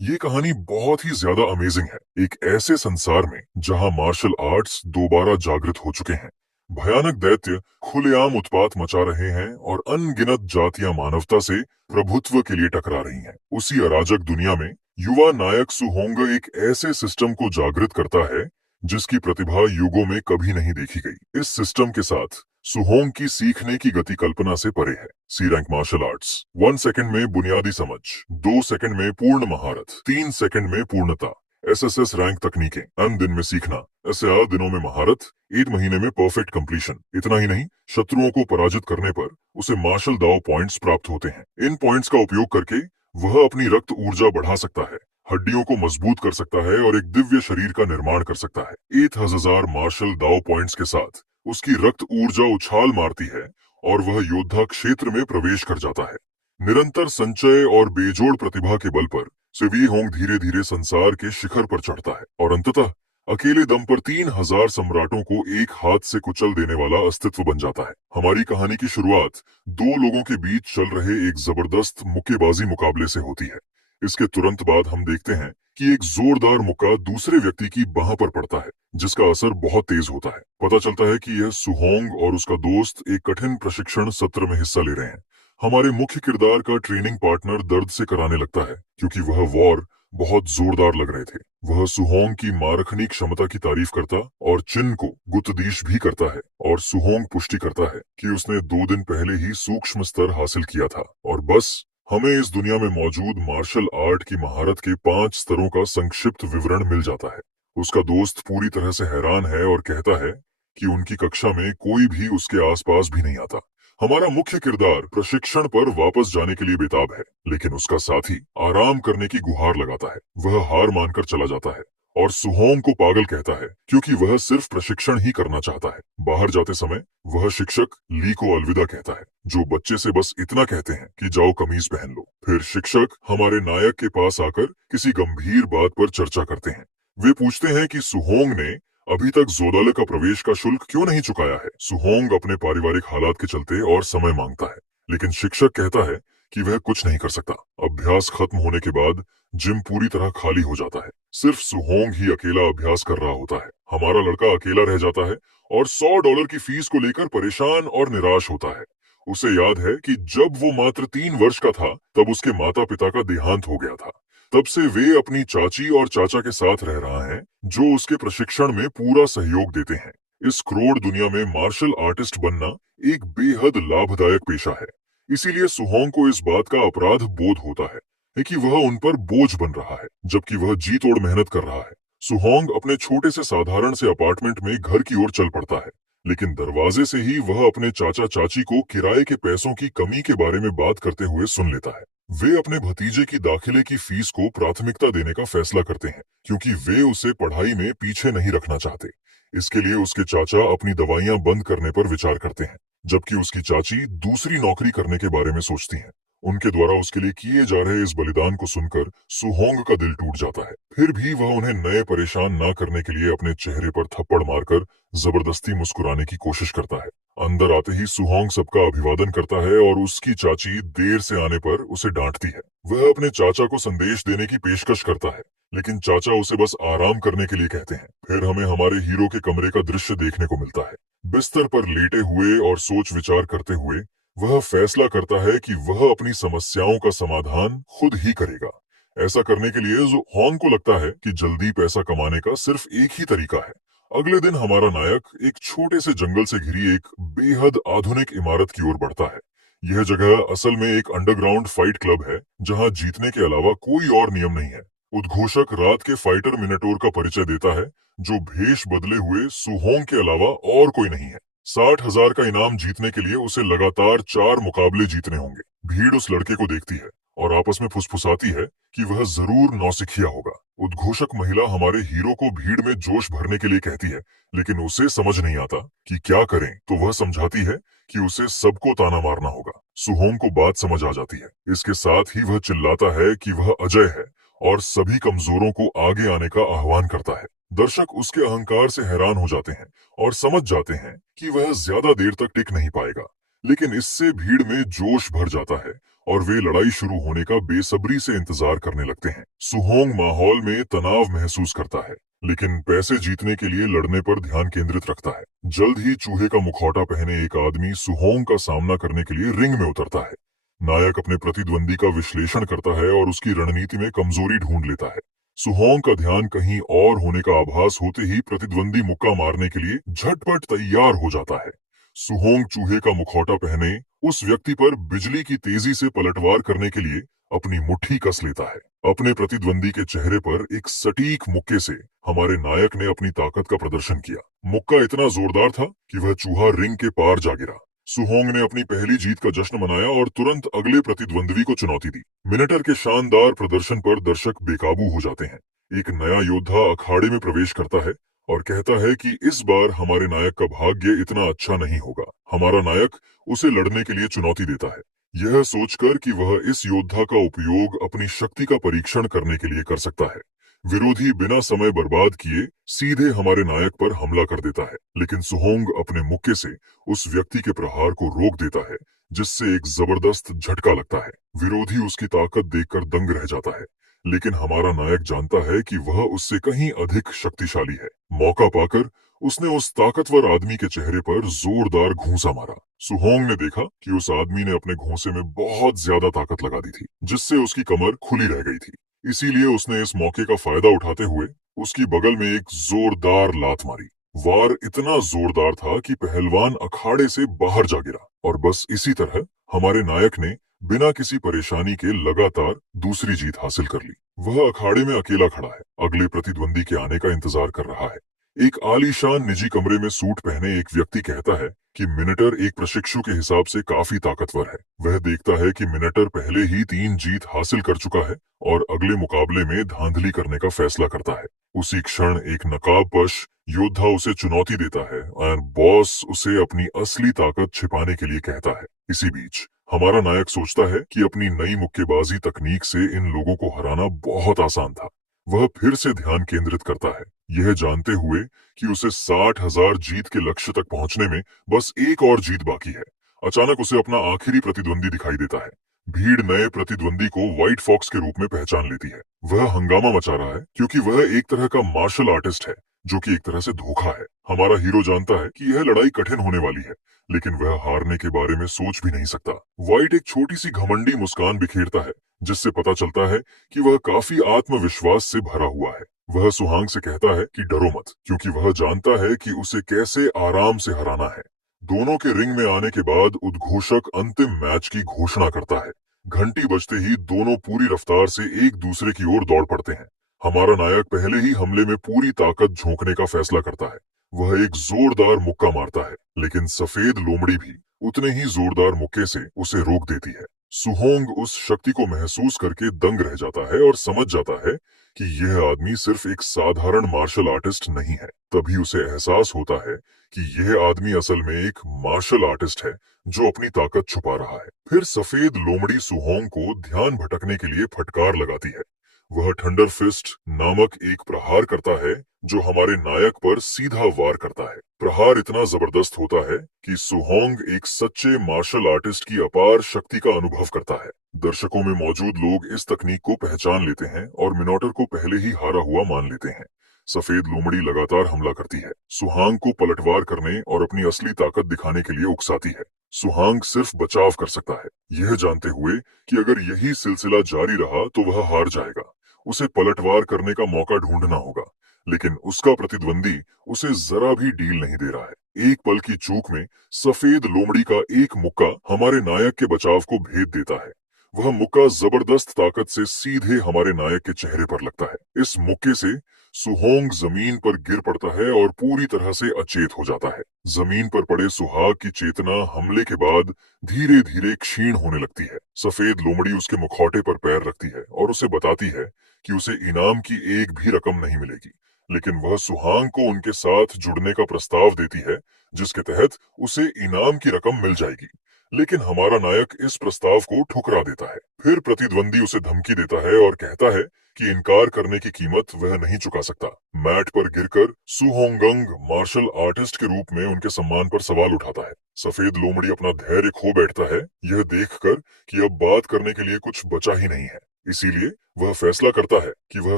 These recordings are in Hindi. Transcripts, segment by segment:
ये कहानी बहुत ही ज्यादा अमेजिंग है। एक ऐसे संसार में जहां मार्शल आर्ट्स दोबारा जागृत हो चुके हैं, भयानक दैत्य खुलेआम उत्पात मचा रहे हैं और अनगिनत जातियां मानवता से प्रभुत्व के लिए टकरा रही हैं। उसी अराजक दुनिया में युवा नायक सुहोंग एक ऐसे सिस्टम को जागृत करता है जिसकी प्रतिभा युगों में कभी नहीं देखी गई। इस सिस्टम के साथ सुहोंग की सीखने की गति कल्पना से परे है। सी रैंक मार्शल आर्ट्स 1 सेकंड में बुनियादी समझ, 2 सेकंड में पूर्ण महारत, 3 सेकंड में पूर्णता। एसएसएस रैंक तकनीकें, दिन में सीखना, एसएआर दिनों में महारत, 1 महीने में परफेक्ट कंप्लीशन। इतना ही नहीं, शत्रुओं को पराजित करने पर उसे मार्शल दाव पॉइंट्स प्राप्त होते हैं। इन पॉइंट्स का उपयोग करके वह अपनी रक्त ऊर्जा बढ़ा सकता है, हड्डियों को मजबूत कर सकता है और एक दिव्य शरीर का निर्माण कर सकता है। 1000 मार्शल दाव पॉइंट्स के साथ उसकी रक्त ऊर्जा उछाल मारती है और वह योद्धा क्षेत्र में प्रवेश कर जाता है। निरंतर संचय और बेजोड़ प्रतिभा के बल पर सिवी होंग धीरे धीरे संसार के शिखर पर चढ़ता है और अंततः अकेले दम पर 3000 सम्राटों को एक हाथ से कुचल देने वाला अस्तित्व बन जाता है। हमारी कहानी की शुरुआत दो लोगों के बीच चल रहे एक जबरदस्त मुक्केबाजी मुकाबले से होती है। इसके तुरंत बाद हम देखते हैं कि एक जोरदार मुक्का दूसरे व्यक्ति की बाह पर पड़ता है, जिसका असर बहुत तेज होता है। पता चलता है कि यह सुहोंग और उसका दोस्त एक कठिन प्रशिक्षण सत्र में हिस्सा ले रहे हैं। हमारे मुख्य किरदार का ट्रेनिंग पार्टनर दर्द से कराने लगता है क्योंकि वह वॉर बहुत जोरदार लग रहे थे। वह सुहोंग की मारखनी क्षमता की तारीफ करता और चिन को गुतदीश भी करता है और सुहोंग पुष्टि करता है कि उसने 2 दिन पहले ही सूक्ष्म स्तर हासिल किया था। और बस हमें इस दुनिया में मौजूद मार्शल आर्ट की महारत के 5 स्तरों का संक्षिप्त विवरण मिल जाता है। उसका दोस्त पूरी तरह से हैरान है और कहता है कि उनकी कक्षा में कोई भी उसके आसपास भी नहीं आता। हमारा मुख्य किरदार प्रशिक्षण पर वापस जाने के लिए बेताब है, लेकिन उसका साथी आराम करने की गुहार लगाता है। वह हार मानकर चला जाता है और सुहोंग को पागल कहता है क्योंकि वह सिर्फ प्रशिक्षण ही करना चाहता है। बाहर जाते समय वह शिक्षक ली को अलविदा कहता है, जो बच्चे से बस इतना कहते हैं कि जाओ कमीज पहन लो। फिर शिक्षक हमारे नायक के पास आकर किसी गंभीर बात पर चर्चा करते हैं। वे पूछते हैं कि सुहोंग ने अभी तक जोदाले का प्रवेश का शुल्क क्यों नहीं चुकाया है। सुहोंग अपने पारिवारिक हालात के चलते और समय मांगता है, लेकिन शिक्षक कहता है कि वह कुछ नहीं कर सकता। अभ्यास खत्म होने के बाद जिम पूरी तरह खाली हो जाता है। सिर्फ सुहोंग ही अकेला अभ्यास कर रहा होता है। हमारा लड़का अकेला रह जाता है और $100 की फीस को लेकर परेशान और निराश होता है। उसे याद है कि जब वो मात्र 3 वर्ष का था तब उसके माता पिता का देहांत हो गया था। तब से वे अपनी चाची और चाचा के साथ रह रहा है, जो उसके प्रशिक्षण में पूरा सहयोग देते हैं। इस क्रोड़ दुनिया में मार्शल आर्टिस्ट बनना एक बेहद लाभदायक पेशा है। इसीलिए सुहोंग को इस बात का अपराध बोध होता है कि वह उन पर बोझ बन रहा है, जबकि वह जी तोड़ मेहनत कर रहा है। सुहोंग अपने छोटे से साधारण से अपार्टमेंट में घर की ओर चल पड़ता है, लेकिन दरवाजे से ही वह अपने चाचा चाची को किराए के पैसों की कमी के बारे में बात करते हुए सुन लेता है। वे अपने भतीजे की दाखिले की फीस को प्राथमिकता देने का फैसला करते हैं क्योंकि वे उसे पढ़ाई में पीछे नहीं रखना चाहते। इसके लिए उसके चाचा अपनी दवाइयां बंद करने पर विचार करते हैं, जबकि उसकी चाची दूसरी नौकरी करने के बारे में सोचती हैं। उनके द्वारा उसके लिए किए जा रहे इस बलिदान को सुनकर सुहोंग का दिल टूट जाता है। फिर भी वह उन्हें नए परेशान ना करने के लिए अपने चेहरे पर थप्पड़ मारकर जबरदस्ती मुस्कुराने की कोशिश करता है। अंदर आते ही सुहोंग सबका अभिवादन करता है और उसकी चाची देर से आने पर उसे डांटती है। वह अपने चाचा को संदेश देने की पेशकश करता है, लेकिन चाचा उसे बस आराम करने के लिए कहते हैं। फिर हमें हमारे हीरो के कमरे का दृश्य देखने को मिलता है। बिस्तर पर लेटे हुए और सोच विचार करते हुए वह फैसला करता है कि वह अपनी समस्याओं का समाधान खुद ही करेगा। ऐसा करने के लिए होंग को लगता है कि जल्दी पैसा कमाने का सिर्फ एक ही तरीका है। अगले दिन हमारा नायक एक छोटे से जंगल से घिरी एक बेहद आधुनिक इमारत की ओर बढ़ता है। यह जगह असल में एक अंडरग्राउंड फाइट क्लब है, जहां जीतने के अलावा कोई और नियम नहीं है। उद्घोषक रात के फाइटर मिनटोर का परिचय देता है, जो भेष बदले हुए सुहोंग के अलावा और कोई नहीं है। 60,000 का इनाम जीतने के लिए उसे लगातार 4 मुकाबले जीतने होंगे। भीड़ उस लड़के को देखती है और आपस में फुसफुसाती है कि वह जरूर नौसिखिया होगा। उद्घोषक महिला हमारे हीरो को भीड़ में जोश भरने के लिए कहती है, लेकिन उसे समझ नहीं आता कि क्या करें, तो वह समझाती है कि उसे सबको ताना मारना होगा। सुहोंग को बात समझ आ जाती है। इसके साथ ही वह चिल्लाता है कि वह अजय है और सभी कमजोरों को आगे आने का आह्वान करता है। दर्शक उसके अहंकार से हैरान हो जाते हैं और समझ जाते हैं कि वह ज्यादा देर तक टिक नहीं पाएगा। लेकिन इससे भीड़ में जोश भर जाता है और वे लड़ाई शुरू होने का बेसब्री से इंतजार करने लगते हैं। सुहोंग माहौल में तनाव महसूस करता है, लेकिन पैसे जीतने के लिए लड़ने पर ध्यान केंद्रित रखता है। जल्द ही चूहे का मुखौटा पहने एक आदमी सुहोंग का सामना करने के लिए रिंग में उतरता है। नायक अपने प्रतिद्वंदी का विश्लेषण करता है और उसकी रणनीति में कमजोरी ढूंढ लेता है। सुहोंग का ध्यान कहीं और होने का आभास होते ही प्रतिद्वंदी मुक्का मारने के लिए झटपट तैयार हो जाता है। सुहोंग चूहे का मुखौटा पहने उस व्यक्ति पर बिजली की तेजी से पलटवार करने के लिए अपनी मुट्ठी कस लेता है। अपने प्रतिद्वंदी के चेहरे पर एक सटीक मुक्के से हमारे नायक ने अपनी ताकत का प्रदर्शन किया। मुक्का इतना जोरदार था कि वह चूहा रिंग के पार जा गिरा। सुहोंग ने अपनी पहली जीत का जश्न मनाया और तुरंत अगले प्रतिद्वंदी को चुनौती दी। मिनेटर के शानदार प्रदर्शन पर दर्शक बेकाबू हो जाते हैं। एक नया योद्धा अखाड़े में प्रवेश करता है और कहता है कि इस बार हमारे नायक का भाग्य इतना अच्छा नहीं होगा। हमारा नायक उसे लड़ने के लिए चुनौती देता है, यह सोचकर कि वह इस योद्धा का उपयोग अपनी शक्ति का परीक्षण करने के लिए कर सकता है। विरोधी बिना समय बर्बाद किए सीधे हमारे नायक पर हमला कर देता है, लेकिन सुहोंग अपने मुक्के से उस व्यक्ति के प्रहार को रोक देता है, जिससे एक जबरदस्त झटका लगता है। विरोधी उसकी ताकत देखकर दंग रह जाता है, लेकिन हमारा नायक जानता है कि वह उससे कहीं अधिक शक्तिशाली है। मौका पाकर उसने उस ताकतवर आदमी के चेहरे पर जोरदार घूंसा मारा। सुहोंग ने देखा कि उस आदमी ने अपने घूंसे में बहुत ज्यादा ताकत लगा दी थी, जिससे उसकी कमर खुली रह गई थी। इसीलिए उसने इस मौके का फायदा उठाते हुए उसकी बगल में एक जोरदार लात मारी। वार इतना जोरदार था कि पहलवान अखाड़े से बाहर जा गिरा और बस इसी तरह हमारे नायक ने बिना किसी परेशानी के लगातार दूसरी जीत हासिल कर ली। वह अखाड़े में अकेला खड़ा है, अगले प्रतिद्वंदी के आने का इंतजार कर रहा है। एक आलीशान निजी कमरे में सूट पहने एक व्यक्ति कहता है कि मिनेटर एक प्रशिक्षु के हिसाब से काफी ताकतवर है। वह देखता है कि मिनेटर पहले ही 3 जीत हासिल कर चुका है और अगले मुकाबले में धांधली करने का फैसला करता है। उसी क्षण एक नकाबपोश योद्धा उसे चुनौती देता है और बॉस उसे अपनी असली ताकत छिपाने के लिए कहता है। इसी बीच हमारा नायक सोचता है कि अपनी नई मुक्केबाजी तकनीक से इन लोगों को हराना बहुत आसान था। वह फिर से ध्यान केंद्रित करता है, यह जानते हुए कि उसे 60,000 जीत के लक्ष्य तक पहुंचने में बस एक और जीत बाकी है। अचानक उसे अपना आखिरी प्रतिद्वंदी दिखाई देता है। भीड़ नए प्रतिद्वंदी को व्हाइट फॉक्स के रूप में पहचान लेती है। वह हंगामा मचा रहा है क्योंकि वह एक तरह का मार्शल आर्टिस्ट है, जो कि एक तरह से धोखा है। हमारा हीरो जानता है कि यह लड़ाई कठिन होने वाली है, लेकिन वह हारने के बारे में सोच भी नहीं सकता। व्हाइट एक छोटी सी घमंडी मुस्कान बिखेरता है, जिससे पता चलता है कि वह काफी आत्मविश्वास से भरा हुआ है। वह सुहांग से कहता है कि डरो मत, क्योंकि वह जानता है कि उसे कैसे आराम से हराना है। दोनों के रिंग में आने के बाद उद्घोषक अंतिम मैच की घोषणा करता है। घंटी बजते ही दोनों पूरी रफ्तार से एक दूसरे की ओर दौड़ पड़ते हैं। हमारा नायक पहले ही हमले में पूरी ताकत झोंकने का फैसला करता है। वह एक जोरदार मुक्का मारता है, लेकिन सफेद लोमड़ी भी उतने ही जोरदार मुक्के से उसे रोक देती है। सुहोंग उस शक्ति को महसूस करके दंग रह जाता है और समझ जाता है कि यह आदमी सिर्फ एक साधारण मार्शल आर्टिस्ट नहीं है। तभी उसे एहसास होता है कि यह आदमी असल में एक मार्शल आर्टिस्ट है जो अपनी ताकत छुपा रहा है। फिर सफेद लोमड़ी सुहोंग को ध्यान भटकने के लिए फटकार लगाती है। वह थंडर फिस्ट नामक एक प्रहार करता है जो हमारे नायक पर सीधा वार करता है। प्रहार इतना जबरदस्त होता है कि सुहोंग एक सच्चे मार्शल आर्टिस्ट की अपार शक्ति का अनुभव करता है। दर्शकों में मौजूद लोग इस तकनीक को पहचान लेते हैं और मिनोटर को पहले ही हारा हुआ मान लेते हैं। सफेद लोमड़ी लगातार हमला करती है, सुहांग को पलटवार करने और अपनी असली ताकत दिखाने के लिए उकसाती है। सुहांग सिर्फ बचाव कर सकता है, यह जानते हुए कि अगर यही सिलसिला जारी रहा तो वह हार जाएगा। उसे पलटवार करने का मौका ढूंढना होगा, लेकिन उसका प्रतिद्वंदी उसे जरा भी डील नहीं दे रहा है। एक पल की चूक में सफेद लोमड़ी का एक मुक्का हमारे नायक के बचाव को भेद देता है। वह मुक्का जबरदस्त ताकत से सीधे हमारे नायक के चेहरे पर लगता है। इस मुक्के से सुहोंग जमीन पर गिर पड़ता है और पूरी तरह से अचेत हो जाता है। जमीन पर पड़े सुहाग की चेतना हमले के बाद धीरे धीरे क्षीण होने लगती है। सफेद लोमड़ी उसके मुखौटे पर पैर रखती है और उसे बताती है कि उसे इनाम की एक भी रकम नहीं मिलेगी, लेकिन वह सुहांग को उनके साथ जुड़ने का प्रस्ताव देती है, जिसके तहत उसे इनाम की रकम मिल जाएगी। लेकिन हमारा नायक इस प्रस्ताव को ठुकरा देता है। फिर प्रतिद्वंदी उसे धमकी देता है और कहता है कि इनकार करने की कीमत वह नहीं चुका सकता। मैट पर गिरकर सु होंगंग मार्शल आर्टिस्ट के रूप में उनके सम्मान पर सवाल उठाता है। सफेद लोमड़ी अपना धैर्य खो बैठता है, यह देखकर कि अब बात करने के लिए कुछ बचा ही नहीं है। इसीलिए वह फैसला करता है कि वह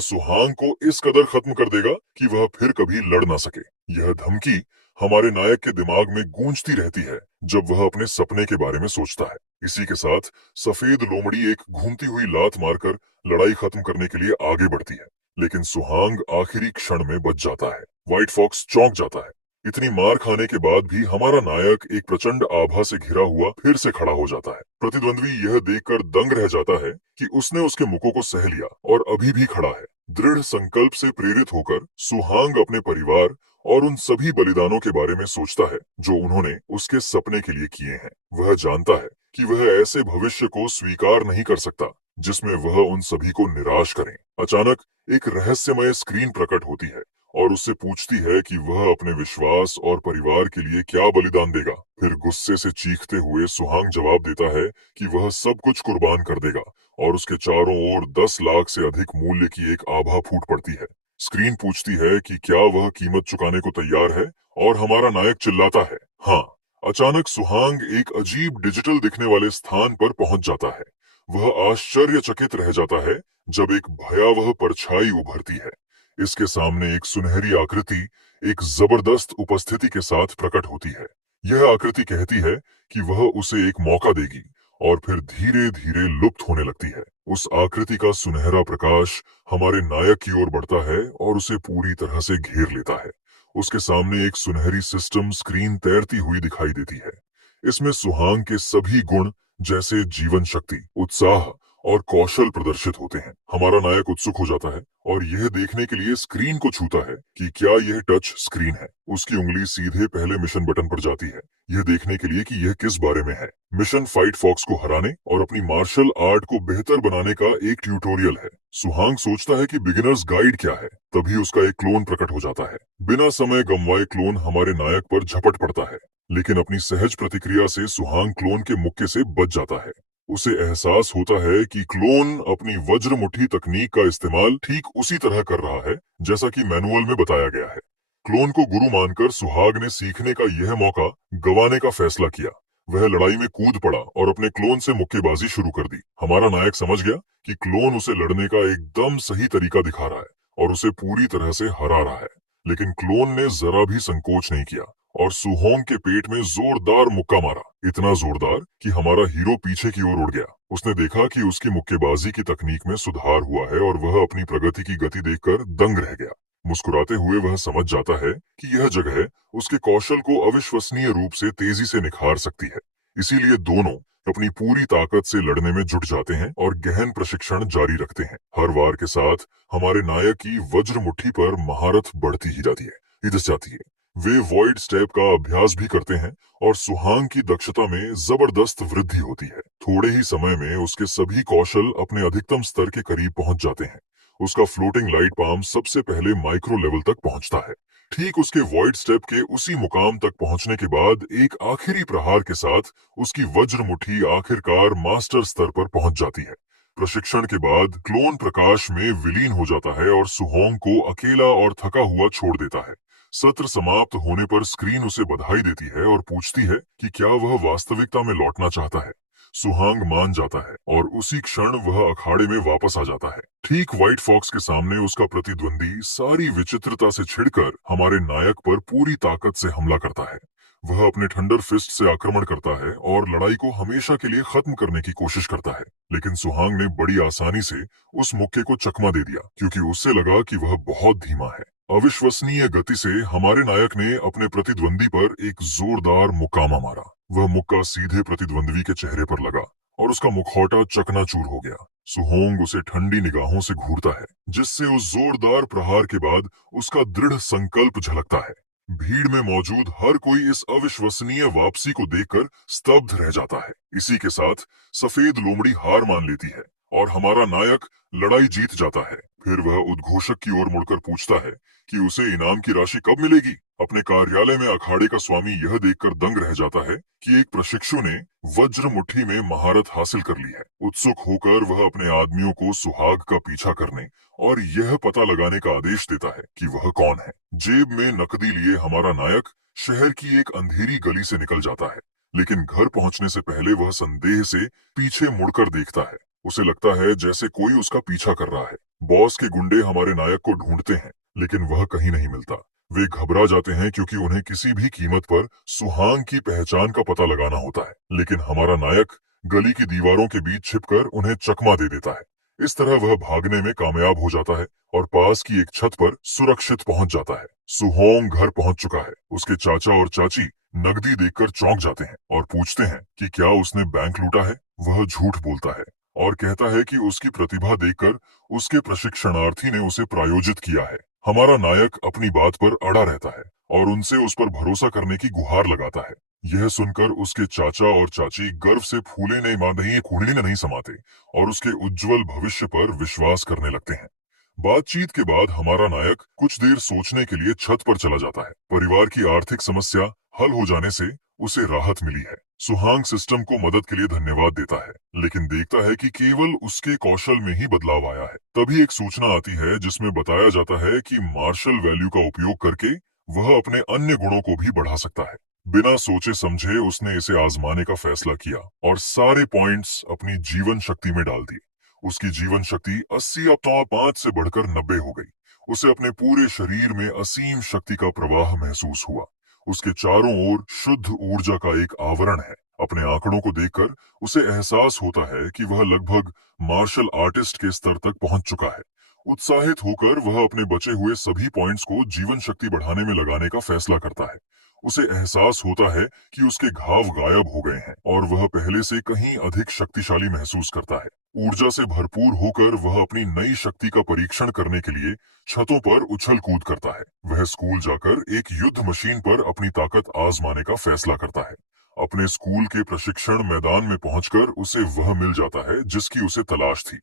सुहांग को इस कदर खत्म कर देगा कि वह फिर कभी लड़ ना सके। यह धमकी हमारे नायक के दिमाग में गूंजती रहती है जब वह अपने सपने के बारे में सोचता है। इसी के साथ सफेद लोमड़ी एक घूमती हुई लात मारकर लड़ाई खत्म करने के लिए आगे बढ़ती है, लेकिन सुहांग आखिरी क्षण में बच जाता है। व्हाइट फॉक्स चौंक जाता है। इतनी मार खाने के बाद भी हमारा नायक एक प्रचंड आभा से घिरा हुआ फिर से खड़ा हो जाता है। प्रतिद्वंद्वी यह देखकर दंग रह जाता है कि उसने उसके मुकों को सह लिया और अभी भी खड़ा है। दृढ़ संकल्प से प्रेरित होकर सुहांग अपने परिवार और उन सभी बलिदानों के बारे में सोचता है जो उन्होंने उसके सपने के लिए किए हैं। वह जानता है कि वह ऐसे भविष्य को स्वीकार नहीं कर सकता जिसमें वह उन सभी को निराश करे। अचानक एक रहस्यमय स्क्रीन प्रकट होती है और उससे पूछती है कि वह अपने विश्वास और परिवार के लिए क्या बलिदान देगा। फिर गुस्से से चीखते हुए सुहांग जवाब देता है कि वह सब कुछ कुर्बान कर देगा और उसके चारों ओर 10 लाख से अधिक मूल्य की एक आभा फूट पड़ती है। स्क्रीन पूछती है कि क्या वह कीमत चुकाने को तैयार है और हमारा नायक चिल्लाता है, हाँ। अचानक सुहांग एक अजीब डिजिटल दिखने वाले स्थान पर पहुंच जाता है। वह आश्चर्यचकित रह जाता है जब एक भयावह परछाई उभरती है। इसके सामने एक सुनहरी आकृति एक जबरदस्त उपस्थिति के साथ प्रकट होती है। यह आकृति कहती है कि वह उसे एक मौका देगी और फिर धीरे धीरे लुप्त होने लगती है। उस आकृति का सुनहरा प्रकाश हमारे नायक की ओर बढ़ता है और उसे पूरी तरह से घेर लेता है। उसके सामने एक सुनहरी सिस्टम स्क्रीन तैरती हुई दिखाई देती है। इसमें सुहांग के सभी गुण जैसे जीवन शक्ति, उत्साह और कौशल प्रदर्शित होते हैं। हमारा नायक उत्सुक हो जाता है और यह देखने के लिए स्क्रीन को छूता है कि क्या यह टच स्क्रीन है। उसकी उंगली सीधे पहले मिशन बटन पर जाती है, यह देखने के लिए कि यह किस बारे में है। मिशन फाइट फॉक्स को हराने और अपनी मार्शल आर्ट को बेहतर बनाने का एक ट्यूटोरियल है। सुहांग सोचता है कि बिगिनर्स गाइड क्या है, तभी उसका एक क्लोन प्रकट हो जाता है। बिना समय गंवाए क्लोन हमारे नायक पर झपट पड़ता है, लेकिन अपनी सहज प्रतिक्रिया से सुहांग क्लोन के मुक्के से बच जाता है। उसे एहसास होता है कि क्लोन अपनी वज्र मुट्ठी तकनीक का इस्तेमाल ठीक उसी तरह कर रहा है जैसा कि मैनुअल में बताया गया है। क्लोन को गुरु मानकर सुहाग ने सीखने का यह मौका गंवाने का फैसला किया। वह लड़ाई में कूद पड़ा और अपने क्लोन से मुक्केबाजी शुरू कर दी। हमारा नायक समझ गया कि क्लोन उसे लड़ने का एकदम सही तरीका दिखा रहा है और उसे पूरी तरह से हरा रहा है, लेकिन क्लोन ने जरा भी संकोच नहीं किया और सुहोंग के पेट में जोरदार मुक्का मारा, इतना जोरदार कि हमारा हीरो पीछे की ओर उड़ गया। उसने देखा कि उसकी मुक्केबाजी की तकनीक में सुधार हुआ है और वह अपनी प्रगति की गति देखकर दंग रह गया। मुस्कुराते हुए वह समझ जाता है कि यह जगह उसके कौशल को अविश्वसनीय रूप से तेजी से निखार सकती है। इसीलिए दोनों अपनी पूरी ताकत से लड़ने में जुट जाते हैं और गहन प्रशिक्षण जारी रखते हैं। हर वार के साथ हमारे नायक की वज्र मुट्ठी पर महारत बढ़ती ही जाती है, इधर जाती है। वे वॉइड स्टेप का अभ्यास भी करते हैं और सुहांग की दक्षता में जबरदस्त वृद्धि होती है। थोड़े ही समय में उसके सभी कौशल अपने अधिकतम स्तर के करीब पहुंच जाते हैं। उसका फ्लोटिंग लाइट पाम सबसे पहले माइक्रो लेवल तक पहुंचता है। ठीक उसके वॉइड स्टेप के उसी मुकाम तक पहुंचने के बाद एक आखिरी प्रहार के साथ उसकी वज्र मुट्ठी आखिरकार मास्टर स्तर पर पहुंच जाती है। प्रशिक्षण के बाद क्लोन प्रकाश में विलीन हो जाता है और सुहोंग को अकेला और थका हुआ छोड़ देता है। सत्र समाप्त होने पर स्क्रीन उसे बधाई देती है और पूछती है कि क्या वह वास्तविकता में लौटना चाहता है। सुहांग मान जाता है और उसी क्षण वह अखाड़े में वापस आ जाता है। ठीक व्हाइट फॉक्स के सामने उसका प्रतिद्वंदी सारी विचित्रता से छिड़कर हमारे नायक पर पूरी ताकत से हमला करता है। वह अपने थंडर फिस्ट से आक्रमण करता है और लड़ाई को हमेशा के लिए खत्म करने की कोशिश करता है, लेकिन सुहांग ने बड़ी आसानी से उस मुक्के को चकमा दे दिया क्योंकि उससे लगा कि वह बहुत धीमा है। अविश्वसनीय गति से हमारे नायक ने अपने प्रतिद्वंदी पर एक जोरदार मुक्कामा मारा। वह मुक्का सीधे प्रतिद्वंदी के चेहरे पर लगा और उसका मुखौटा चकनाचूर हो गया। सुहोंग उसे ठंडी निगाहों से घूरता है, जिससे उस जोरदार प्रहार के बाद उसका दृढ़ संकल्प झलकता है। भीड़ में मौजूद हर कोई इस अविश्वसनीय वापसी को देखकर स्तब्ध रह जाता है। इसी के साथ सफेद लोमड़ी हार मान लेती है और हमारा नायक लड़ाई जीत जाता है। फिर वह उद्घोषक की ओर मुड़कर पूछता है कि उसे इनाम की राशि कब मिलेगी। अपने कार्यालय में अखाड़े का स्वामी यह देखकर दंग रह जाता है कि एक प्रशिक्षु ने वज्र मुट्ठी में महारत हासिल कर ली है। उत्सुक होकर वह अपने आदमियों को सुहाग का पीछा करने और यह पता लगाने का आदेश देता है कि वह कौन है। जेब में नकदी लिए हमारा नायक शहर की एक अंधेरी गली से निकल जाता है, लेकिन घर पहुंचने से पहले वह संदेह से पीछे मुड़कर देखता है। उसे लगता है जैसे कोई उसका पीछा कर रहा है। बॉस के गुंडे हमारे नायक को ढूंढते हैं, लेकिन वह कहीं नहीं मिलता। वे घबरा जाते हैं क्योंकि उन्हें किसी भी कीमत पर सुहांग की पहचान का पता लगाना होता है, लेकिन हमारा नायक गली की दीवारों के बीच छिपकर उन्हें चकमा दे देता है। इस तरह वह भागने में कामयाब हो जाता है और पास की एक छत पर सुरक्षित पहुंच जाता है। सुहोंग घर पहुंच चुका है। उसके चाचा और चाची नकदी देखकर चौंक जाते हैं और पूछते हैं कि क्या उसने बैंक लूटा है। वह झूठ बोलता है और कहता है कि उसकी प्रतिभा देखकर उसके प्रशिक्षणार्थी ने उसे प्रायोजित किया है। हमारा नायक अपनी बात पर अड़ा रहता है और उनसे उस पर भरोसा करने की गुहार लगाता है। यह सुनकर उसके चाचा और चाची गर्व से फूले नहीं कूढ़ी नहीं समाते और उसके उज्जवल भविष्य पर विश्वास करने लगते हैं। बातचीत के बाद हमारा नायक कुछ देर सोचने के लिए छत पर चला जाता है। परिवार की आर्थिक समस्या हल हो जाने से उसे राहत मिली है। सुहांग सिस्टम को मदद के लिए धन्यवाद देता है, लेकिन देखता है कि केवल उसके कौशल में ही बदलाव आया है। तभी एक सूचना आती है जिसमें बताया जाता है कि मार्शल वैल्यू का उपयोग करके वह अपने अन्य गुणों को भी बढ़ा सकता है। बिना सोचे समझे उसने इसे आजमाने का फैसला किया और सारे पॉइंट्स अपनी जीवन शक्ति में डाल दिए। उसकी जीवन शक्ति 80/5 से बढ़कर 90 हो गई। उसे अपने पूरे शरीर में असीम शक्ति का प्रवाह महसूस हुआ। उसके चारों ओर शुद्ध ऊर्जा का एक आवरण है। अपने आंकड़ों को देखकर उसे एहसास होता है कि वह लगभग मार्शल आर्टिस्ट के स्तर तक पहुंच चुका है। उत्साहित होकर वह अपने बचे हुए सभी पॉइंट्स को जीवन शक्ति बढ़ाने में लगाने का फैसला करता है। उसे एहसास होता है कि उसके घाव गायब हो गए हैं और वह पहले से कहीं अधिक शक्तिशाली महसूस करता है। ऊर्जा से भरपूर होकर वह अपनी नई शक्ति का परीक्षण करने के लिए छतों पर उछल कूद करता है। वह स्कूल जाकर एक युद्ध मशीन पर अपनी ताकत आजमाने का फैसला करता है। अपने स्कूल के प्रशिक्षण मैदान में पहुंचकर उसे वह मिल जाता है जिसकी उसे तलाश थी।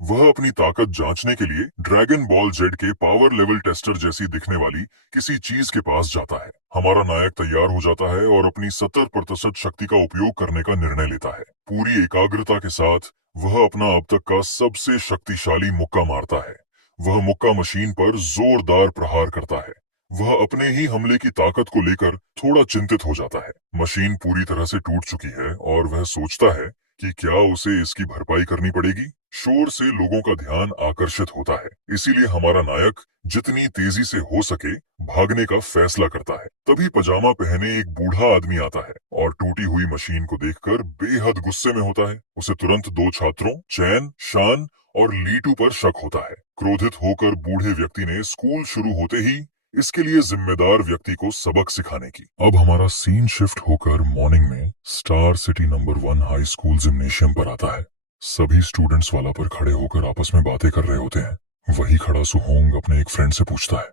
वह अपनी ताकत जांचने के लिए ड्रैगन बॉल जेड के पावर लेवल टेस्टर जैसी दिखने वाली किसी चीज के पास जाता है। हमारा नायक तैयार हो जाता है और अपनी 70% शक्ति का उपयोग करने का निर्णय लेता है। पूरी एकाग्रता के साथ वह अपना अब तक का सबसे शक्तिशाली मुक्का मारता है। वह मुक्का मशीन पर जोरदार प्रहार करता है। वह अपने ही हमले की ताकत को लेकर थोड़ा चिंतित हो जाता है। मशीन पूरी तरह से टूट चुकी है और वह सोचता है कि क्या उसे इसकी भरपाई करनी पड़ेगी। शोर से लोगों का ध्यान आकर्षित होता है, इसीलिए हमारा नायक जितनी तेजी से हो सके भागने का फैसला करता है। तभी पजामा पहने एक बूढ़ा आदमी आता है और टूटी हुई मशीन को देखकर बेहद गुस्से में होता है। उसे तुरंत दो छात्रों चैन, शान और लीटू पर शक होता है। क्रोधित होकर बूढ़े व्यक्ति ने स्कूल शुरू होते ही इसके लिए जिम्मेदार व्यक्ति को सबक सिखाने की। अब हमारा सीन शिफ्ट होकर मॉर्निंग में star city number 1 high school gymnasium पर आता है। सभी स्टूडेंट्स वाला पर खड़े होकर आपस में बातें कर रहे होते हैं। वही खड़ा सुहोंग अपने एक फ्रेंड से पूछता है,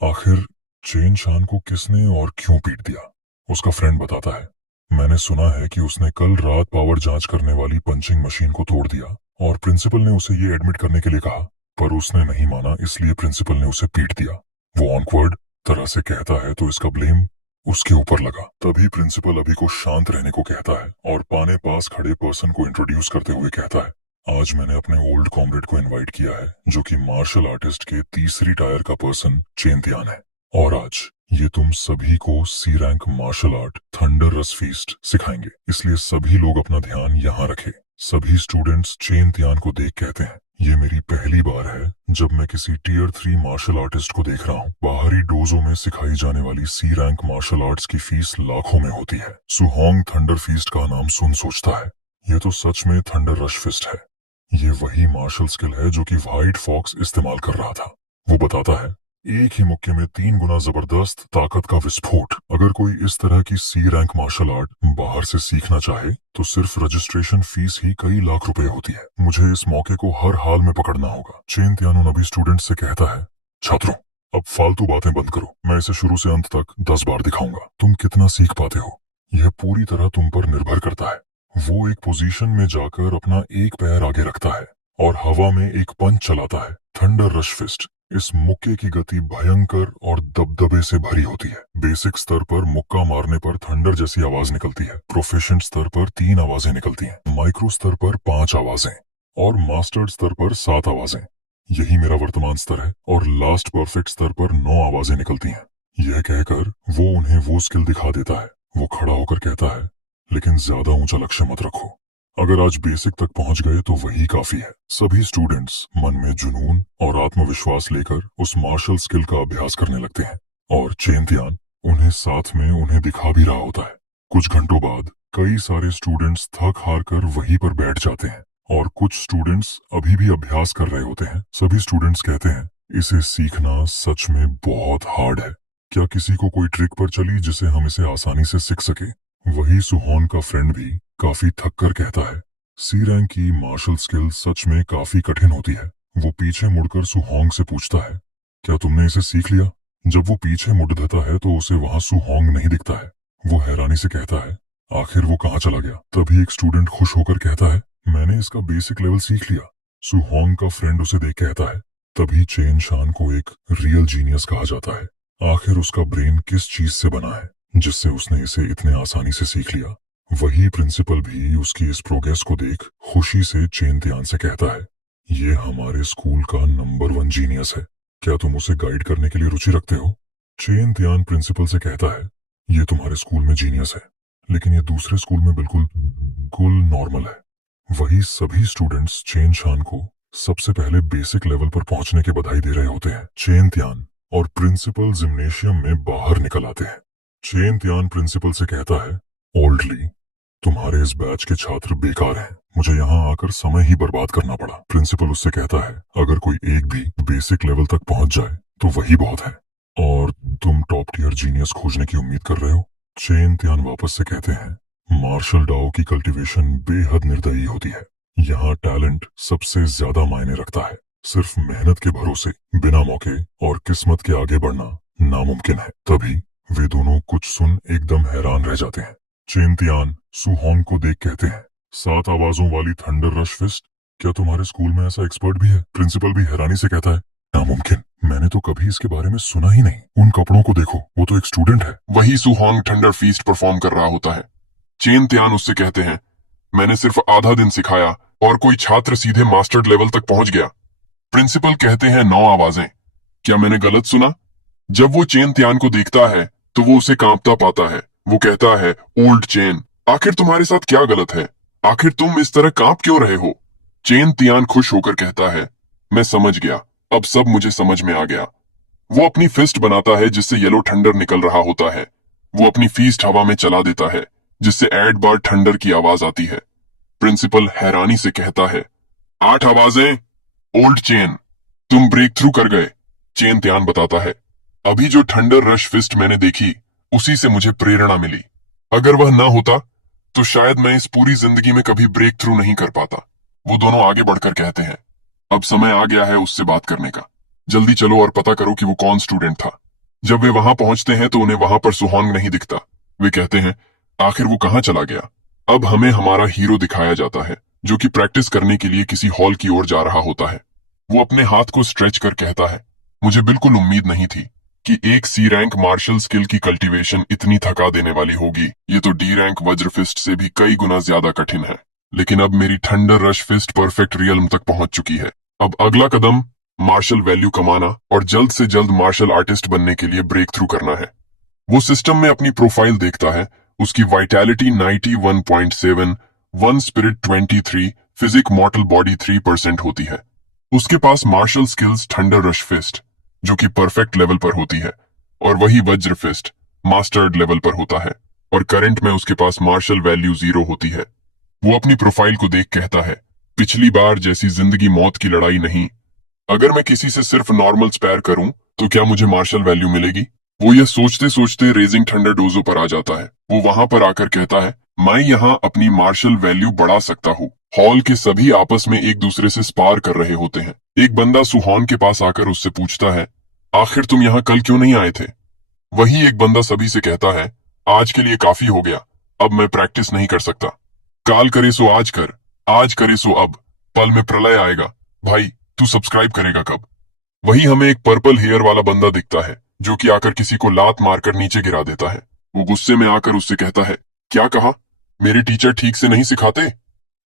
आखिर चेन शान को किसने और क्यों पीट दिया। उसका फ्रेंड बताता है, मैंने सुना है कि उसने कल रात पावर जांच करने वाली पंचिंग मशीन को तोड़ दिया और प्रिंसिपल ने उसे ये एडमिट करने के लिए कहा, पर उसने नहीं माना, इसलिए प्रिंसिपल ने उसे पीट दिया। वो ऑनवर्ड तरह से कहता है तो इसका ब्लेम उसके ऊपर लगा। तभी प्रिंसिपल अभी को शांत रहने को कहता है और पाने पास खड़े पर्सन को इंट्रोड्यूस करते हुए कहता है, आज मैंने अपने ओल्ड कॉमरेड को इनवाइट किया है जो कि मार्शल आर्टिस्ट के तीसरी टायर का पर्सन चेंतियान है, और आज ये तुम सभी को सी रैंक मार्शल आर्ट थंडर रस फीस्ट सिखाएंगे, इसलिए सभी लोग अपना ध्यान यहाँ रखें। सभी स्टूडेंट्स चेंतियान को देख कहते हैं, ये मेरी पहली बार है जब मैं किसी टियर 3 मार्शल आर्टिस्ट को देख रहा हूँ। बाहरी डोजो में सिखाई जाने वाली सी रैंक मार्शल आर्ट्स की फीस लाखों में होती है। सुहोंग थंडर फीस्ट का नाम सुन सोचता है, ये तो सच में थंडर रश फिस्ट है। ये वही मार्शल स्किल है जो कि व्हाइट फॉक्स इस्तेमाल कर रहा था। वो बताता है, एक ही मुक्के में 3 गुना जबरदस्त ताकत का विस्फोट। अगर कोई इस तरह की सी रैंक मार्शल आर्ट बाहर से सीखना चाहे तो सिर्फ रजिस्ट्रेशन फीस ही कई लाख रुपए होती है। मुझे इस मौके को हर हाल में पकड़ना होगा। चेंतियान अभी स्टूडेंट से कहता है, छात्रों अब फालतू बातें बंद करो, मैं इसे शुरू से अंत तक 10 बार दिखाऊंगा। तुम कितना सीख पाते हो यह पूरी तरह तुम पर निर्भर करता है। वो एक पोजीशन में जाकर अपना एक पैर आगे रखता है और हवा में एक पंच चलाता है, थंडर रश फिस्ट। इस मुक्के की गति भयंकर और दबदबे से भरी होती है। बेसिक स्तर पर मुक्का मारने पर थंडर जैसी आवाज निकलती है। प्रोफेशनल स्तर पर 3 आवाजें निकलती हैं, माइक्रो स्तर पर 5 आवाजें और मास्टर्ड स्तर पर 7 आवाजें। यही मेरा वर्तमान स्तर है और लास्ट परफेक्ट स्तर पर 9 आवाजें निकलती हैं। यह कहकर वो उन्हें वो स्किल दिखा देता है। वो खड़ा होकर कहता है, लेकिन ज्यादा ऊंचा लक्ष्य मत रखो। अगर आज बेसिक तक पहुंच गए तो वही काफी है। सभी स्टूडेंट्स मन में जुनून और आत्मविश्वास लेकर उस मार्शल स्किल का अभ्यास करने लगते हैं और चेनतियान उन्हें साथ में उन्हें दिखा भी रहा होता है। कुछ घंटों बाद कई सारे स्टूडेंट्स थक हार कर वहीं पर बैठ जाते हैं और कुछ स्टूडेंट्स अभी भी अभ्यास कर रहे होते हैं। सभी स्टूडेंट्स कहते हैं, इसे सीखना सच में बहुत हार्ड है। क्या किसी को कोई ट्रिक पर चली जिसे हम इसे आसानी से सीख सके? वही सुहोन का फ्रेंड भी काफी थक कर कहता है, सी रैंक की मार्शल स्किल सच में काफी कठिन होती है। वो पीछे मुड़कर सुहोंग से पूछता है, क्या तुमने इसे सीख लिया? जब वो पीछे मुड़ देता है तो उसे वहां सुहोंग नहीं दिखता है। वो हैरानी से कहता है, आखिर वो कहाँ चला गया? तभी एक स्टूडेंट खुश होकर कहता है, मैंने इसका बेसिक लेवल सीख लिया। सुहोंग का फ्रेंड उसे देख कहता है, तभी चेन शान को एक रियल जीनियस कहा जाता है। आखिर उसका ब्रेन किस चीज से बना है जिससे उसने इसे इतने आसानी से सीख लिया? वही प्रिंसिपल भी उसकी इस प्रोग्रेस को देख खुशी से चेनतियान से कहता है, ये हमारे स्कूल का नंबर 1 जीनियस है। क्या तुम उसे गाइड करने के लिए रुचि रखते हो? चेनतियान प्रिंसिपल से कहता है, ये तुम्हारे स्कूल में जीनियस है, लेकिन ये दूसरे स्कूल में बिल्कुल बिल्कुल नॉर्मल है। वही सभी स्टूडेंट्स चेन शान को सबसे पहले बेसिक लेवल पर पहुंचने की बधाई दे रहे होते हैं। चेनतियान और प्रिंसिपल जिम्नेशियम में बाहर निकल आते हैं। चेनतियान प्रिंसिपल से कहता है, ओल्डली, तुम्हारे इस बैच के छात्र बेकार हैं। मुझे यहाँ आकर समय ही बर्बाद करना पड़ा। प्रिंसिपल उससे कहता है, अगर कोई एक भी बेसिक लेवल तक पहुंच जाए तो वही बहुत है। और तुम टॉप टियर जीनियस खोजने की उम्मीद कर रहे हो? चेनतियान वापस से कहते हैं, मार्शल डाओ की कल्टीवेशन बेहद निर्दयी होती है। यहाँ टैलेंट सबसे ज्यादा मायने रखता है। सिर्फ मेहनत के भरोसे बिना मौके और किस्मत के आगे बढ़ना नामुमकिन है। तभी वे दोनों कुछ सुन एकदम हैरान रह जाते हैं। चेनतियान सुहोंग को देख कहते हैं, 7 आवाजों वाली थंडर रश फिस्ट, क्या तुम्हारे स्कूल में ऐसा एक्सपर्ट भी है? प्रिंसिपल भी हैरानी से कहता है, नामुमकिन, मैंने तो कभी इसके बारे में सुना ही नहीं। उन कपड़ों को देखो, वो तो एक स्टूडेंट है। वही सुहोंग थंडर फीस्ट परफॉर्म कर रहा होता है। चेनतियान उससे कहते हैं, मैंने सिर्फ आधा दिन सिखाया और कोई छात्र सीधे मास्टर्ड लेवल तक पहुंच गया। प्रिंसिपल कहते हैं, 9 आवाजें। क्या मैंने गलत सुना? जब वो चेनतियान को देखता है तो वो उसे कांपता पाता है। वो कहता है, ओल्ड चेन, आखिर तुम्हारे साथ क्या गलत है? आखिर तुम इस तरह कांप क्यों रहे हो? चेनतियान खुश होकर कहता है, मैं समझ गया, अब सब मुझे समझ में आ गया। वो अपनी फिस्ट बनाता है जिससे येलो थंडर निकल रहा होता है। वो अपनी फीस्ट हवा में चला देता है जिससे एड बार थंडर की आवाज आती है। प्रिंसिपल हैरानी से कहता है, 8 आवाजें। ओल्ड चेन, तुम ब्रेक थ्रू कर गए। चेनतियान बताता है, अभी जो थंडर रश फिस्ट मैंने देखी उसी से मुझे प्रेरणा मिली। अगर वह ना होता तो शायद मैं इस पूरी जिंदगी में कभी ब्रेक थ्रू नहीं कर पाता। वो दोनों आगे बढ़कर कहते हैं, अब समय आ गया है उससे बात करने का। जल्दी चलो और पता करो कि वो कौन स्टूडेंट था। जब वे वहां पहुंचते हैं तो उन्हें वहां पर सुहोंग नहीं दिखता। वे कहते हैं, आखिर वो कहां चला गया? अब हमें हमारा हीरो दिखाया जाता है जो कि प्रैक्टिस करने के लिए किसी हॉल की ओर जा रहा होता है। वो अपने हाथ को स्ट्रेच कर कहता है, मुझे बिल्कुल उम्मीद नहीं थी कि एक सी रैंक मार्शल स्किल की कल्टीवेशन इतनी थका देने वाली होगी। ये तो डी रैंक वज्र फिस्ट से भी कई गुना ज्यादा कठिन है। लेकिन अब मेरी thunder rush fist perfect realm तक पहुंच चुकी है। अब अगला कदम मार्शल वैल्यू कमाना और जल्द से जल्द मार्शल आर्टिस्ट बनने के लिए ब्रेक थ्रू करना है। वो सिस्टम में अपनी प्रोफाइल देखता है। उसकी vitality 91.7, one spirit 23, physique mortal body 3% होती है। उसके पास martial skills thunder rush fist जो कि परफेक्ट लेवल पर होती है और वही वज्र फिस्ट मास्टर्ड लेवल पर होता है और करंट में उसके पास मार्शल वैल्यू 0 होती है। वो अपनी प्रोफाइल को देख कहता है, पिछली बार जैसी जिंदगी मौत की लड़ाई नहीं। अगर मैं किसी से सिर्फ नॉर्मल स्पैर करूं तो क्या मुझे मार्शल वैल्यू मिलेगी? वो यह सोचते सोचते रेजिंग थंडर डोजो पर आ जाता है। वो वहां पर आकर कहता है, मैं यहाँ अपनी मार्शल वैल्यू बढ़ा सकता हूँ। हॉल के सभी आपस में एक दूसरे से स्पार कर रहे होते हैं। एक बंदा सुहोन के पास आकर उससे पूछता है, आखिर तुम यहाँ कल क्यों नहीं आए थे? वही एक बंदा सभी से कहता है, आज के लिए काफी हो गया, अब मैं प्रैक्टिस नहीं कर सकता। काल करे सो आज कर, आज करे सो अब। पल में प्रलय आएगा। भाई, तू सब्सक्राइब करेगा कब? वहीं हमें एक पर्पल हेयर वाला बंदा दिखता है जो कि आकर किसी को लात मारकर नीचे गिरा देता है। वो गुस्से में आकर उससे कहता है, क्या कहा? मेरे टीचर ठीक से नहीं सिखाते?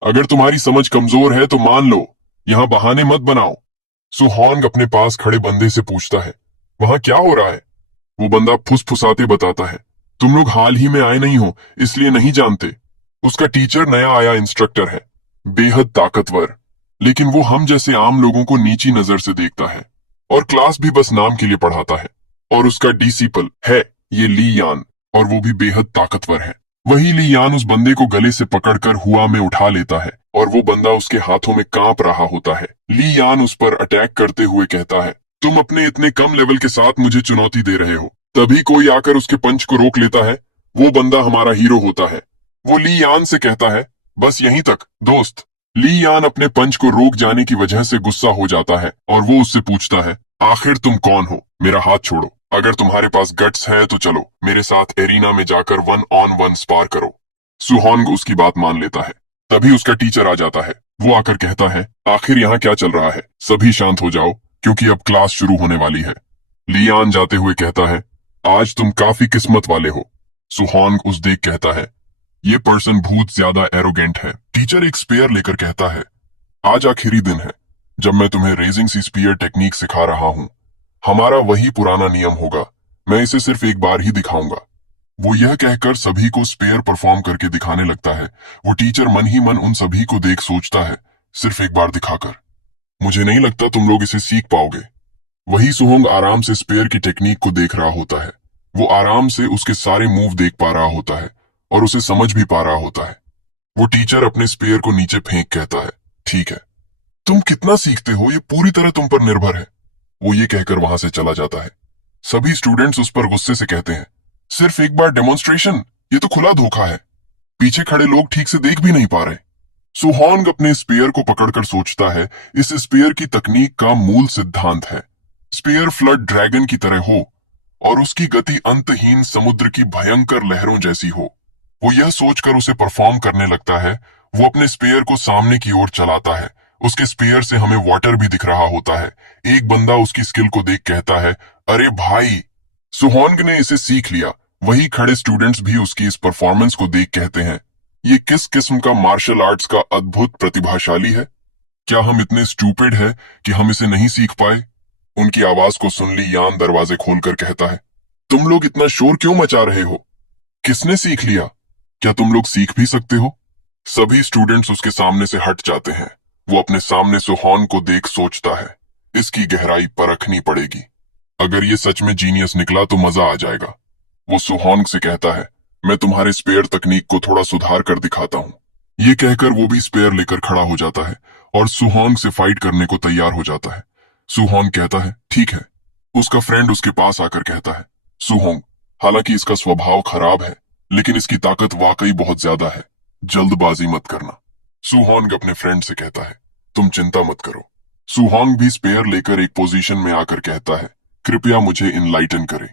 अगर तुम्हारी समझ कमजोर है तो मान लो, यहां बहाने मत बनाओ। सो हॉन्ग अपने पास खड़े बंदे से पूछता है, वहां क्या हो रहा है? वो बंदा फुसफुसाते बताता है, तुम लोग हाल ही में आए नहीं हो इसलिए नहीं जानते। उसका टीचर नया आया इंस्ट्रक्टर है, बेहद ताकतवर, लेकिन वो हम जैसे आम लोगों को नीची नजर से देखता है और क्लास भी बस नाम के लिए पढ़ाता है। और उसका डिसिपल है ये ली यान, और वो भी बेहद ताकतवर है। वही ली यान उस बंदे को गले से पकड़कर हुआ में उठा लेता है और वो बंदा उसके हाथों में कांप रहा होता है। ली यान उस पर अटैक करते हुए कहता है, तुम अपने इतने कम लेवल के साथ मुझे चुनौती दे रहे हो। तभी कोई आकर उसके पंच को रोक लेता है। वो बंदा हमारा हीरो होता है। वो ली यान से कहता है, बस यहीं तक दोस्त। ली यान अपने पंच को रोक जाने की वजह से गुस्सा हो जाता है और वो उससे पूछता है, आखिर तुम कौन हो? मेरा हाथ छोड़ो। अगर तुम्हारे पास गट्स है तो चलो मेरे साथ एरिना में जाकर 1-on-1 स्पार करो। सुहोंग उसकी बात मान लेता है। तभी उसका टीचर आ जाता है। वो आकर कहता है, आखिर यहाँ क्या चल रहा है? सभी शांत हो जाओ क्योंकि अब क्लास शुरू होने वाली है। लियान जाते हुए कहता है, आज तुम काफी किस्मत वाले हो। सुहोंग उस देख कहता है, ये पर्सन बहुत ज्यादा एरोगेंट है। टीचर एक स्पेयर लेकर कहता है, आज आखिरी दिन है जब मैं तुम्हें रेजिंग सी स्पीयर टेक्निक सिखा रहा हूं। हमारा वही पुराना नियम होगा, मैं इसे सिर्फ एक बार ही दिखाऊंगा। वो यह कहकर सभी को स्पेयर परफॉर्म करके दिखाने लगता है। वो टीचर मन ही मन उन सभी को देख सोचता है, सिर्फ एक बार दिखाकर मुझे नहीं लगता तुम लोग इसे सीख पाओगे। वही सुहोंग आराम से स्पेयर की टेक्निक को देख रहा होता है। वो आराम से उसके सारे मूव देख पा रहा होता है और उसे समझ भी पा रहा होता है। वो टीचर अपने स्पेयर को नीचे फेंक कहता है, ठीक है, तुम कितना सीखते हो ये पूरी तरह तुम पर निर्भर है। वो ये कहकर वहां से चला जाता है। सभी स्टूडेंट्स उस पर गुस्से से कहते हैं, सिर्फ एक बार डेमोन्स्ट्रेशन, ये तो खुला धोखा है। पीछे खड़े लोग ठीक से देख भी नहीं पा रहे। सुहोंग अपने स्पेयर को पकड़कर सोचता है, इस स्पेयर की तकनीक का मूल सिद्धांत है, स्पेयर फ्लड ड्रैगन की तरह हो और उसकी गति अंतहीन समुद्र की भयंकर लहरों जैसी हो। वो यह सोचकर उसे परफॉर्म करने लगता है। वो अपने स्पेयर को सामने की ओर चलाता है। उसके स्पेयर से हमें वाटर भी दिख रहा होता है। एक बंदा उसकी स्किल को देख कहता है, अरे भाई, सुहोंग ने इसे सीख लिया। वही खड़े स्टूडेंट्स भी उसकी इस परफॉर्मेंस को देख कहते हैं, ये किस किस्म का मार्शल आर्ट्स का अद्भुत प्रतिभाशाली है। क्या हम इतने स्टूपिड है कि हम इसे नहीं सीख पाए? उनकी आवाज को सुन ली यान दरवाजे खोलकर कहता है, तुम लोग इतना शोर क्यों मचा रहे हो? किसने सीख लिया? क्या तुम लोग सीख भी सकते हो? सभी स्टूडेंट्स उसके सामने से हट जाते हैं। वो अपने सामने सुहोंग को देख सोचता है, इसकी गहराई परखनी पड़ेगी। अगर ये सच में जीनियस निकला तो मजा आ जाएगा। वो सुहोंग से कहता है, मैं तुम्हारे स्पेयर तकनीक को थोड़ा सुधार कर दिखाता हूँ। ये कहकर वो भी स्पेयर लेकर खड़ा हो जाता है और सुहोंग से फाइट करने को तैयार हो जाता है। सुहोंग कहता है, ठीक है। उसका फ्रेंड उसके पास आकर कहता है, सुहोंग, हालांकि इसका स्वभाव खराब है लेकिन इसकी ताकत वाकई बहुत ज्यादा है, जल्दबाजी मत करना। सुहोंग अपने फ्रेंड से कहता है, तुम चिंता मत करो। सुहोंग भी स्पेयर लेकर एक पोजीशन में आकर कहता है, कृपया मुझे इनलाइटन करें।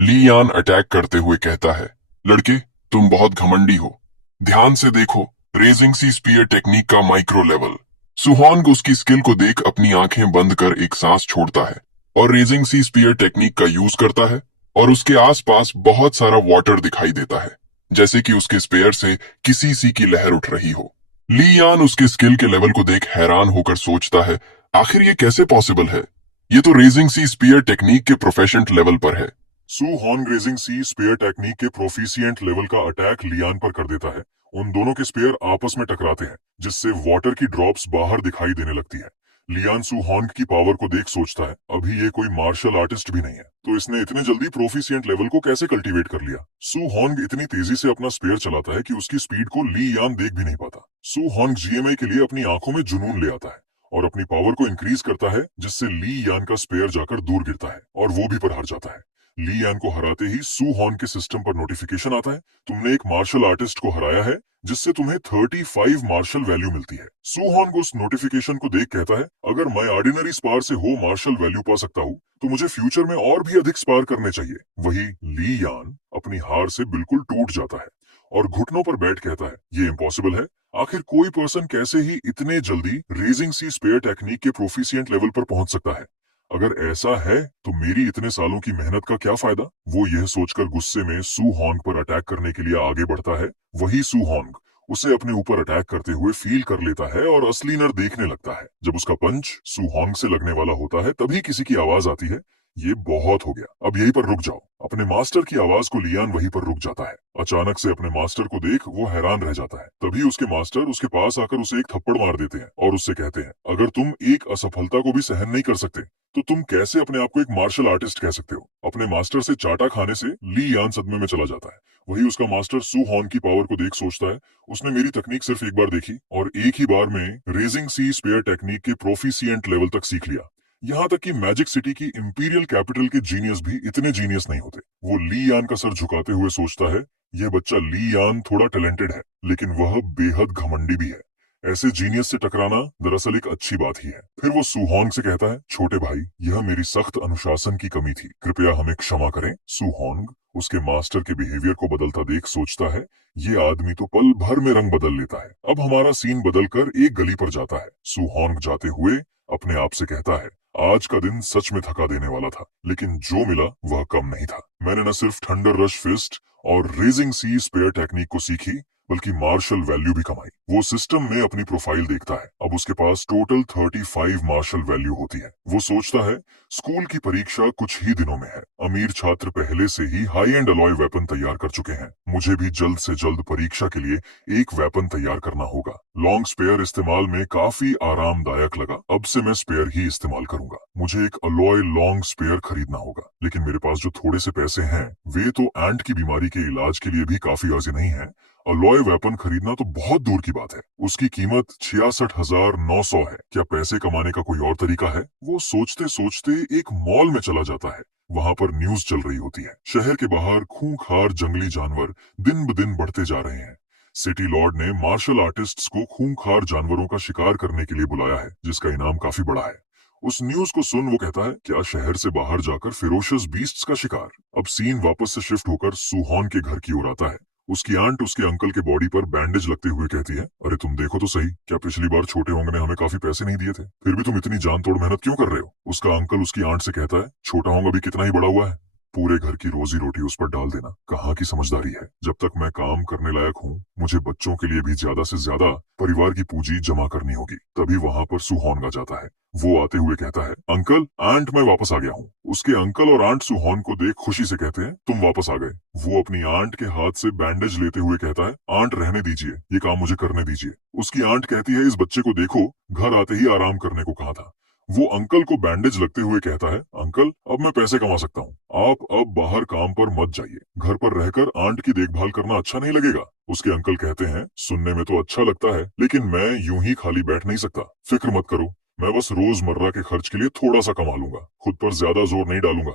ली यान अटैक करते हुए कहता है, लड़के, तुम बहुत घमंडी हो। ध्यान से देखो, रेजिंग सी स्पीयर टेक्निक का माइक्रो लेवल। सुहोंग उसकी स्किल को देख अपनी आंखें बंद कर एक सांस छोड़ता है और रेजिंग सी स्पीयर टेक्निक का यूज करता है और उसके आसपास बहुत सारा वाटर दिखाई देता है, जैसे कि उसके स्पेयर से किसी सी की लहर उठ रही हो। ली यान उसके स्किल के लेवल को देख हैरान होकर सोचता है, आखिर ये कैसे पॉसिबल है? ये तो रेजिंग सी स्पीयर टेक्निक के प्रोफेशनल लेवल पर है। सुहोंग रेजिंग सी स्पेयर टेक्निक के प्रोफिशिएंट लेवल का अटैक लियान पर कर देता है। उन दोनों के स्पेयर आपस में टकराते हैं जिससे वाटर की ड्रॉप्स बाहर दिखाई देने लगती है। लियान सुहोंग की पावर को देख सोचता है, अभी ये कोई मार्शल आर्टिस्ट भी नहीं है, तो इसने इतने जल्दी प्रोफिशिएंट लेवल को कैसे कल्टीवेट कर लिया। सुहोंग इतनी तेजी से अपना स्पेयर चलाता है कि उसकी स्पीड को ली यान देख भी नहीं पाता। सुहोंग जीएमए के लिए अपनी आंखों में जुनून ले आता है और अपनी पावर को इंक्रीज करता है, जिससे ली यान का स्पेयर जाकर दूर गिरता है और वो भी पर हार जाता है। ली यान को हराते ही सुहोन के सिस्टम पर नोटिफिकेशन आता है, तुमने एक मार्शल आर्टिस्ट को हराया है जिससे तुम्हें 35 मार्शल वैल्यू मिलती है। सुहोन को उस नोटिफिकेशन को देख कहता है, अगर मैं ऑर्डिनरी स्पार से हो मार्शल वैल्यू पा सकता हूँ तो मुझे फ्यूचर में और भी अधिक स्पार करने चाहिए। वही ली यान अपनी हार से बिल्कुल टूट जाता है और घुटनों पर बैठ कहता है, ये इम्पॉसिबल है, आखिर कोई पर्सन कैसे ही इतने जल्दी रेजिंग सी स्पेयर टेक्निक के प्रोफिशिएंट लेवल पर पहुंच सकता है? अगर ऐसा है तो मेरी इतने सालों की मेहनत का क्या फायदा? वो यह सोचकर गुस्से में सू हॉन्ग पर अटैक करने के लिए आगे बढ़ता है। वही सू हॉन्ग उसे अपने ऊपर अटैक करते हुए फील कर लेता है और असली नर देखने लगता है। जब उसका पंच सू हॉन्ग से लगने वाला होता है तभी किसी की आवाज आती है, ये बहुत हो गया, अब यहीं पर रुक जाओ। अपने मास्टर की आवाज को लियान वहीं पर रुक जाता है। अचानक से अपने मास्टर को देख वो हैरान रह जाता है। तभी उसके मास्टर उसके पास आकर उसे एक थप्पड़ मार देते हैं और उससे कहते हैं, अगर तुम एक असफलता को भी सहन नहीं कर सकते तो तुम कैसे अपने आप को एक मार्शल आर्टिस्ट कह सकते हो? अपने मास्टर से चाटा खाने से ली यान सदमे में चला जाता है। वही उसका मास्टर सू हॉन की पावर को देख सोचता है, उसने मेरी तकनीक सिर्फ एक बार देखी और एक ही बार में रेजिंग सी स्पेयर टेक्निक के प्रोफिशिएंट लेवल तक सीख लिया। यहाँ तक कि मैजिक सिटी की इंपीरियल कैपिटल के जीनियस भी इतने जीनियस नहीं होते। वो ली यान का सर झुकाते हुए सोचता है, यह बच्चा ली यान थोड़ा टैलेंटेड है लेकिन वह बेहद घमंडी भी है। ऐसे जीनियस से टकराना दरअसल एक अच्छी बात ही है। फिर वो सुहॉन्ग से कहता है, छोटे भाई, यह मेरी सख्त अनुशासन की कमी थी, कृपया हमें क्षमा करें। सुहॉन्ग उसके मास्टर के बिहेवियर को बदलता देख सोचता है, ये आदमी तो पल भर में रंग बदल लेता है। अब हमारा सीन बदलकर एक गली पर जाता है। सुहॉन्ग जाते हुए अपने आप से कहता है, आज का दिन सच में थका देने वाला था, लेकिन जो मिला वह कम नहीं था। मैंने न सिर्फ थंडर रश फिस्ट और रेजिंग सी स्पेयर टेक्निक को सीखी बल्कि मार्शल वैल्यू भी कमाई। वो सिस्टम में अपनी प्रोफाइल देखता है, अब उसके पास टोटल 35 मार्शल वैल्यू होती है। वो सोचता है, स्कूल की परीक्षा कुछ ही दिनों में है, अमीर छात्र पहले से ही हाई एंड अलॉय वेपन तैयार कर चुके हैं, मुझे भी जल्द से जल्द परीक्षा के लिए एक वेपन तैयार करना होगा। लॉन्ग स्पेयर इस्तेमाल में काफी आरामदायक लगा, अब से मैं स्पेयर ही इस्तेमाल करूंगा। मुझे एक अलॉय लॉन्ग स्पेयर खरीदना होगा, लेकिन मेरे पास जो थोड़े से पैसे हैं वे तो एंट की बीमारी के इलाज के लिए भी काफी अर्जे नहीं है। अलॉय वेपन खरीदना तो बहुत दूर की बात है, उसकी कीमत 66,900 है। क्या पैसे कमाने का कोई और तरीका है? वो सोचते सोचते एक मॉल में चला जाता है। वहां पर न्यूज चल रही होती है, शहर के बाहर खूंखार जंगली जानवर दिन ब दिन बढ़ते जा रहे हैं। सिटी लॉर्ड ने मार्शल आर्टिस्ट्स को खूंखार जानवरों का शिकार करने के लिए बुलाया है, जिसका इनाम काफी बड़ा है। उस न्यूज को सुन वो कहता है, क्या शहर से बाहर जाकर फेरोशियस बीस्ट्स का शिकार? अब सीन वापस से शिफ्ट होकर सुहॉन के घर की ओर आता है। उसकी आंट उसके अंकल के बॉडी पर बैंडेज लगते हुए कहती है, अरे तुम देखो तो सही, क्या पिछली बार छोटे होंगे ने हमें काफी पैसे नहीं दिए थे, फिर भी तुम इतनी जान तोड़ मेहनत क्यों कर रहे हो? उसका अंकल उसकी आंट से कहता है, छोटा होंगे अभी कितना ही बड़ा हुआ है, पूरे घर की रोजी रोटी उस पर डाल देना। कहाँ की समझदारी है, जब तक मैं काम करने लायक हूँ मुझे बच्चों के लिए भी ज्यादा से ज्यादा परिवार की पूंजी जमा करनी होगी। तभी वहां पर सुहॉन आ जाता है। वो आते हुए कहता है, अंकल, आंट मैं वापस आ गया हूँ। उसके अंकल और आंट सुहॉन को देख खुशी से कहते हैं, तुम वापस आ गए। वो अपनी आंट के हाथ से बैंडेज लेते हुए कहता है, आंट रहने दीजिए, ये काम मुझे करने दीजिए। उसकी आंट कहती है, इस बच्चे को देखो, घर आते ही आराम करने को कहा था। वो अंकल को बैंडेज लगते हुए कहता है, अंकल अब मैं पैसे कमा सकता हूँ, आप अब बाहर काम पर मत जाइए, घर पर रहकर आंट की देखभाल करना अच्छा नहीं लगेगा। उसके अंकल कहते हैं, सुनने में तो अच्छा लगता है लेकिन मैं यूं ही खाली बैठ नहीं सकता, फिक्र मत करो, मैं बस रोजमर्रा के खर्च के लिए थोड़ा सा कमा लूंगा, खुद पर ज्यादा जोर नहीं डालूंगा।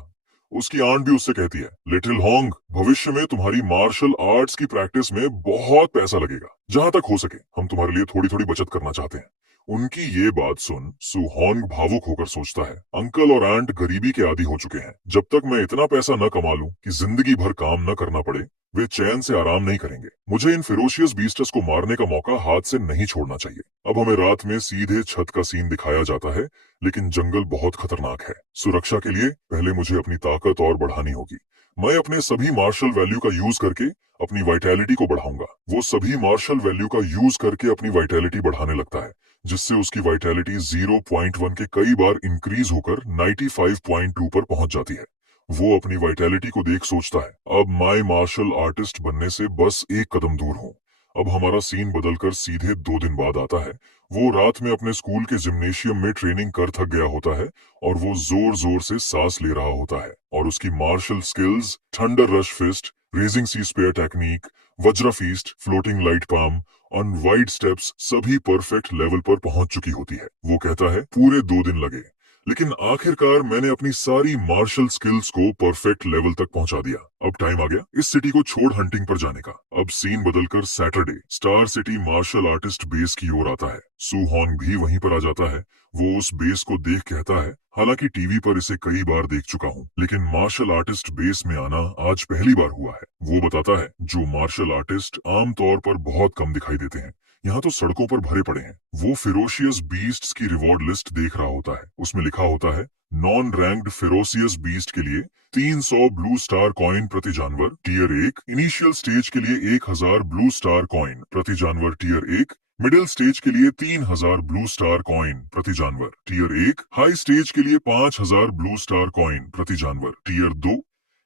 उसकी आंट भी उससे कहती है, लिटिल हॉन्ग, भविष्य में तुम्हारी मार्शल आर्ट्स की प्रैक्टिस में बहुत पैसा लगेगा, जहां तक हो सके हम तुम्हारे लिए थोड़ी थोड़ी बचत करना चाहते हैं। उनकी ये बात सुन सुहॉन्ग भावुक होकर सोचता है, अंकल और आंट गरीबी के आदी हो चुके हैं, जब तक मैं इतना पैसा न कमा लूं कि जिंदगी भर काम न करना पड़े वे चैन से आराम नहीं करेंगे। मुझे इन फेरोशियस बीस्टर्स को मारने का मौका हाथ से नहीं छोड़ना चाहिए। अब हमें रात में सीधे छत का सीन दिखाया जाता है, लेकिन जंगल बहुत खतरनाक है। सुरक्षा के लिए पहले मुझे अपनी ताकत और बढ़ानी होगी। मैं अपने सभी मार्शल वैल्यू का यूज करके अपनी वाइटैलिटी को बढ़ाऊंगा। वो सभी मार्शल वैल्यू का यूज करके अपनी वाइटैलिटी बढ़ाने लगता है, जिससे उसकी वाइटैलिटी 0.1 के कई बार इंक्रीज होकर 95.2 पर पहुंच जाती है। वो अपनी वाइटैलिटी को देख सोचता है, अब मैं मार्शल आर्टिस्ट बनने से बस एक कदम दूर हूँ। अब हमारा सीन बदलकर सीधे 2 दिन बाद आता है। वो रात में अपने स्कूल के जिम्नेशियम में ट्रेनिंग कर थक गया होता है और वो जोर जोर से सांस ले रहा होता है और उसकी martial skills thunder rush fist, raging sea spear technique, Vajra fist, floating light palm on wide steps सभी परफेक्ट लेवल पर पहुंच चुकी होती है। वो कहता है, पूरे 2 दिन लगे लेकिन आखिरकार मैंने अपनी सारी मार्शल स्किल्स को परफेक्ट लेवल तक पहुंचा दिया। अब टाइम आ गया इस सिटी को छोड़ हंटिंग पर जाने का। अब सीन बदलकर Saturday star city martial artist base की ओर आता है। सुहॉन्ग भी वहीं पर आ जाता है। वो उस बेस को देख कहता है, हालांकि टीवी पर इसे कई बार देख चुका हूँ, लेकिन मार्शल आर्टिस्ट बेस में आना आज पहली बार हुआ है। वो बताता है, जो मार्शल आर्टिस्ट आमतौर पर बहुत कम दिखाई देते हैं, यहाँ तो सड़कों पर भरे पड़े हैं। वो फेरोशियस बीस्ट्स की रिवॉर्ड लिस्ट देख रहा होता है। उसमें लिखा होता है नॉन रैंक्ड फेरोशियस बीस्ट के लिए 300 ब्लू स्टार कॉइन प्रति जानवर टियर 1, इनिशियल स्टेज के लिए 1000 ब्लू स्टार कॉइन प्रति जानवर टियर 1, मिडिल स्टेज के लिए 3000 ब्लू स्टार कॉइन प्रति जानवर टियर 1, हाई स्टेज के लिए 5000 ब्लू स्टार कॉइन प्रति जानवर टियर 2।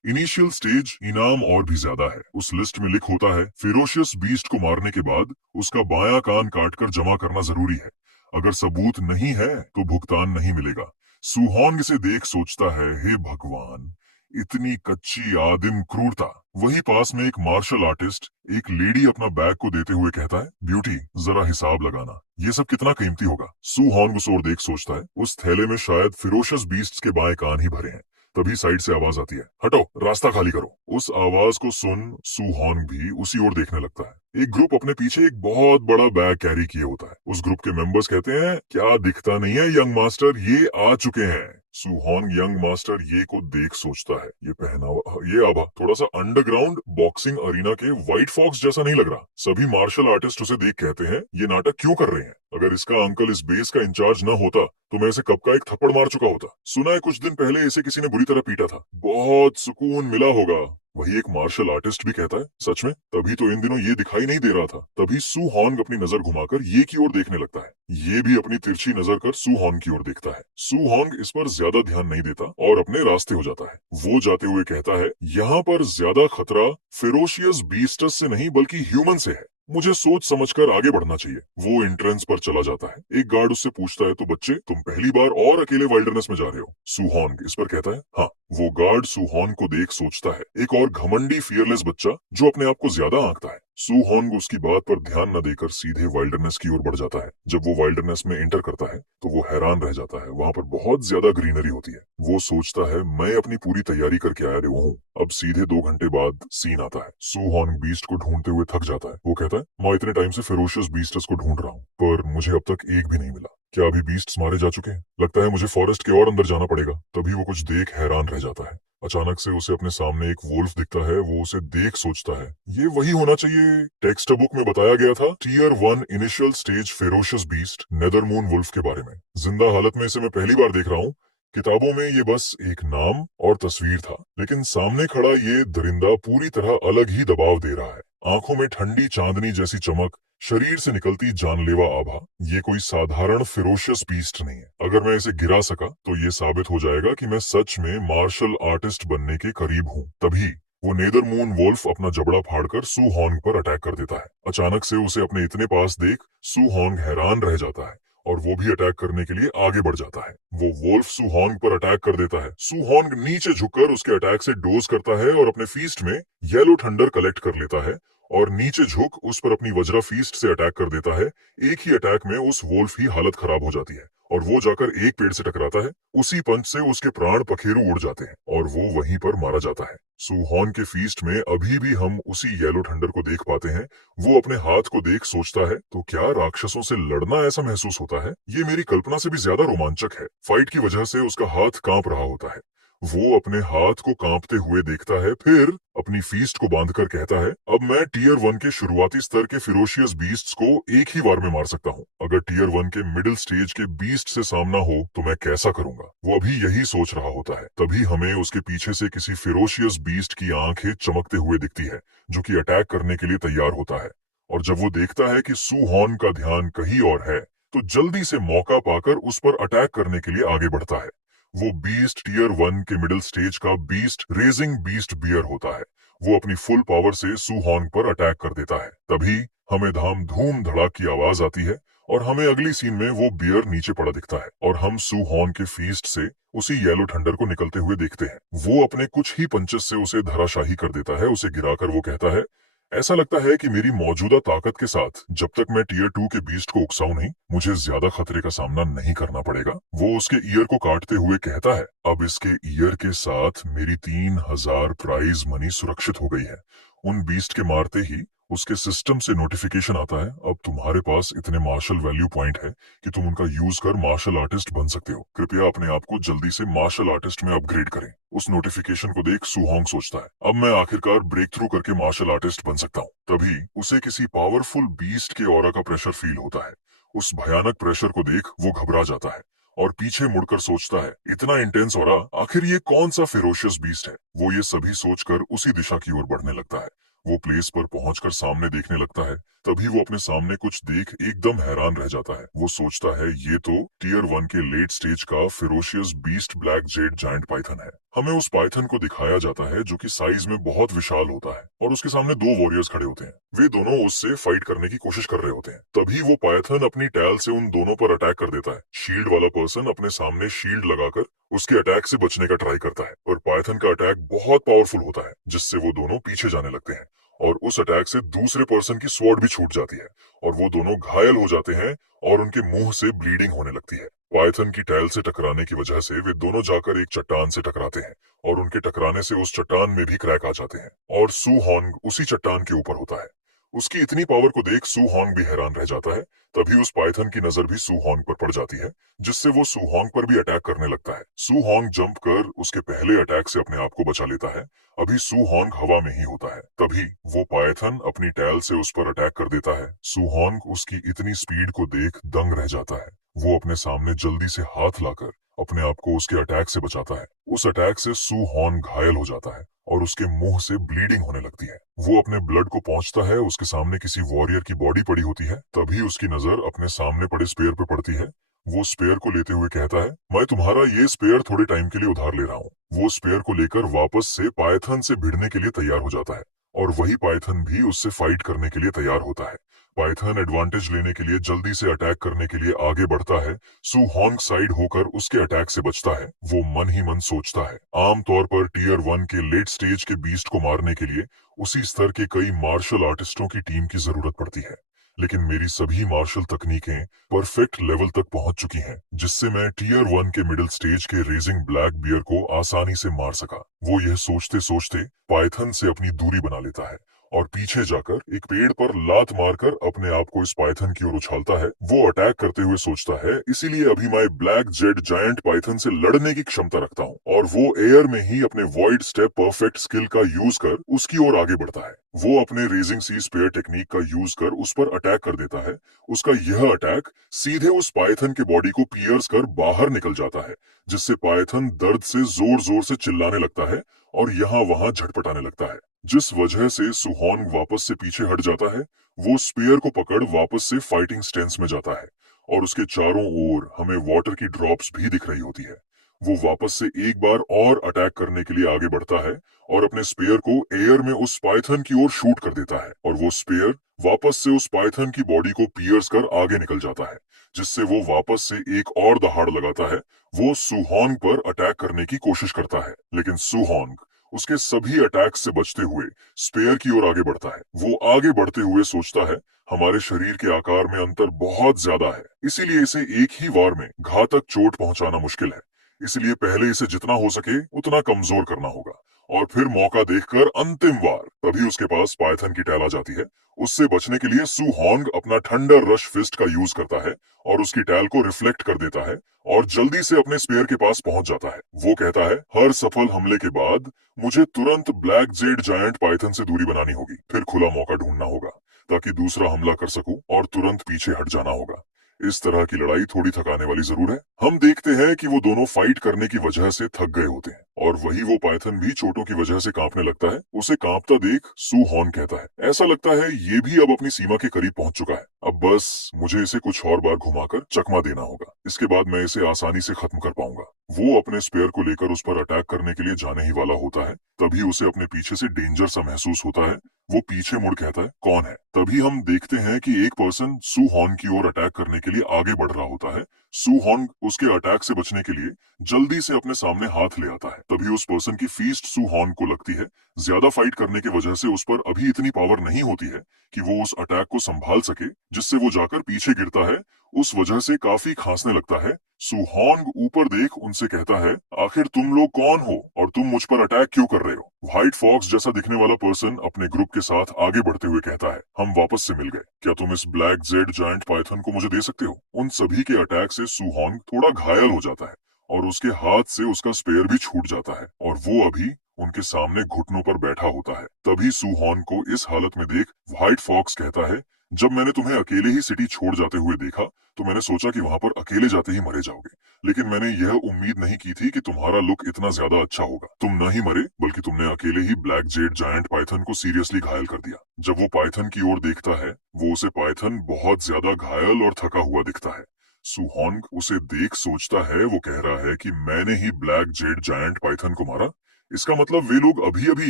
इनिशियल स्टेज इनाम और भी ज्यादा है। उस लिस्ट में लिख होता है फेरोशियस बीस्ट को मारने के बाद उसका बायां कान काटकर जमा करना जरूरी है। अगर सबूत नहीं है तो भुगतान नहीं मिलेगा। सुहोंग इसे देख सोचता है, हे भगवान, इतनी कच्ची आदिम क्रूरता। वही पास में एक मार्शल आर्टिस्ट एक लेडी अपना बैग को देते हुए कहता है, ब्यूटी जरा हिसाब लगाना, ये सब कितना कीमती होगा। सुहोंग उस ओर देख सोचता है, उस थैले में शायद फेरोशियस बीस्ट्स के बाएं कान ही भरे हैं। तभी साइड से आवाज आती है, हटो, रास्ता खाली करो। उस आवाज को सुन सुहोंग भी उसी ओर देखने लगता है। एक ग्रुप अपने पीछे एक बहुत बड़ा बैग कैरी किए होता है। उस ग्रुप के मेंबर्स कहते हैं, क्या दिखता नहीं है यंग मास्टर, ये आ चुके हैं। सुहोंग यंग मास्टर ये को देख सोचता है, ये पहनावा, ये आभा थोड़ा सा अंडरग्राउंड बॉक्सिंग अरीना के व्हाइट फॉक्स जैसा नहीं लग रहा। सभी मार्शल आर्टिस्ट उसे देख कहते हैं, ये नाटक क्यों कर रहे हैं? अगर इसका अंकल इस बेस का इंचार्ज न होता तो मैं इसे कब का एक थप्पड़ मार चुका होता। सुना है कुछ दिन पहले इसे किसी ने बुरी तरह पीटा था, बहुत सुकून मिला होगा। वही एक मार्शल आर्टिस्ट भी कहता है, सच में? तभी तो इन दिनों ये दिखाई नहीं दे रहा था। तभी सुहोंग अपनी नजर घुमाकर ये की ओर देखने लगता है। ये भी अपनी तिरछी नजर कर सुहोंग की ओर देखता है। सुहोंग इस पर ज्यादा ध्यान नहीं देता और अपने रास्ते हो जाता है। वो जाते हुए कहता है, यहाँ पर ज्यादा खतरा फेरोशियस बीस्टस से नहीं बल्कि ह्यूमन से है। मुझे सोच समझकर आगे बढ़ना चाहिए। वो एंट्रेंस पर चला जाता है। एक गार्ड उससे पूछता है, तो बच्चे तुम पहली बार और अकेले वाइल्डरनेस में जा रहे हो? सुहोंग इस पर कहता है, हाँ। वो गार्ड सुहोंग को देख सोचता है, एक और घमंडी फियरलेस बच्चा जो अपने आप को ज्यादा आंकता है। सुहोंग उसकी बात पर ध्यान न देकर सीधे वाइल्डरनेस की ओर बढ़ जाता है। जब वो वाइल्डरनेस में एंटर करता है तो वो हैरान रह जाता है। वहां पर बहुत ज्यादा ग्रीनरी होती है। वो सोचता है, मैं अपनी पूरी तैयारी करके आया हूँ। अब सीधे 2 घंटे बाद सीन आता है। सुहोंग बीस्ट को ढूंढते हुए थक जाता है। वो कहता है, मैं इतने टाइम से फेरोशियस बीस्टस को ढूंढ रहा हूँ, पर मुझे अब तक एक भी नहीं मिला। क्या अभी बीस्ट्स मारे जा चुके हैं? लगता है मुझे फॉरेस्ट के और अंदर जाना पड़ेगा। तभी वो कुछ देख हैरान रह जाता है। अचानक से उसे अपने सामने एक वुल्फ दिखता है। वो उसे देख सोचता है, ये वही होना चाहिए टेक्स्ट बुक में बताया गया था, tier 1 initial stage ferocious beast Nethermoon wolf के बारे में। जिंदा हालत में इसे मैं पहली बार देख रहा हूँ। किताबों में ये बस एक नाम और तस्वीर था, लेकिन सामने खड़ा ये दरिंदा पूरी तरह अलग ही दबाव दे रहा है। आंखों में ठंडी चांदनी जैसी चमक, शरीर से निकलती जानलेवा आभा। ये कोई साधारण फेरोशियस बीस्ट नहीं है। अगर मैं इसे गिरा सका तो ये साबित हो जाएगा कि मैं सच में मार्शल आर्टिस्ट बनने के करीब हूँ। तभी वो नेदरमून वुल्फ अपना जबड़ा फाड़कर सुहोंग पर अटैक कर देता है। अचानक से उसे अपने इतने पास देख सुहोंग हैरान रह जाता है और वो भी अटैक करने के लिए आगे बढ़ जाता है। वो वुल्फ सुहोंग पर अटैक कर देता है। सुहोंग नीचे झुककर उसके अटैक से डोज करता है और अपने फीस्ट में येलो थंडर कलेक्ट कर लेता है और नीचे झुक उस पर अपनी वज्रा फीस्ट से अटैक कर देता है। एक ही अटैक में उस वुल्फ की हालत खराब हो जाती है और वो जाकर एक पेड़ से टकराता है। उसी पंच से उसके प्राण पखेरु उड़ जाते हैं और वो वहीं पर मारा जाता है। सुहोंग के फीस्ट में अभी भी हम उसी येलो थंडर को देख पाते हैं। वो अपने हाथ को देख सोचता है, तो क्या राक्षसों से लड़ना ऐसा महसूस होता है? ये मेरी कल्पना से भी ज्यादा रोमांचक है। फाइट की वजह से उसका हाथ कांप रहा होता है। वो अपने हाथ को कांपते हुए देखता है, फिर अपनी फीस्ट को बांधकर कहता है, अब मैं टियर 1 के शुरुआती स्तर के फेरोशियस बीस्ट्स को एक ही बार में मार सकता हूँ। अगर टियर 1 के मिडिल स्टेज के बीस्ट से सामना हो तो मैं कैसा करूंगा? वो अभी यही सोच रहा होता है। तभी हमें उसके पीछे से किसी फेरोशियस बीस्ट की आंखें चमकते हुए दिखती है, जो कि अटैक करने के लिए तैयार होता है। और जब वो देखता है कि सुहोंग का ध्यान कहीं और है, तो जल्दी से मौका पाकर उस पर अटैक करने के लिए आगे बढ़ता है। वो बीस्ट टियर 1 के मिडिल स्टेज का बीस्ट रेजिंग बीस्ट बियर होता है। वो अपनी फुल पावर से सुहोंग पर अटैक कर देता है। तभी हमें धाम धूम धड़ाक की आवाज आती है और हमें अगली सीन में वो बियर नीचे पड़ा दिखता है और हम सुहोंग के फीस्ट से उसी येलो थंडर को निकलते हुए देखते हैं। वो अपने कुछ ही पंचेस से उसे धराशाही कर देता है। उसे गिराकर वो कहता है, ऐसा लगता है कि मेरी मौजूदा ताकत के साथ जब तक मैं टियर 2 के बीस्ट को उकसाऊं नहीं, मुझे ज्यादा खतरे का सामना नहीं करना पड़ेगा। वो उसके ईयर को काटते हुए कहता है, अब इसके ईयर के साथ मेरी 3000 प्राइज मनी सुरक्षित हो गई है। उन बीस्ट के मारते ही उसके सिस्टम से नोटिफिकेशन आता है, अब तुम्हारे पास इतने मार्शल वैल्यू पॉइंट है कि तुम उनका यूज कर मार्शल आर्टिस्ट बन सकते हो। कृपया अपने आप को जल्दी से मार्शल आर्टिस्ट में अपग्रेड करें। उस नोटिफिकेशन को देख सुहोंग सोचता है, अब मैं आखिरकार ब्रेक थ्रू करके मार्शल आर्टिस्ट बन सकता हूँ। तभी उसे किसी पावरफुल बीस्ट के ऑरा का प्रेशर फील होता है। उस भयानक प्रेशर को देख वो घबरा जाता है और पीछे मुड़कर सोचता है, इतना इंटेंस ऑरा, आखिर ये कौन सा फेरोशियस बीस्ट है। वो ये सभी सोचकर उसी दिशा की ओर बढ़ने लगता है। वो प्लेस पर पहुंचकर सामने देखने लगता है, तभी वो अपने सामने कुछ देख एकदम हैरान रह जाता है। वो सोचता है, ये तो टीयर 1 के लेट स्टेज का ferocious beast black Z giant Python है। हमें उस पाइथन को दिखाया जाता है जो कि साइज में बहुत विशाल होता है और उसके सामने दो वॉरियर्स खड़े होते हैं। वे दोनों उससे फाइट करने की कोशिश कर रहे होते हैं। तभी वो पाइथन अपनी टैल से उन दोनों पर अटैक कर देता है। शील्ड वाला पर्सन अपने सामने शील्ड लगाकर उसके अटैक से बचने का ट्राई करता है, पर पाइथन का अटैक बहुत पावरफुल होता है, जिससे वो दोनों पीछे जाने लगते हैं और उस अटैक से दूसरे पर्सन की स्वॉर्ड भी छूट जाती है और वो दोनों घायल हो जाते हैं और उनके मुंह से ब्लीडिंग होने लगती है। पाइथन की टैल से टकराने की वजह से वे दोनों जाकर एक चट्टान से टकराते हैं और उनके टकराने से उस चट्टान में भी क्रैक आ जाते हैं और सू हॉन्ग उसी चट्टान के ऊपर होता है। उसकी इतनी पावर को देख सू हॉन्ग भी हैरान रह जाता है। तभी उस पाइथन की नजर भी सू हॉन्ग पर पड़ जाती है, जिससे वो सू हॉन्ग पर भी अटैक करने लगता है। सू हॉन्ग जंप कर उसके पहले अटैक से अपने आप को बचा लेता है। अभी सू हॉन्ग हवा में ही होता है, तभी वो पाइथन अपनी टैल से उस पर अटैक कर देता है। सू हॉन्ग उसकी इतनी स्पीड को देख दंग रह जाता है। वो अपने सामने जल्दी से हाथ लाकर अपने आप को उसके अटैक से बचाता है। उस अटैक से सू हॉन्ग घायल हो जाता है और उसके मुंह से ब्लीडिंग होने लगती है। वो अपने ब्लड को पहुंचता है, उसके सामने किसी वॉरियर की बॉडी पड़ी होती है। तभी उसकी नजर अपने सामने पड़े स्पेयर पे पड़ती है। वो स्पेयर को लेते हुए कहता है, मैं तुम्हारा ये स्पेयर थोड़े टाइम के लिए उधार ले रहा हूँ। वो स्पेयर को लेकर वापस से पाइथन से भिड़ने के लिए तैयार हो जाता है और वही पाइथन भी उससे फाइट करने के लिए तैयार होता है। पाइथन एडवांटेज लेने के लिए जल्दी से अटैक करने के लिए आगे बढ़ता है। सू हॉन्ग साइड होकर उसके अटैक से बचता है। वो मन ही मन सोचता है, आमतौर पर टीयर 1 के लेट स्टेज के बीस्ट को मारने के लिए उसी स्तर के कई मार्शल आर्टिस्टों की टीम की जरूरत पड़ती है, लेकिन मेरी सभी मार्शल तकनीकें परफेक्ट लेवल तक पहुंच चुकी हैं, जिससे मैं टीयर 1 के मिडिल स्टेज के रेजिंग ब्लैक बियर को आसानी से मार सका। वो यह सोचते सोचते पाइथन से अपनी दूरी बना लेता है और पीछे जाकर एक पेड़ पर लात मारकर अपने आप को इस पाइथन की ओर उछालता है। वो अटैक करते हुए सोचता है, इसीलिए अभी मैं ब्लैक जेड जायंट पाइथन से लड़ने की क्षमता रखता हूँ, और वो एयर में ही अपने वॉइड स्टेप परफेक्ट स्किल का यूज कर उसकी ओर आगे बढ़ता है। वो अपने रेजिंग सी स्पेयर टेक्निक का यूज कर उस पर अटैक कर देता है। उसका यह अटैक सीधे उस पाइथन के बॉडी को पियर्स कर बाहर निकल जाता है, जिससे पाइथन दर्द से जोर जोर से चिल्लाने लगता है और यहाँ वहां झटपटाने लगता है, जिस वजह से सुहॉन्ग वापस से पीछे हट जाता है। वो स्पेयर को पकड़ वापस से फाइटिंग स्टेंस में जाता है और उसके चारों ओर हमें वाटर की ड्रॉप्स भी दिख रही होती है। वो वापस से एक बार और अटैक करने के लिए आगे बढ़ता है और अपने स्पेयर को एयर में उस पाइथन की ओर शूट कर देता है और वो स्पेयर वापस से उस पाइथन की बॉडी को पियर्स कर आगे निकल जाता है, जिससे वो वापस से एक और दहाड़ लगाता है। वो सुहॉन्ग पर अटैक करने की कोशिश करता है, लेकिन सुहॉन्ग उसके सभी अटैक से बचते हुए स्पेयर की ओर आगे बढ़ता है। वो आगे बढ़ते हुए सोचता है, हमारे शरीर के आकार में अंतर बहुत ज्यादा है, इसीलिए इसे एक ही वार में घातक चोट पहुंचाना मुश्किल है। इसलिए पहले इसे जितना हो सके उतना कमजोर करना होगा और फिर मौका देखकर अंतिम वार। तभी उसके पास पाइथन की टैल आ जाती है। उससे बचने के लिए सुहॉन्ग अपना थंडर रश फिस्ट का यूज करता है और उसकी टैल को रिफ्लेक्ट कर देता है और जल्दी से अपने स्पेयर के पास पहुंच जाता है। वो कहता है, हर सफल हमले के बाद मुझे तुरंत ब्लैक जेड जायंट पाइथन से दूरी बनानी होगी, फिर खुला मौका ढूंढना होगा ताकि दूसरा हमला कर सकूं और तुरंत पीछे हट जाना होगा। इस तरह की लड़ाई थोड़ी थकाने वाली जरूर है। हम देखते हैं कि वो दोनों फाइट करने की वजह से थक गए होते हैं और वही वो पाइथन भी चोटों की वजह से कांपने लगता है। उसे कांपता देख सू हॉन कहता है, ऐसा लगता है ये भी अब अपनी सीमा के करीब पहुंच चुका है। अब बस मुझे इसे कुछ और बार घुमाकर चकमा देना होगा, इसके बाद मैं इसे आसानी से खत्म कर पाऊंगा। वो अपने स्पेयर को लेकर उस पर अटैक करने के लिए जाने ही वाला होता है, तभी उसे अपने पीछे से डेंजर सा महसूस होता है। वो पीछे मुड़ कहता है, कौन है? तभी हम देखते हैं कि एक पर्सन सू हॉन की ओर अटैक करने के लिए आगे बढ़ रहा होता है। सू हॉन उसके अटैक से बचने के लिए जल्दी से अपने सामने हाथ ले आता है। तभी उस पर्सन की फीस्ट सू हॉन को लगती है। ज्यादा फाइट करने की वजह से उस पर अभी इतनी पावर नहीं होती है कि वो उस अटैक को संभाल सके, जिससे वो जाकर पीछे गिरता है। उस वजह से काफी खांसने लगता है। सुहॉन्ग ऊपर देख उनसे कहता है, आखिर तुम लोग कौन हो और तुम मुझ पर अटैक क्यों कर रहे हो? व्हाइट फॉक्स जैसा दिखने वाला पर्सन अपने ग्रुप के साथ आगे बढ़ते हुए कहता है, हम वापस से मिल गए, क्या तुम इस ब्लैक जेड जायंट पाइथन को मुझे दे सकते हो? उन सभी के अटैक से सुहोंग थोड़ा घायल हो जाता है और उसके हाथ से उसका स्पेयर भी छूट जाता है और वो अभी उनके सामने घुटनों पर बैठा होता है। तभी सुहोन को इस हालत में देख व्हाइट फॉक्स कहता है, जब मैंने तुम्हें अकेले ही सिटी छोड़ जाते हुए देखा तो मैंने सोचा कि वहां पर अकेले जाते ही मरे जाओगे, लेकिन मैंने यह उम्मीद नहीं की थी कि तुम्हारा लुक इतना ज्यादा अच्छा होगा। तुम न ही मरे बल्कि तुमने अकेले ही ब्लैक जेड जायंट पाइथन को सीरियसली घायल कर दिया। जब वो पाइथन की ओर देखता है, वो उसे पाइथन बहुत ज्यादा घायल और थका हुआ दिखता है। सुहोंग उसे देख सोचता है, वो कह रहा है कि मैंने ही ब्लैक जेड जायंट पाइथन को मारा। इसका मतलब वे लोग अभी अभी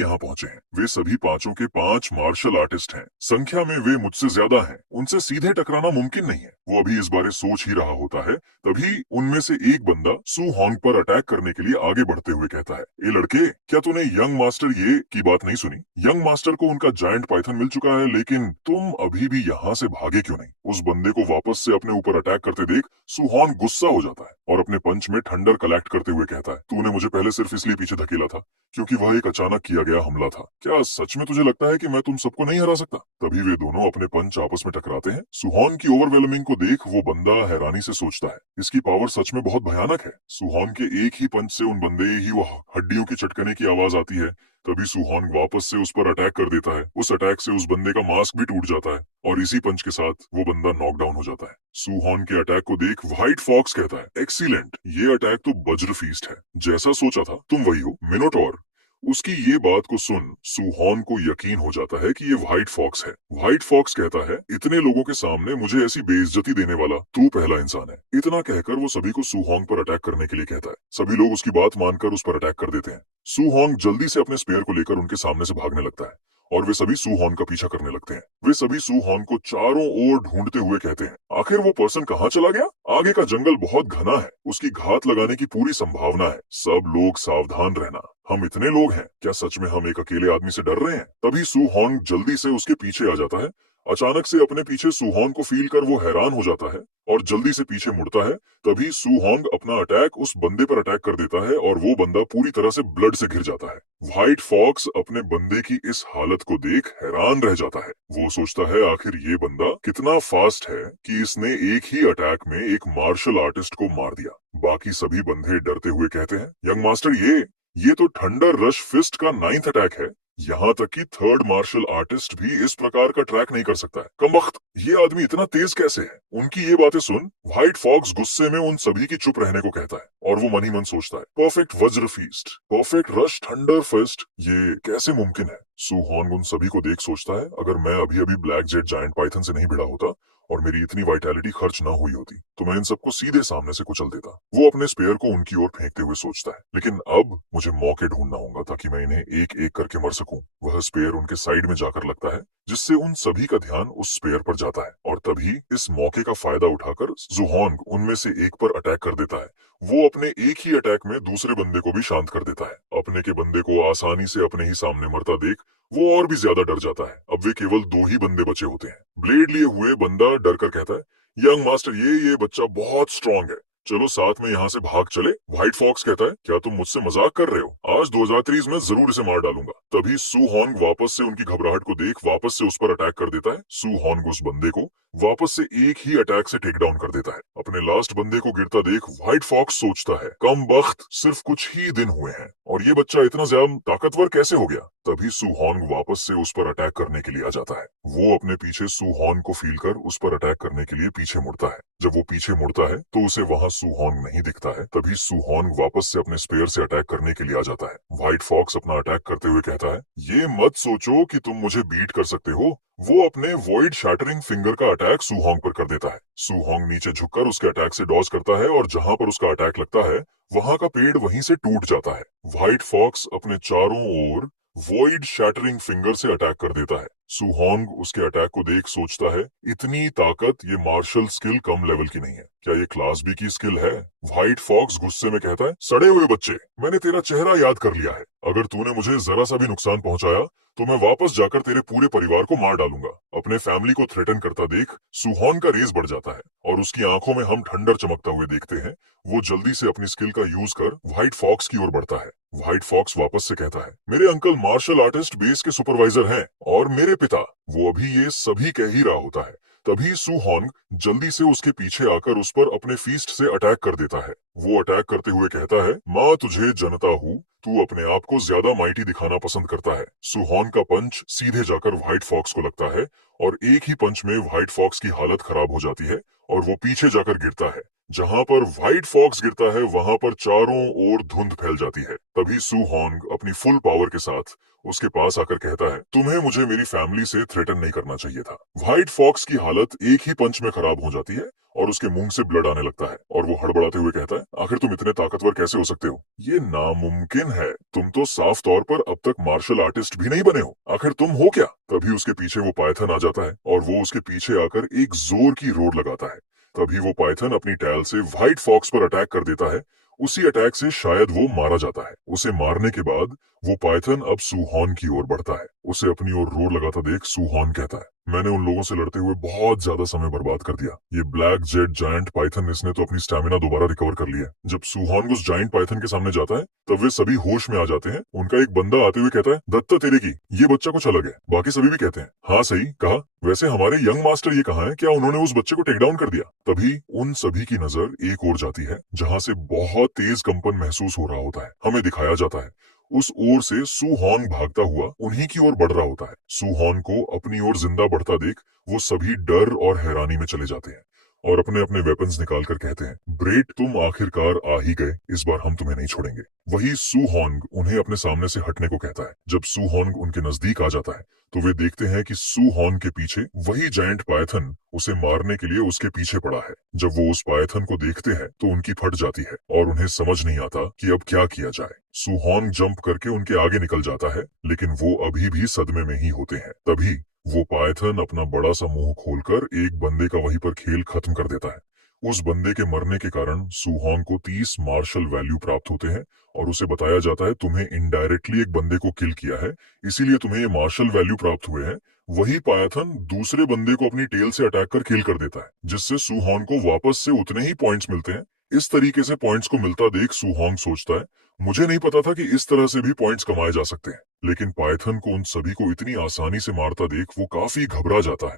यहाँ पहुंचे हैं। वे सभी पांचों के पांच मार्शल आर्टिस्ट हैं। संख्या में वे मुझसे ज्यादा हैं। उनसे सीधे टकराना मुमकिन नहीं है। वो अभी इस बारे सोच ही रहा होता है, तभी उनमें से एक बंदा सू होंग पर अटैक करने के लिए आगे बढ़ते हुए कहता है, ए लड़के, क्या तूने यंग मास्टर ये की बात नहीं सुनी? यंग मास्टर को उनका जायंट पाइथन मिल चुका है, लेकिन तुम अभी भी यहाँ से भागे क्यों नहीं? उस बंदे को वापस से अपने ऊपर अटैक करते देख सुहोन गुस्सा हो जाता है और अपने पंच में ठंडर कलेक्ट करते हुए कहता है, तूने मुझे पहले सिर्फ इसलिए पीछे धकेला था क्योंकि वह एक अचानक किया गया हमला था। क्या सच में तुझे लगता है कि मैं तुम सबको नहीं हरा सकता? तभी वे दोनों अपने पंच आपस में टकराते हैं। सुहोन की ओवरवेलमिंग को देख वो बंदा हैरानी से सोचता है, इसकी पावर सच में बहुत भयानक है। सुहोन के एक ही पंच से उन बंदे ही वो हड्डियों की चटकने की आवाज आती है। तभी सुहोन वापस से उस पर अटैक कर देता है। उस अटैक से उस बंदे का मास्क भी टूट जाता है और इसी पंच के साथ वो बंदा नॉकडाउन हो जाता है। सुहोन के अटैक को देख व्हाइट फॉक्स कहता है, एक्सीलेंट, ये अटैक तो वज्र फीस्ट है, जैसा सोचा था तुम वही हो, मिनोटॉर। उसकी ये बात को सुन सुहोन को यकीन हो जाता है कि ये व्हाइट फॉक्स है। व्हाइट फॉक्स कहता है, इतने लोगों के सामने मुझे ऐसी बेइज्जती देने वाला तू पहला इंसान है। इतना कहकर वो सभी को सुहोंग पर अटैक करने के लिए कहता है। सभी लोग उसकी बात मानकर उस पर अटैक कर देते हैं। सुहोंग जल्दी से अपने स्पेयर को लेकर उनके सामने से भागने लगता है और वे सभी सुहोन का पीछा करने लगते हैं। वे सभी सुहोन को चारों ओर ढूंढते हुए कहते हैं, आखिर वो पर्सन कहाँ चला गया? आगे का जंगल बहुत घना है, उसकी घात लगाने की पूरी संभावना है। सब लोग सावधान रहना, हम इतने लोग हैं, क्या सच में हम एक अकेले आदमी से डर रहे हैं? तभी सुहोंग जल्दी से उसके पीछे आ जाता है। अचानक से अपने पीछे सुहोंग को फील कर वो हैरान हो जाता है और जल्दी से पीछे मुड़ता है। तभी सुहोंग अपना अटैक उस बंदे पर अटैक कर देता है और वो बंदा पूरी तरह से ब्लड से घिर जाता है। व्हाइट फॉक्स अपने बंदे की इस हालत को देख हैरान रह जाता है। वो सोचता है, आखिर ये बंदा कितना फास्ट है कि इसने एक ही अटैक में एक मार्शल आर्टिस्ट को मार दिया। बाकी सभी बंदे डरते हुए कहते हैं, यंग मास्टर, ये तो थंडर रश फिस्ट का 9th अटैक है। यहाँ तक कि थर्ड मार्शल आर्टिस्ट भी इस प्रकार का ट्रैक नहीं कर सकता है। कमबख्त, ये आदमी इतना तेज कैसे है? उनकी ये बातें सुन व्हाइट फॉक्स गुस्से में उन सभी की चुप रहने को कहता है और वो मन ही मन सोचता है, perfect Vajra fist, perfect rush thunder fist, ये कैसे मुमकिन है? सुहोंग उन सभी को देख सोचता है, अगर मैं अभी अभी ब्लैक जेट जायंट पाइथन से नहीं भिड़ा होता और मेरी इतनी वाइटैलिटी खर्च ना हुई होती तो मैं इन सबको सीधे सामने से कुचल देता। वो अपने स्पेयर को उनकी ओर फेंकते हुए सोचता है, लेकिन अब मुझे मौके ढूंढना होगा ताकि मैं इन्हें एक एक करके मर सकूं। वह स्पेयर उनके साइड में जाकर लगता है, जिससे उन सभी का ध्यान उस स्पेयर पर जाता है और तभी इस मौके का फायदा उठाकर सुहोंग उनमें से एक पर अटैक कर देता है। वो अपने एक ही अटैक में दूसरे बंदे को भी शांत कर देता है। अपने के बंदे को आसानी से अपने ही सामने मरता देख वो और भी ज्यादा डर जाता है। अब वे केवल दो ही बंदे बचे होते हैं। ब्लेड लिए हुए बंदा डर कर कहता है, यंग मास्टर, ये बच्चा बहुत स्ट्रांग है, चलो साथ में यहाँ से भाग चले। व्हाइट फॉक्स कहता है, क्या तुम मुझसे मजाक कर रहे हो? आज 2023 में जरूर इसे मार डालूंगा। तभी सुहोंग वापस से उनकी घबराहट को देख वापस से उस पर अटैक कर देता है। सुहोंग उस बंदे को वापस से एक ही अटैक से टेक डाउन कर देता है। अपने लास्ट बंदे को गिरता देख व्हाइट फॉक्स सोचता है, कम बख्त, सिर्फ कुछ ही दिन हुए हैं और ये बच्चा इतना ज्यादा ताकतवर कैसे हो गया? तभी सुहोंग वापस से उस पर अटैक करने के लिए आ जाता है। वो अपने पीछे सुहोंग को फील कर उस पर अटैक करने के लिए पीछे मुड़ता है। जब वो पीछे मुड़ता है तो उसे वहां सुहोंग नहीं दिखता है। तभी सुहोंग वापस से अपने स्पेयर से अटैक करने के लिए आ जाता है। व्हाइट फॉक्स अपना अटैक करते हुए कहता है, ये मत सोचो कि तुम मुझे बीट कर सकते हो। वो अपने वॉइड शैटरिंग फिंगर का अटैक सुहोंग पर कर देता है। सुहोंग नीचे झुककर उसके अटैक से डॉज करता है और जहां पर उसका अटैक लगता है वहां का पेड़ वहीं से टूट जाता है। व्हाइट फॉक्स अपने चारों ओर वॉइड शैटरिंग फिंगर से अटैक कर देता है। सुहोंग उसके अटैक को देख सोचता है, इतनी ताकत ये मार्शल स्किल कम लेवल की नहीं है, क्या ये क्लास बी की स्किल है? व्हाइट फॉक्स गुस्से में कहता है, सड़े हुए बच्चे, मैंने तेरा चेहरा याद कर लिया है। अगर तूने मुझे जरा सा भी नुकसान पहुंचाया तो मैं वापस जाकर तेरे पूरे परिवार को मार डालूंगा। अपने फैमिली को थ्रेटन करता देख सुहान का रेस बढ़ जाता है और उसकी आंखों में हम ठंडर चमकता हुए देखते हैं। वो जल्दी से अपनी स्किल का यूज कर व्हाइट फॉक्स की ओर बढ़ता है। व्हाइट फॉक्स वापस से कहता है, मेरे अंकल मार्शल आर्टिस्ट बेस के सुपरवाइजर हैं और मेरे पिता। वो अभी ये सभी कह ही रहा होता है, तभी सू हॉन्ग जल्दी से उसके पीछे आकर उस पर अपने फीस्ट से अटैक कर देता है। वो अटैक करते हुए कहता है, माँ तुझे जनता हूँ, तू अपने आप को ज्यादा माइटी दिखाना पसंद करता है। सुहॉन का पंच सीधे जाकर व्हाइट फॉक्स को लगता है और एक ही पंच में व्हाइट फॉक्स की हालत खराब हो जाती है और वो पीछे जाकर गिरता है। जहां पर व्हाइट फॉक्स गिरता है वहां पर चारों ओर धुंध फैल जाती है। तभी सू हॉन्ग अपनी फुल पावर के साथ उसके पास आकर कहता है, तुम्हें मुझे मेरी फैमिली से थ्रेटन नहीं करना चाहिए था। व्हाइट फॉक्स की हालत एक ही पंच में खराब हो जाती है और उसके मुंह से ब्लड आने लगता है और वो हड़बड़ाते हुए कहता है, आखिर तुम इतने ताकतवर कैसे हो सकते हो? ये नामुमकिन है, तुम तो साफ तौर पर अब तक मार्शल आर्टिस्ट भी नहीं बने हो, आखिर तुम हो क्या? तभी उसके पीछे वो पाइथन आ जाता है और वो उसके पीछे आकर एक जोर की रोर लगाता है। तभी वो पाइथन अपनी टैल से व्हाइट फॉक्स पर अटैक कर देता है। उसी अटैक से शायद वो मारा जाता है। उसे मारने के बाद वो पाइथन अब सूहॉन की ओर बढ़ता है। उसे अपनी ओर रोर लगाता देख सूहॉन कहता है, मैंने उन लोगों से लड़ते हुए बहुत ज्यादा समय बर्बाद कर दिया। ये ब्लैक जेड जायंट पाइथन इसने तो अपनी स्टैमिना दोबारा रिकवर कर लिया। जब सूहॉन उस जायंट पाइथन के सामने जाता है तब वे सभी होश में आ जाते हैं। उनका एक बंदा आते हुए कहता है, दत्ता तेरे की, ये बच्चा कुछ अलग है। बाकी सभी भी कहते हैं, हाँ सही कहा, वैसे हमारे यंग मास्टर ये कहाँ है, क्या उन्होंने उस बच्चे को टेक डाउन कर दिया? तभी उन सभी की नजर एक ओर जाती है जहाँ से बहुत तेज कंपन महसूस हो रहा होता है। हमें दिखाया जाता है उस ओर से सू हॉन्ग भागता हुआ उन्हीं की ओर बढ़ रहा होता है। सू हॉन्ग को अपनी ओर जिंदा बढ़ता देख वो सभी डर और हैरानी में चले जाते हैं और अपने अपने वेपन्स निकाल कर कहते हैं, ब्रेट तुम आखिरकार आ ही गए, इस बार हम तुम्हें नहीं छोड़ेंगे। वही सू हॉन्ग उन्हें अपने सामने से हटने को कहता है। जब सू हॉन्ग उनके नजदीक आ जाता है तो वे देखते हैं कि सू हॉन्ग के पीछे वही जायंट पायथन उसे मारने के लिए उसके पीछे पड़ा है। जब वो उस पायथन को देखते हैं तो उनकी फट जाती है और उन्हें समझ नहीं आता कि अब क्या किया जाए। सू हॉन्ग जंप करके उनके आगे निकल जाता है लेकिन वो अभी भी सदमे में ही होते हैं। तभी वो पायथन अपना बड़ा सा मुंह खोलकर एक बंदे का वहीं पर खेल खत्म कर देता है। उस बंदे के मरने के कारण सूहॉन्ग को 30 मार्शल वैल्यू प्राप्त होते हैं और उसे बताया जाता है, तुम्हें इनडायरेक्टली एक बंदे को किल किया है, इसीलिए तुम्हें ये मार्शल वैल्यू प्राप्त हुए हैं। वही पायथन दूसरे बंदे को अपनी टेल से अटैक कर किल कर देता है, जिससे सूहॉन्ग को वापस से उतने ही पॉइंट्स मिलते हैं। इस तरीके से पॉइंट्स को मिलता देख सूहॉन्ग सोचता है, मुझे नहीं पता था कि इस तरह से भी पॉइंट्स कमाए जा सकते हैं। लेकिन पायथन को उन सभी को इतनी आसानी से मारता देख वो काफी घबरा जाता है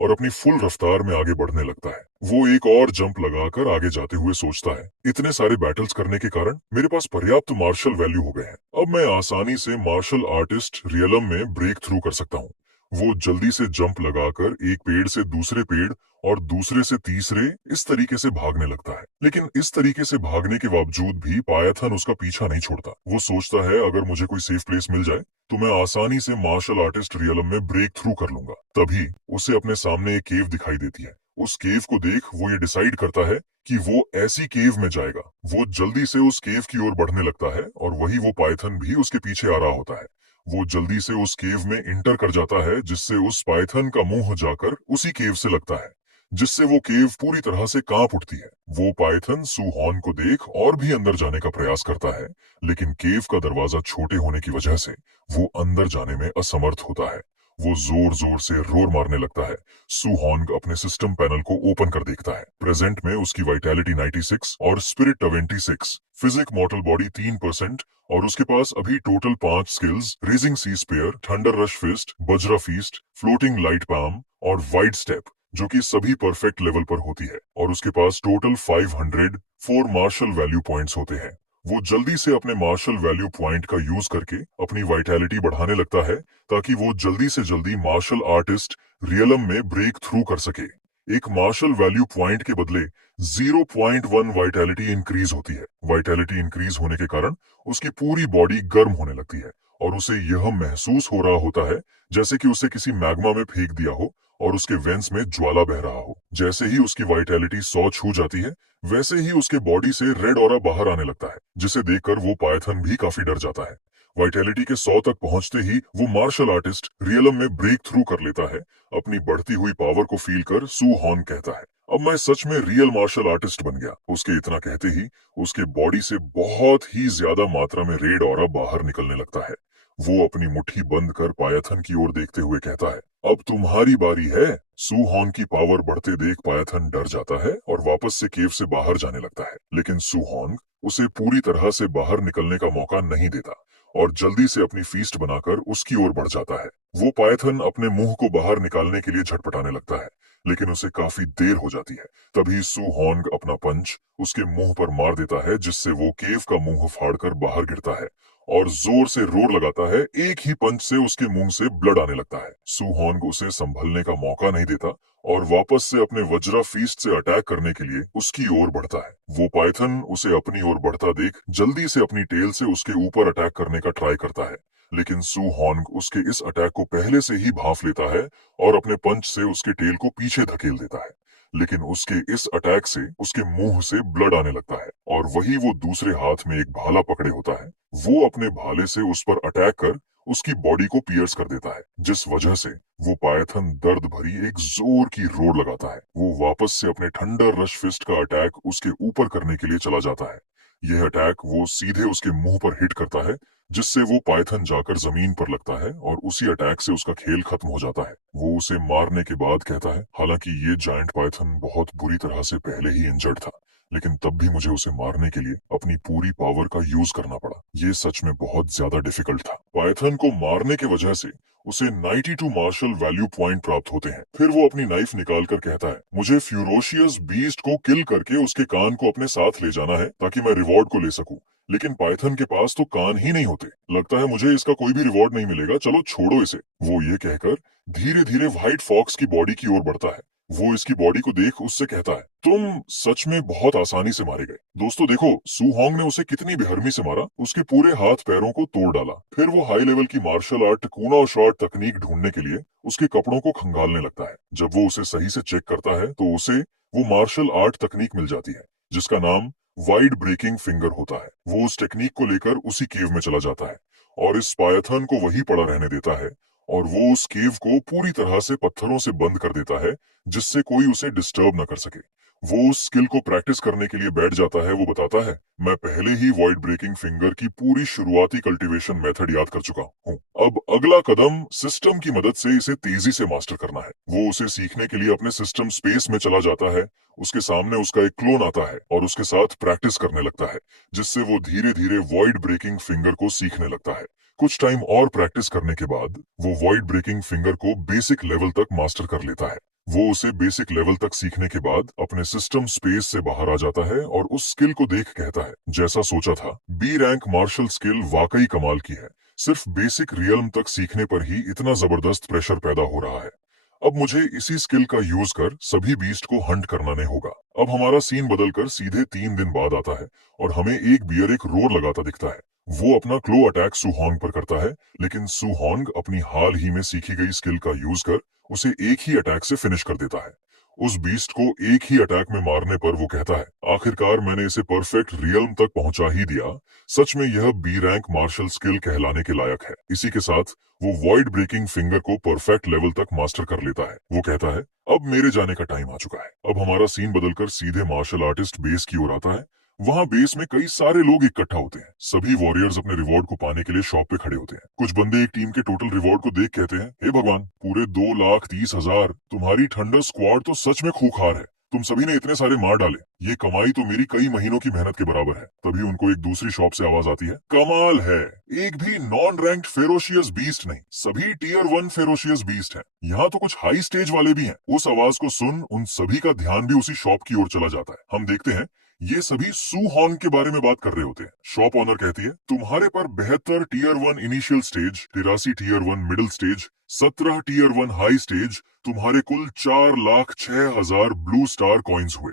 और अपनी फुल रफ्तार में आगे बढ़ने लगता है। वो एक और जंप लगाकर आगे जाते हुए सोचता है, इतने सारे बैटल्स करने के कारण मेरे पास पर्याप्त मार्शल वैल्यू हो गए हैं, अब मैं आसानी से मार्शल आर्टिस्ट रियलम में ब्रेक थ्रू कर सकता हूँ। वो जल्दी से जंप लगाकर एक पेड़ से दूसरे पेड़ और दूसरे से तीसरे इस तरीके से भागने लगता है। लेकिन इस तरीके से भागने के बावजूद भी पायथन उसका पीछा नहीं छोड़ता। वो सोचता है, अगर मुझे कोई सेफ प्लेस मिल जाए तो मैं आसानी से मार्शल आर्टिस्ट रियलम में ब्रेक थ्रू कर लूंगा। तभी उसे अपने सामने एक केव दिखाई देती है। उस केव को देख वो ये डिसाइड करता है कि वो ऐसी केव में जाएगा। वो जल्दी से उस केव की ओर बढ़ने लगता है और वही वो पायथन भी उसके पीछे आ रहा होता है। वो जल्दी से उस केव में इंटर कर जाता है, जिससे उस पायथन का मुंह जाकर उसी केव से लगता है, जिससे वो केव पूरी तरह से कांप उठती है। वो पायथन सूहॉन को देख और भी अंदर जाने का प्रयास करता है, लेकिन केव का दरवाजा छोटे होने की वजह से वो अंदर जाने में असमर्थ होता है। वो जोर जोर से रोर मारने लगता है। सूहॉन्ग अपने सिस्टम पैनल को ओपन कर देखता है। प्रेजेंट में उसकी वाइटैलिटी 96 और स्पिरिट 26, फिजिक मॉर्टल बॉडी 3% और उसके पास अभी total 5 skills, raising sea spare, thunder rush fist, बजरा फीस्ट, फ्लोटिंग लाइट पाम और वाइड स्टेप, जो कि सभी परफेक्ट लेवल पर होती है। और उसके पास टोटल 504 मार्शल वैल्यू पॉइंट्स होते हैं। वो जल्दी से अपने मार्शल वैल्यू पॉइंट का यूज करके अपनी वाइटैलिटी बढ़ाने लगता है, ताकि वो जल्दी से जल्दी मार्शल आर्टिस्ट रियलम में ब्रेक थ्रू कर सके। एक मार्शल वैल्यू पॉइंट के बदले 0.1 वाइटैलिटी इंक्रीज होती है। वाइटैलिटी इंक्रीज होने के कारण उसकी पूरी बॉडी गर्म होने लगती है और उसे यह महसूस हो रहा होता है जैसे कि उसे किसी मैग्मा में फेंक दिया हो और उसके वेंस में ज्वाला बह रहा हो। जैसे ही उसकी वाइटैलिटी 100 छू जाती है, वैसे ही उसके बॉडी से रेड ऑरा बाहर आने लगता है, जिसे देखकर वो पायथन भी काफी डर जाता है। वाइटैलिटी के 100 तक पहुंचते ही वो मार्शल आर्टिस्ट रियलम में ब्रेक थ्रू कर लेता है। अपनी बढ़ती हुई पावर को फील कर सू हॉन कहता है, अब मैं सच में रियल मार्शल आर्टिस्ट बन गया। उसके इतना कहते ही उसके बॉडी से बहुत ही ज्यादा मात्रा में रेड ऑरा बाहर निकलने लगता है। वो अपनी मुट्ठी बंद कर पायाथन की ओर देखते हुए कहता है, अब तुम्हारी बारी है। सू हॉन की पावर बढ़ते देख पायाथन डर जाता है और वापस से केव से बाहर जाने लगता है, लेकिन सू हॉन उसे पूरी तरह से बाहर निकलने का मौका नहीं देता और जल्दी से अपनी फीस्ट बनाकर उसकी ओर बढ़ जाता है। वो पायथन अपने मुंह को बाहर निकालने के लिए झटपटाने लगता है, लेकिन उसे काफी देर हो जाती है। तभी सू हॉन्ग अपना पंच उसके मुंह पर मार देता है, जिससे वो केव का मुंह फाड़कर बाहर गिरता है और जोर से रोर लगाता है। एक ही पंच से उसके मुंह से ब्लड आने लगता है। सू हॉन्ग उसे संभलने का मौका नहीं देता और वापस से अपने वज्रा फीस्ट से अटैक करने के लिए उसकी ओर बढ़ता है। वो पाइथन उसे अपनी ओर बढ़ता देख जल्दी से अपनी टेल से उसके ऊपर अटैक करने का ट्राई करता है, लेकिन सू हॉन्ग उसके इस अटैक को पहले से ही भांफ लेता है और अपने पंच से उसके टेल को पीछे धकेल देता है। लेकिन उसके इस अटैक से उसके मुंह से ब्लड आने लगता है और वही वो दूसरे हाथ में एक भाला पकड़े होता है। वो अपने भाले से उस पर अटैक कर उसकी बॉडी को पियर्स कर देता है, जिस वजह से वो पायथन दर्द भरी एक जोर की रोर लगाता है। वो वापस से अपने ठंडर रश फिस्ट का अटैक उसके ऊपर करने के लिए चला जाता है। यह अटैक वो सीधे उसके मुंह पर हिट करता है, जिससे वो पायथन जाकर जमीन पर लगता है और उसी अटैक से उसका खेल खत्म हो जाता है। वो उसे मारने के बाद कहता है, हालांकि ये जायंट पायथन बहुत बुरी तरह से पहले ही इंजर्ड था, लेकिन तब भी मुझे उसे मारने के लिए अपनी पूरी पावर का यूज करना पड़ा। ये सच में बहुत ज्यादा डिफिकल्ट था। पायथन को मारने की वजह से उसे 92 मार्शल वैल्यू पॉइंट प्राप्त होते हैं। फिर वो अपनी नाइफ निकालकर कहता है, मुझे फ्यूरोशियस बीस्ट को किल करके उसके कान को अपने साथ ले जाना है ताकि मैं रिवॉर्ड को ले सकूं। लेकिन पाइथन के पास तो कान ही नहीं होते। लगता है मुझे इसका कोई भी रिवॉर्ड नहीं मिलेगा, चलो छोड़ो इसे। वो ये कहकर धीरे धीरे व्हाइट फॉक्स की बॉडी की ओर बढ़ता है। वो इसकी बॉडी को देख उससे कहता है, तुम सच में बहुत आसानी से मारे गए। दोस्तों देखो, सू हॉन्ग ने उसे कितनी बेहरमी से मारा, उसके पूरे हाथ पैरों को तोड़ डाला। फिर वो हाई लेवल की मार्शल आर्ट टकूना शॉट तकनीक ढूंढने के लिए उसके कपड़ों को खंगालने लगता है। जब वो उसे सही से चेक करता है तो उसे वो मार्शल आर्ट तकनीक मिल जाती है, जिसका नाम वाइड ब्रेकिंग फिंगर होता है। वो उस टेक्निक को लेकर उसी केव में चला जाता है और इस पायथन को वही पड़ा रहने देता है और वो उस केव को पूरी तरह से पत्थरों से बंद कर देता है, जिससे कोई उसे डिस्टर्ब न कर सके। वो उस स्किल को प्रैक्टिस करने के लिए बैठ जाता है। वो बताता है, मैं पहले ही वॉइड ब्रेकिंग फिंगर की पूरी शुरुआती कल्टीवेशन मेथड याद कर चुका हूँ। अब अगला कदम सिस्टम की मदद से इसे तेजी से मास्टर करना है। वो उसे सीखने के लिए अपने सिस्टम स्पेस में चला जाता है। उसके सामने उसका एक क्लोन आता है और उसके साथ प्रैक्टिस करने लगता है, जिससे वो धीरे धीरे वॉइड ब्रेकिंग फिंगर को सीखने लगता है। कुछ टाइम और प्रैक्टिस करने के बाद वो वॉइड ब्रेकिंग फिंगर को बेसिक लेवल तक मास्टर कर लेता है। वो उसे बेसिक लेवल तक सीखने के बाद अपने सिस्टम स्पेस से बाहर आ जाता है और उस स्किल को देख कहता है, जैसा सोचा था, बी रैंक मार्शल स्किल वाकई कमाल की है। सिर्फ बेसिक रियल्म तक सीखने पर ही इतना जबरदस्त प्रेशर पैदा हो रहा है। अब मुझे इसी स्किल का यूज कर सभी बीस्ट को हंट करना नहीं होगा। अब हमारा सीन बदलकर सीधे 3 दिन बाद आता है और हमें एक बियर एक रोर लगाता दिखता है। वो अपना क्लो अटैक सुहॉन्ग पर करता है, लेकिन सुहॉन्ग अपनी हाल ही में सीखी गई स्किल का यूज कर उसे एक ही अटैक से फिनिश कर देता है। उस बीस्ट को एक ही अटैक में मारने पर वो कहता है, आखिरकार मैंने इसे परफेक्ट रियल्म तक पहुंचा ही दिया। सच में यह बी रैंक मार्शल स्किल कहलाने के लायक है। इसी के साथ वो वॉइड ब्रेकिंग फिंगर को परफेक्ट लेवल तक मास्टर कर लेता है। वो कहता है, अब मेरे जाने का टाइम आ चुका है। अब हमारा सीन बदलकर सीधे मार्शल आर्टिस्ट बेस की ओर आता है। वहाँ बेस में कई सारे लोग इकट्ठा होते हैं। सभी वॉरियर्स अपने रिवॉर्ड को पाने के लिए शॉप पे खड़े होते हैं। कुछ बंदे एक टीम के टोटल रिवॉर्ड को देख कहते हैं, हे भगवान, पूरे 2,30,000! तुम्हारी ठंडर स्क्वाड तो सच में खूंखार है। तुम सभी ने इतने सारे मार डाले, ये कमाई तो मेरी कई महीनों की मेहनत के बराबर है। तभी उनको एक दूसरी शॉप से आवाज आती है, कमाल है, एक भी नॉन रैंक्ड फेरोशियस बीस्ट नहीं, सभी टियर 1 फेरोशियस बीस्ट हैं। यहाँ तो कुछ हाई स्टेज वाले भी हैं। उस आवाज को सुन उन सभी का ध्यान भी उसी शॉप की ओर चला जाता है। हम देखते हैं ये सभी सू हॉन्ग के बारे में बात कर रहे होते हैं। शॉप ओनर कहती है, तुम्हारे पर 72 tier 1 initial stage, 83 tier 1 middle stage, 17 tier 1 high stage, तुम्हारे कुल 4,06,000 ब्लू स्टार कॉइन्स हुए।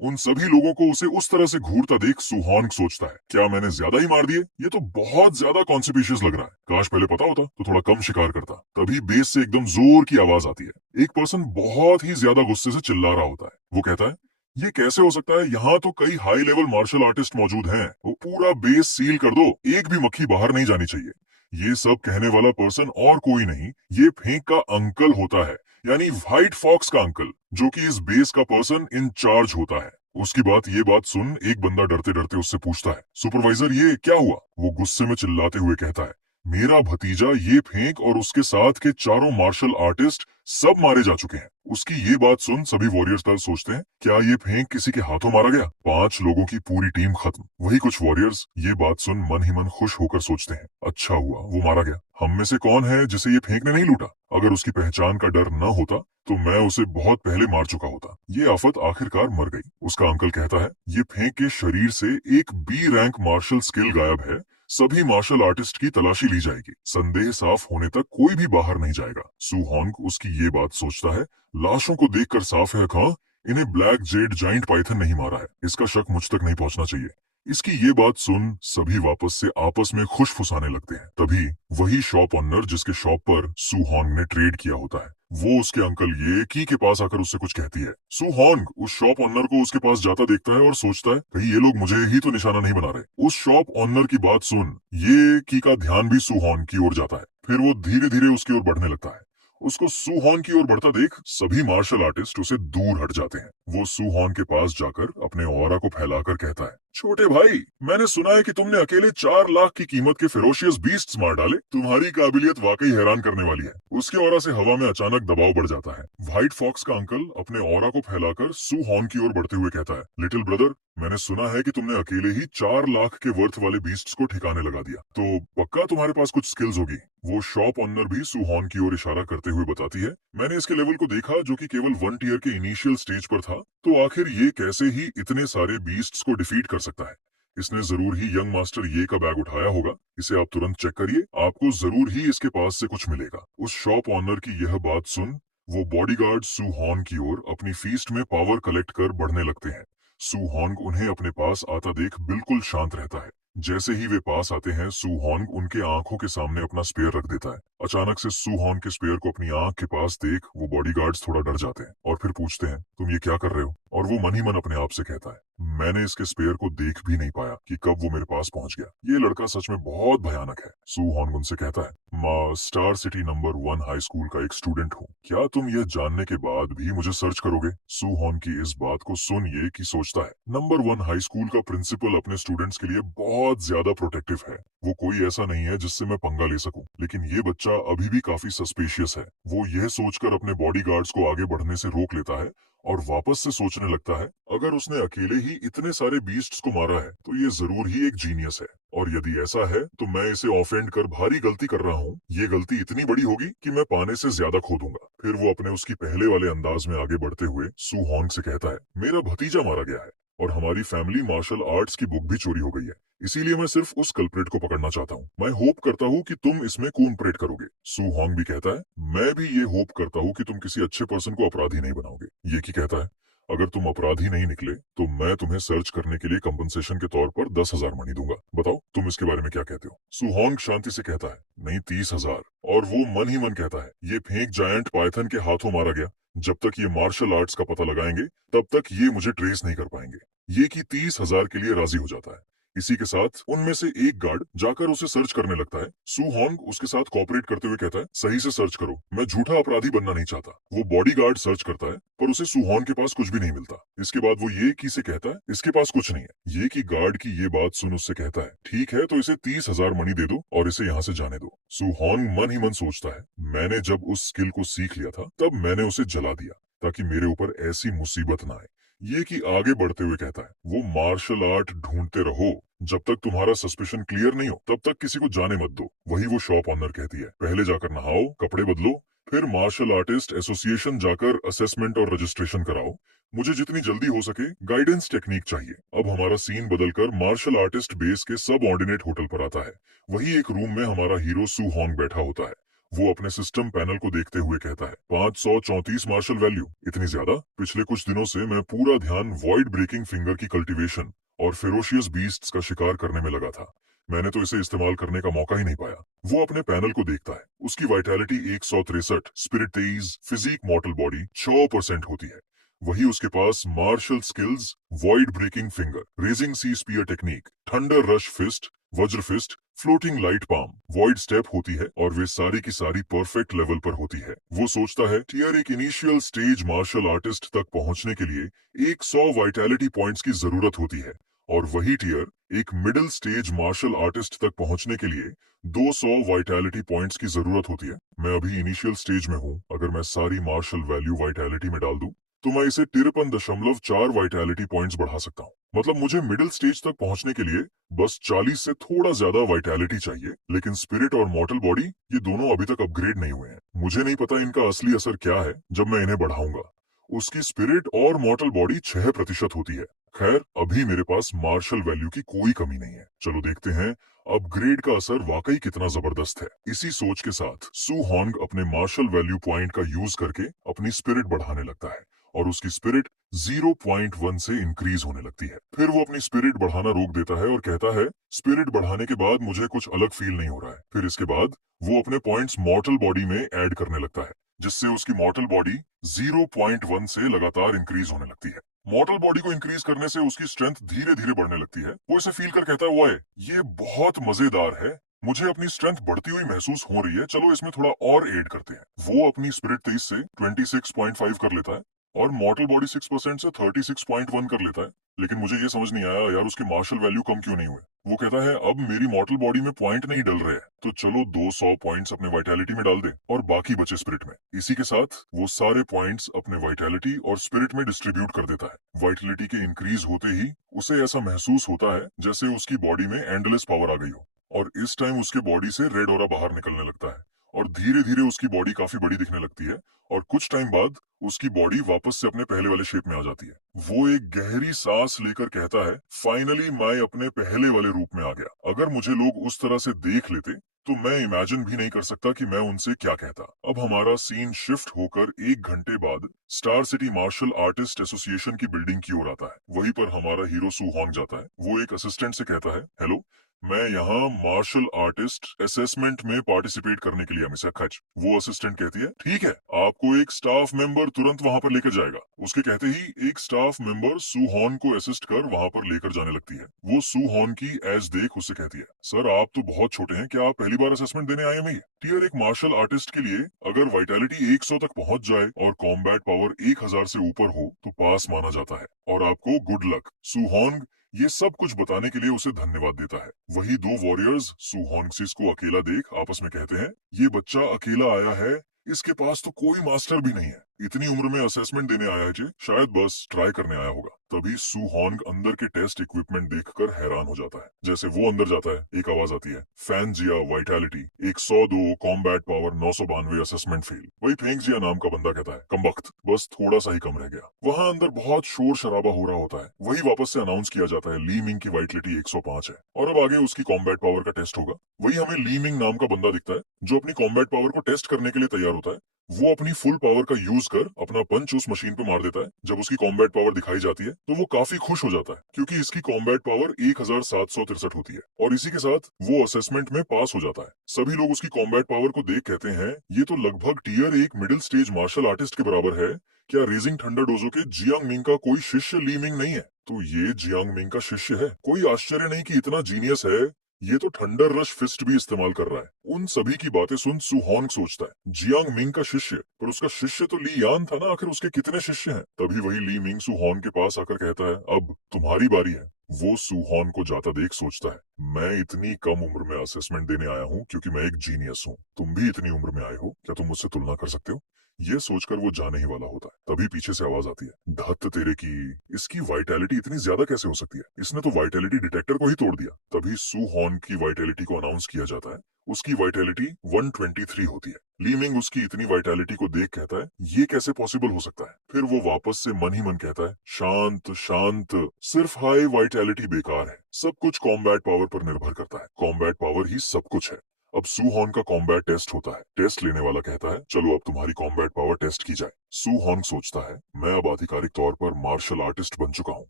उन सभी लोगों को उसे उस तरह से घूरता देख सुहॉन्ग सोचता है, क्या मैंने ज्यादा ही मार दिए? ये तो बहुत ज्यादा कॉन्सिपिशियस लग रहा है। काश पहले पता होता तो थोड़ा कम शिकार करता। तभी बेस से एकदम जोर की आवाज आती है। एक पर्सन बहुत ही ज्यादा गुस्से से चिल्ला रहा होता है। वो कहता है, ये कैसे हो सकता है? यहाँ तो कई हाई लेवल मार्शल आर्टिस्ट मौजूद हैं। वो पूरा बेस सील कर दो, एक भी मक्खी बाहर नहीं जानी चाहिए। ये सब कहने वाला पर्सन और कोई नहीं, ये फेंक का अंकल होता है, यानी व्हाइट फॉक्स का अंकल, जो कि इस बेस का पर्सन इन चार्ज होता है। उसकी ये बात सुन एक बंदा डरते डरते उससे पूछता है, सुपरवाइजर ये क्या हुआ? वो गुस्से में चिल्लाते हुए कहता है, मेरा भतीजा, ये फेंक और उसके साथ के चारों मार्शल आर्टिस्ट सब मारे जा चुके हैं। उसकी ये बात सुन सभी वॉरियर्स दल सोचते हैं, क्या ये फेंक किसी के हाथों मारा गया? 5 लोगों की पूरी टीम खत्म। वही कुछ वॉरियर्स ये बात सुन मन ही मन खुश होकर सोचते हैं, अच्छा हुआ वो मारा गया। हम में से कौन है जिसे ये फेंक ने नहीं लूटा? अगर उसकी पहचान का डर न होता तो मैं उसे बहुत पहले मार चुका होता। ये आफत आखिरकार मर गई। उसका अंकल कहता है, ये फेंक के शरीर से एक बी रैंक मार्शल स्किल गायब है। सभी मार्शल आर्टिस्ट की तलाशी ली जाएगी। संदेह साफ होने तक कोई भी बाहर नहीं जाएगा। सू हॉन्ग उसकी ये बात सोचता है, लाशों को देखकर साफ है हाँ, इन्हें ब्लैक जेड जाइंट पाइथन नहीं मारा है। इसका शक मुझ तक नहीं पहुंचना चाहिए। इसकी ये बात सुन सभी वापस से आपस में खुश फुसाने लगते हैं। तभी वही शॉप ऑनर जिसके शॉप पर सू हॉन्ग ने ट्रेड किया होता है, वो उसके अंकल ये की के पास आकर उससे कुछ कहती है। सू हॉन्ग उस शॉप ऑनर को उसके पास जाता देखता है और सोचता है, कहीं ये लोग मुझे ही तो निशाना नहीं बना रहे। उस शॉप ऑनर की बात सुन ये की का ध्यान भी सू हॉन्ग की ओर जाता है। फिर वो धीरे धीरे उसकी ओर बढ़ने लगता है। उसको सू हॉन की ओर बढ़ता देख सभी मार्शल आर्टिस्ट उसे दूर हट जाते हैं। वो सू हॉन के पास जाकर अपने ऑरा को फैलाकर कहता है, छोटे भाई, मैंने सुना है कि तुमने अकेले 4 लाख की कीमत के फेरोशियस बीस्ट्स मार डाले। तुम्हारी काबिलियत वाकई हैरान करने वाली है। उसके ऑरा से हवा में अचानक दबाव बढ़ जाता है। व्हाइट फॉक्स का अंकल अपने ऑरा को फैलाकर सू हॉन की ओर बढ़ते हुए कहता है, लिटिल ब्रदर, मैंने सुना है कि तुमने अकेले ही 4 लाख के वर्थ वाले बीस्ट्स को ठिकाने लगा दिया, तो पक्का तुम्हारे पास कुछ स्किल्स होगी। वो शॉप ऑनर भी सू हॉन की ओर इशारा करते हुए बताती है, मैंने इसके लेवल को देखा जो कि केवल 1 टियर के इनिशियल स्टेज पर था, तो आखिर ये कैसे ही इतने सारे बीस्ट्स को डिफीट कर सकता है। इसने जरूर ही यंग मास्टर ये का बैग उठाया होगा। इसे आप तुरंत चेक करिए, आपको जरूर ही इसके पास से कुछ मिलेगा। उस शॉप ऑनर की यह बात सुन वो बॉडीगार्ड सू हॉन की ओर अपनी फीस्ट में पावर कलेक्ट कर बढ़ने लगते हैं। सू हॉन्ग उन्हें अपने पास आता देख बिल्कुल शांत रहता है। जैसे ही वे पास आते हैं सू हॉन्ग उनके आंखों के सामने अपना स्पेयर रख देता है। अचानक से सू हॉन्ग के स्पेयर को अपनी आंख के पास देख वो बॉडीगार्ड्स थोड़ा डर जाते हैं और फिर पूछते हैं, तुम ये क्या कर रहे हो? और वो मन ही मन अपने आप से कहता है, मैंने इसके स्पेयर को देख भी नहीं पाया कि कब वो मेरे पास पहुंच गया। ये लड़का सच में बहुत भयानक है। सू हॉन्ग उनसे कहता है, मैं star city number 1 high school का एक स्टूडेंट हूँ। क्या तुम यह जानने के बाद भी मुझे सर्च करोगे? सू हॉन्ग की इस बात को सुन ये कि सोचता है, नंबर 1 हाई स्कूल का प्रिंसिपल अपने स्टूडेंट्स के लिए बहुत ज्यादा प्रोटेक्टिव है। वो कोई ऐसा नहीं है जिससे मैं पंगा ले सकूं। लेकिन ये बच्चा अभी भी काफी सस्पिशियस है। वो यह सोचकर अपने बॉडीगार्ड्स को आगे बढ़ने से रोक लेता है और वापस से सोचने लगता है, अगर उसने अकेले ही इतने सारे बीस्ट्स को मारा है तो ये जरूर ही एक जीनियस है। और यदि ऐसा है तो मैं इसे ऑफेंड कर भारी गलती कर रहा हूँ। ये गलती इतनी बड़ी होगी कि मैं पाने से ज्यादा खो दूंगा। फिर वो अपने उसकी पहले वाले अंदाज में आगे बढ़ते हुए सू हॉन्ग से कहता है, मेरा भतीजा मारा गया है और हमारी फैमिली मार्शल आर्ट्स की बुक भी चोरी हो गई है। इसीलिए मैं सिर्फ उस कल्प्रेट को पकड़ना चाहता हूँ। मैं होप करता हूँ कि तुम इसमें कोऑपरेट करोगे। सू हॉन्ग भी कहता है, मैं भी ये होप करता हूँ कि तुम किसी अच्छे पर्सन को अपराधी नहीं बनाओगे। ये की कहता है, अगर तुम अपराधी नहीं निकले तो मैं तुम्हें सर्च करने के लिए कंपनसेशन के तौर पर 10,000 मनी दूंगा। बताओ तुम इसके बारे में क्या कहते हो? सू हॉन्ग शांति से कहता है, नहीं 30,000। और वो मन ही मन कहता है, ये फेंक जायंट पाइथन के हाथों मारा गया। जब तक ये मार्शल आर्ट्स का पता लगाएंगे तब तक ये मुझे ट्रेस नहीं कर पाएंगे। ये कि 30,000 के लिए राजी हो जाता है। इसी के साथ उनमें से एक गार्ड जाकर उसे सर्च करने लगता है। सू हॉन्ग उसके साथ कोऑपरेट करते हुए कहता है, सही से सर्च करो, मैं झूठा अपराधी बनना नहीं चाहता। वो बॉडीगार्ड सर्च करता है पर उसे सू हॉन्ग के पास कुछ भी नहीं मिलता। इसके बाद वो ये की से कहता है, इसके पास कुछ नहीं है। ये की गार्ड की ये बात सुन उससे कहता है, ठीक है तो इसे 30,000 मनी दे दो और इसे यहाँ से जाने दो। सू हॉन्ग मन ही मन सोचता है, मैंने जब उस स्किल को सीख लिया था तब मैंने उसे जला दिया ताकि मेरे ऊपर ऐसी मुसीबत ना आए। ये कि आगे बढ़ते हुए कहता है, वो मार्शल आर्ट ढूंढते रहो, जब तक तुम्हारा सस्पेशन क्लियर नहीं हो तब तक किसी को जाने मत दो। वही वो शॉप ऑनर कहती है, पहले जाकर नहाओ, कपड़े बदलो, फिर मार्शल आर्टिस्ट एसोसिएशन जाकर असेसमेंट और रजिस्ट्रेशन कराओ। मुझे जितनी जल्दी हो सके गाइडेंस टेक्निक चाहिए। अब हमारा सीन बदलकर मार्शल आर्टिस्ट बेस के सब ऑर्डिनेट होटल पर आता है। वही एक रूम में हमारा हीरो सू हॉन्ग बैठा होता है। वो अपने सिस्टम पैनल को देखते हुए कहता है, 534 मार्शल वैल्यू, इतनी ज्यादा? पिछले कुछ दिनों से मैं पूरा ध्यान वॉइड ब्रेकिंग फिंगर की कल्टीवेशन और फेरोशियस बीस्ट्स का शिकार करने में लगा था। मैंने तो इसे इस्तेमाल करने का मौका ही नहीं पाया। वो अपने पैनल को देखता है। उसकी vitality 163, spirit 23, physique mortal body 6% होती है। वही उसके पास martial skills, void breaking finger, raging sea spear technique, thunder rush fist, Vajra fist, floating light palm, void step होती है और वे सारी की सारी परफेक्ट लेवल पर होती है। वो सोचता है, टियर एक इनिशियल स्टेज मार्शल आर्टिस्ट तक पहुंचने के लिए 100 वाइटैलिटी पॉइंट्स की जरूरत होती है और वही टियर एक मिडिल स्टेज मार्शल आर्टिस्ट तक पहुंचने के लिए 200 वाइटैलिटी पॉइंट्स की जरूरत होती है। मैं अभी इनिशियल स्टेज में हूं। अगर मैं सारी मार्शल वैल्यू वाइटैलिटी में डाल दूं तो मैं इसे 53.4 वाइटैलिटी पॉइंट्स बढ़ा सकता हूं। मतलब मुझे मिडिल स्टेज तक पहुंचने के लिए बस 40 से थोड़ा ज्यादा वाइटैलिटी चाहिए। लेकिन स्पिरिट और मॉर्टल बॉडी ये दोनों अभी तक अपग्रेड नहीं हुए हैं। मुझे नहीं पता इनका असली असर क्या है जब मैं इन्हें बढ़ाऊंगा। उसकी स्पिरिट और मॉर्टल बॉडी 6% होती है। खैर, अभी मेरे पास मार्शल वैल्यू की कोई कमी नहीं है। चलो देखते हैं अपग्रेड का असर वाकई कितना जबरदस्त है। इसी सोच के साथ सू हॉन्ग अपने मार्शल वैल्यू पॉइंट का यूज करके अपनी स्पिरिट बढ़ाने लगता है और उसकी स्पिरिट 0.1 से इंक्रीज होने लगती है। फिर वो अपनी स्पिरिट बढ़ाना रोक देता है और कहता है, स्पिरिट बढ़ाने के बाद मुझे कुछ अलग फील नहीं हो रहा है। फिर इसके बाद वो अपने पॉइंट्स मॉर्टल बॉडी में ऐड करने लगता है, जिससे उसकी मॉर्टल बॉडी 0.1 से लगातार इंक्रीज होने लगती है। मॉर्टल बॉडी को इंक्रीज करने से उसकी स्ट्रेंथ धीरे धीरे बढ़ने लगती है। वो इसे फील कर कहता है, वो ये बहुत मजेदार है, मुझे अपनी स्ट्रेंथ बढ़ती हुई महसूस हो रही है, चलो इसमें थोड़ा और ऐड करते हैं। वो अपनी स्पिरिट 23 से 26.5 कर लेता है और मॉर्टल बॉडी 6% से 36.1 कर लेता है। लेकिन मुझे ये समझ नहीं आया यार, उसके मार्शल वैल्यू कम क्यों नहीं हुए। वो कहता है, अब मेरी मॉर्टल बॉडी में पॉइंट नहीं डल रहे हैं, तो चलो 200 पॉइंट्स अपने वाइटैलिटी में डाल दे और बाकी बचे स्पिरिट में। इसी के साथ वो सारे पॉइंट्स अपने वाइटैलिटी और स्पिरिट में डिस्ट्रीब्यूट कर देता है। वाइटैलिटी के इंक्रीज होते ही उसे ऐसा महसूस होता है जैसे उसकी बॉडी में एंडलेस पावर आ गई हो। और इस टाइम उसके बॉडी से रेड ऑरा बाहर निकलने लगता है और धीरे धीरे उसकी बॉडी काफी बड़ी दिखने लगती है और कुछ टाइम बाद उसकी बॉडी वापस से अपने पहले वाले शेप में आ जाती है। वो एक गहरी सांस लेकर कहता है, फाइनली मैं अपने पहले वाले रूप में आ गया। अगर मुझे लोग उस तरह से देख लेते तो मैं इमेजिन भी नहीं कर सकता कि मैं उनसे क्या कहता। अब हमारा सीन शिफ्ट होकर 1 घंटे बाद star city martial artist association की बिल्डिंग की ओर आता है। वहीं पर हमारा हीरो सू हॉन्ग जाता है। वो एक असिस्टेंट से कहता है, हेलो, मैं यहाँ मार्शल आर्टिस्ट असेसमेंट में पार्टिसिपेट करने के लिए मिस खच। वो असिस्टेंट कहती है, ठीक है, आपको एक स्टाफ मेंबर तुरंत वहां पर लेकर जाएगा। उसके कहते ही एक स्टाफ मेंबर सू हॉन को असिस्ट कर वहां पर लेकर जाने लगती है। वो सू हॉन की एज देख उससे कहती है, सर आप तो बहुत छोटे हैं, क्या आप पहली बार असेसमेंट देने आए हैं? टियर एक मार्शल आर्टिस्ट के लिए अगर वाइटैलिटी 100 तक पहुंच जाए और कॉम्बैट पावर 1000 से ऊपर हो तो पास माना जाता है और आपको गुड लक। सू हॉन्ग ये सब कुछ बताने के लिए उसे धन्यवाद देता है। वही दो वॉरियर्स सू हॉन्गसिस को अकेला देख आपस में कहते हैं, ये बच्चा अकेला आया है, इसके पास तो कोई मास्टर भी नहीं है, इतनी उम्र में असेसमेंट देने आया है जी, शायद बस ट्राई करने आया होगा। तभी सू हॉन्ग अंदर के टेस्ट इक्विपमेंट देखकर हैरान हो जाता है। जैसे वो अंदर जाता है एक आवाज आती है, Fang Jia vitality 102, combat power 992, assessment fail. वही फेंग जिया नाम का बंदा कहता है, कमबख्त, बस थोड़ा सा ही कम रह गया। वहां अंदर बहुत शोर शराबा हो रहा होता है। वही वापस से अनाउंस किया जाता है, ली मिंग की वाइटैलिटी 105 है और अब आगे उसकी कॉम्बैट पावर का टेस्ट होगा। वही हमें ली मिंग नाम का बंदा दिखता है जो अपनी कॉम्बैट पावर को टेस्ट करने के लिए तैयार होता है। वो अपनी फुल पावर का यूज कर अपना पंच उस मशीन पे मार देता है। जब उसकी कॉम्बैट पावर दिखाई जाती है तो वो काफी खुश हो जाता है क्योंकि इसकी कॉम्बैट पावर 1763 होती है और इसी के साथ वो असेसमेंट में पास हो जाता है। सभी लोग उसकी कॉम्बैट पावर को देख कहते हैं, ये तो लगभग tier 1 middle stage martial artist के बराबर है। क्या रेजिंग थंडर डोजो के जियांग मिंग का कोई शिष्य ली मिंग नहीं है? तो ये जियांग मिंग का शिष्य है। कोई आश्चर्य नहीं कि इतना जीनियस है, ये तो थंडर रश फिस्ट भी इस्तेमाल कर रहा है। उन सभी की बातें सुन सू हॉन्ग सोचता है, जियांग मिंग का शिष्य, पर उसका शिष्य तो ली यान था ना, आखिर उसके कितने शिष्य हैं? तभी वही ली मिंग सू हॉन्ग के पास आकर कहता है, अब तुम्हारी बारी है। वो सू हॉन्ग को जाता देख सोचता है, मैं इतनी कम उम्र में असेसमेंट देने आया हूँ क्योंकि मैं एक जीनियस हूँ। तुम भी इतनी उम्र में आए हो, क्या तुम मुझसे तुलना कर सकते हो? ये सोचकर वो जाने ही वाला होता है। तभी पीछे से आवाज आती है, धत्त तेरे की, इसकी वाइटैलिटी इतनी ज्यादा कैसे हो सकती है? इसने तो वाइटैलिटी डिटेक्टर को ही तोड़ दिया। तभी सू हॉन की वाइटैलिटी को अनाउंस किया जाता है। उसकी वाइटैलिटी 123 होती है। ली मिंग उसकी इतनी वाइटैलिटी को देख कहता है, ये कैसे पॉसिबल हो सकता है? फिर वो वापस से मन ही मन कहता है, शांत शांत, सिर्फ हाई वाइटैलिटी बेकार है, सब कुछ कॉम्बैट पावर पर निर्भर करता है, कॉम्बैट पावर ही सब कुछ है। अब सू हॉन का कॉम्बैट टेस्ट होता है। टेस्ट लेने वाला कहता है, चलो अब तुम्हारी कॉम्बैट पावर टेस्ट की जाए। सू हॉन सोचता है, मैं अब आधिकारिक तौर पर मार्शल आर्टिस्ट बन चुका हूँ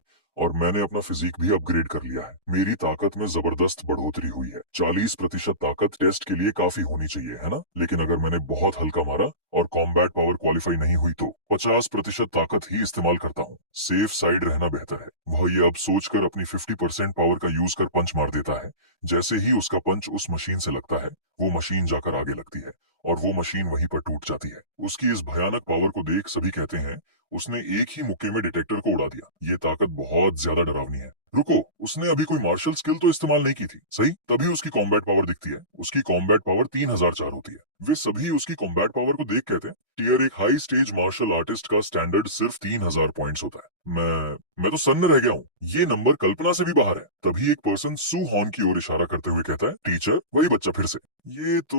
और मैंने अपना फिजिक भी अपग्रेड कर लिया है। मेरी ताकत में जबरदस्त बढ़ोतरी हुई है। 40% ताकत टेस्ट के लिए काफी होनी चाहिए, है ना? लेकिन अगर मैंने बहुत हल्का मारा और कॉम्बैट पावर क्वालिफाई नहीं हुई तो 50% ताकत ही इस्तेमाल करता हूँ। सेफ साइड रहना बेहतर है। वह ये अब सोचकर अपनी 50% पावर का यूज कर पंच मार देता है। जैसे ही उसका पंच उस मशीन से लगता है, वो मशीन जाकर आगे लगती है और वो मशीन वहीं पर टूट जाती है। उसकी इस भयानक पावर को देख सभी कहते हैं, उसने एक ही मुक्के में डिटेक्टर को उड़ा दिया। ये ताकत बहुत ज्यादा डरावनी है। रुको, उसने अभी कोई मार्शल स्किल तो इस्तेमाल नहीं की थी, सही? तभी उसकी कॉम्बैट पावर दिखती है। उसकी कॉम्बैट पावर 3004 होती है। वे सभी उसकी कॉम्बैट पावर को देख कहते हैं टियर एक हाई स्टेज मार्शल आर्टिस्ट का स्टैंडर्ड सिर्फ 3000 पॉइंट्स होता है। मैं तो सन्न रह गया हूँ। ये नंबर कल्पना से भी बाहर है। तभी एक पर्सन सू हॉन की ओर इशारा करते हुए कहता है, टीचर, वही बच्चा फिर से। ये तो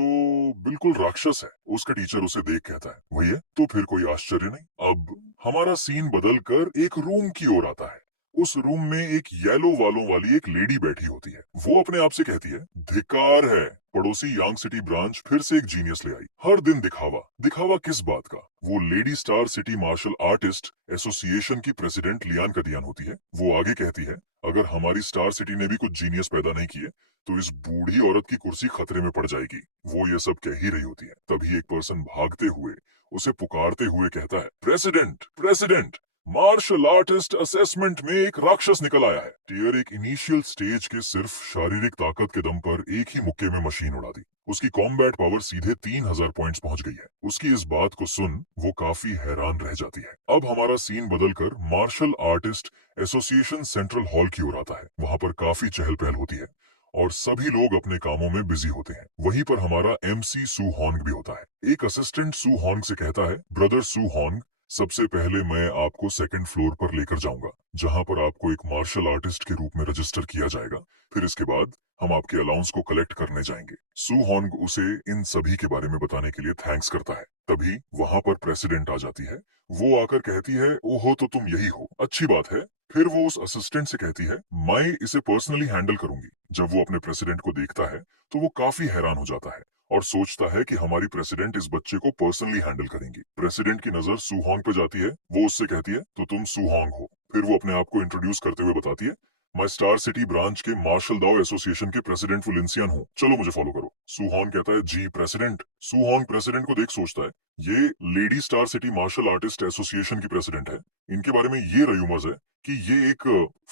बिल्कुल राक्षस है। उसका टीचर उसे देख कहता है, वही है? तो फिर कोई आश्चर्य नहीं। अब हमारा सीन बदल कर एक रूम की ओर आता है। उस रूम में एक येलो वालों वाली एक लेडी बैठी होती है। वो अपने आप से कहती है, धिक्कार है, पड़ोसी यांग सिटी ब्रांच फिर से एक जीनियस ले आई। हर दिन दिखावा। दिखावा किस बात का? वो lady star city martial artist association की प्रेसिडेंट लियान कदियान होती है। वो आगे कहती है, अगर हमारी स्टार सिटी ने भी कुछ जीनियस पैदा नहीं किए तो इस बूढ़ी औरत की कुर्सी खतरे में पड़ जाएगी। वो ये सब कह ही रही होती है। तभी एक पर्सन भागते हुए उसे पुकारते हुए कहता है, president, president, martial artist assessment में एक राक्षस निकल आया है। टियर एक इनिशियल स्टेज के सिर्फ शारीरिक ताकत के दम पर एक ही मुक्के में मशीन उड़ा दी। उसकी कॉम्बैट पावर सीधे 3000 पॉइंट्स पहुंच गई है। उसकी इस बात को सुन वो काफी हैरान रह जाती है। अब हमारा सीन बदलकर martial artist association central hall की ओर आता है। वहां पर काफी चहल पहल होती है और सभी लोग अपने कामों में बिजी होते हैं। वहीं पर हमारा एमसी सू हॉन्ग भी होता है। एक असिस्टेंट सू हॉन्ग से कहता है, ब्रदर सू हॉन्ग, सबसे पहले मैं आपको सेकंड फ्लोर पर लेकर जाऊंगा, जहां पर आपको एक मार्शल आर्टिस्ट के रूप में रजिस्टर किया जाएगा। फिर इसके बाद हम आपके अलाउंस को कलेक्ट करने जाएंगे। सू हॉन्ग उसे इन सभी के बारे में बताने के लिए थैंक्स करता है। तभी वहां पर प्रेसिडेंट आ जाती है। वो आकर कहती है, ओहो, तो तुम यही हो, अच्छी बात है। फिर वो उस असिस्टेंट से कहती है, मैं इसे पर्सनली हैंडल करूंगी। जब वो अपने प्रेसिडेंट को देखता है तो वो काफी हैरान हो जाता है और सोचता है कि हमारी प्रेसिडेंट इस बच्चे को पर्सनली हैंडल करेंगी। प्रेसिडेंट की नजर सूहोंग पे जाती है। वो उससे कहती है, तो तुम सूहोंग हो। फिर वो अपने आप को इंट्रोड्यूस करते हुए बताती है, मैं स्टार सिटी ब्रांच के मार्शल दाओ एसोसिएशन के प्रेसिडेंट वुलिंसियन हूँ, चलो मुझे फॉलो करो। सूहोंग कहता है, जी प्रेसिडेंट। सूहोंग प्रेसिडेंट को देख सोचता है, ये lady star city martial artist association की प्रेसिडेंट है। इनके बारे में ये रयूमर्स है कि ये एक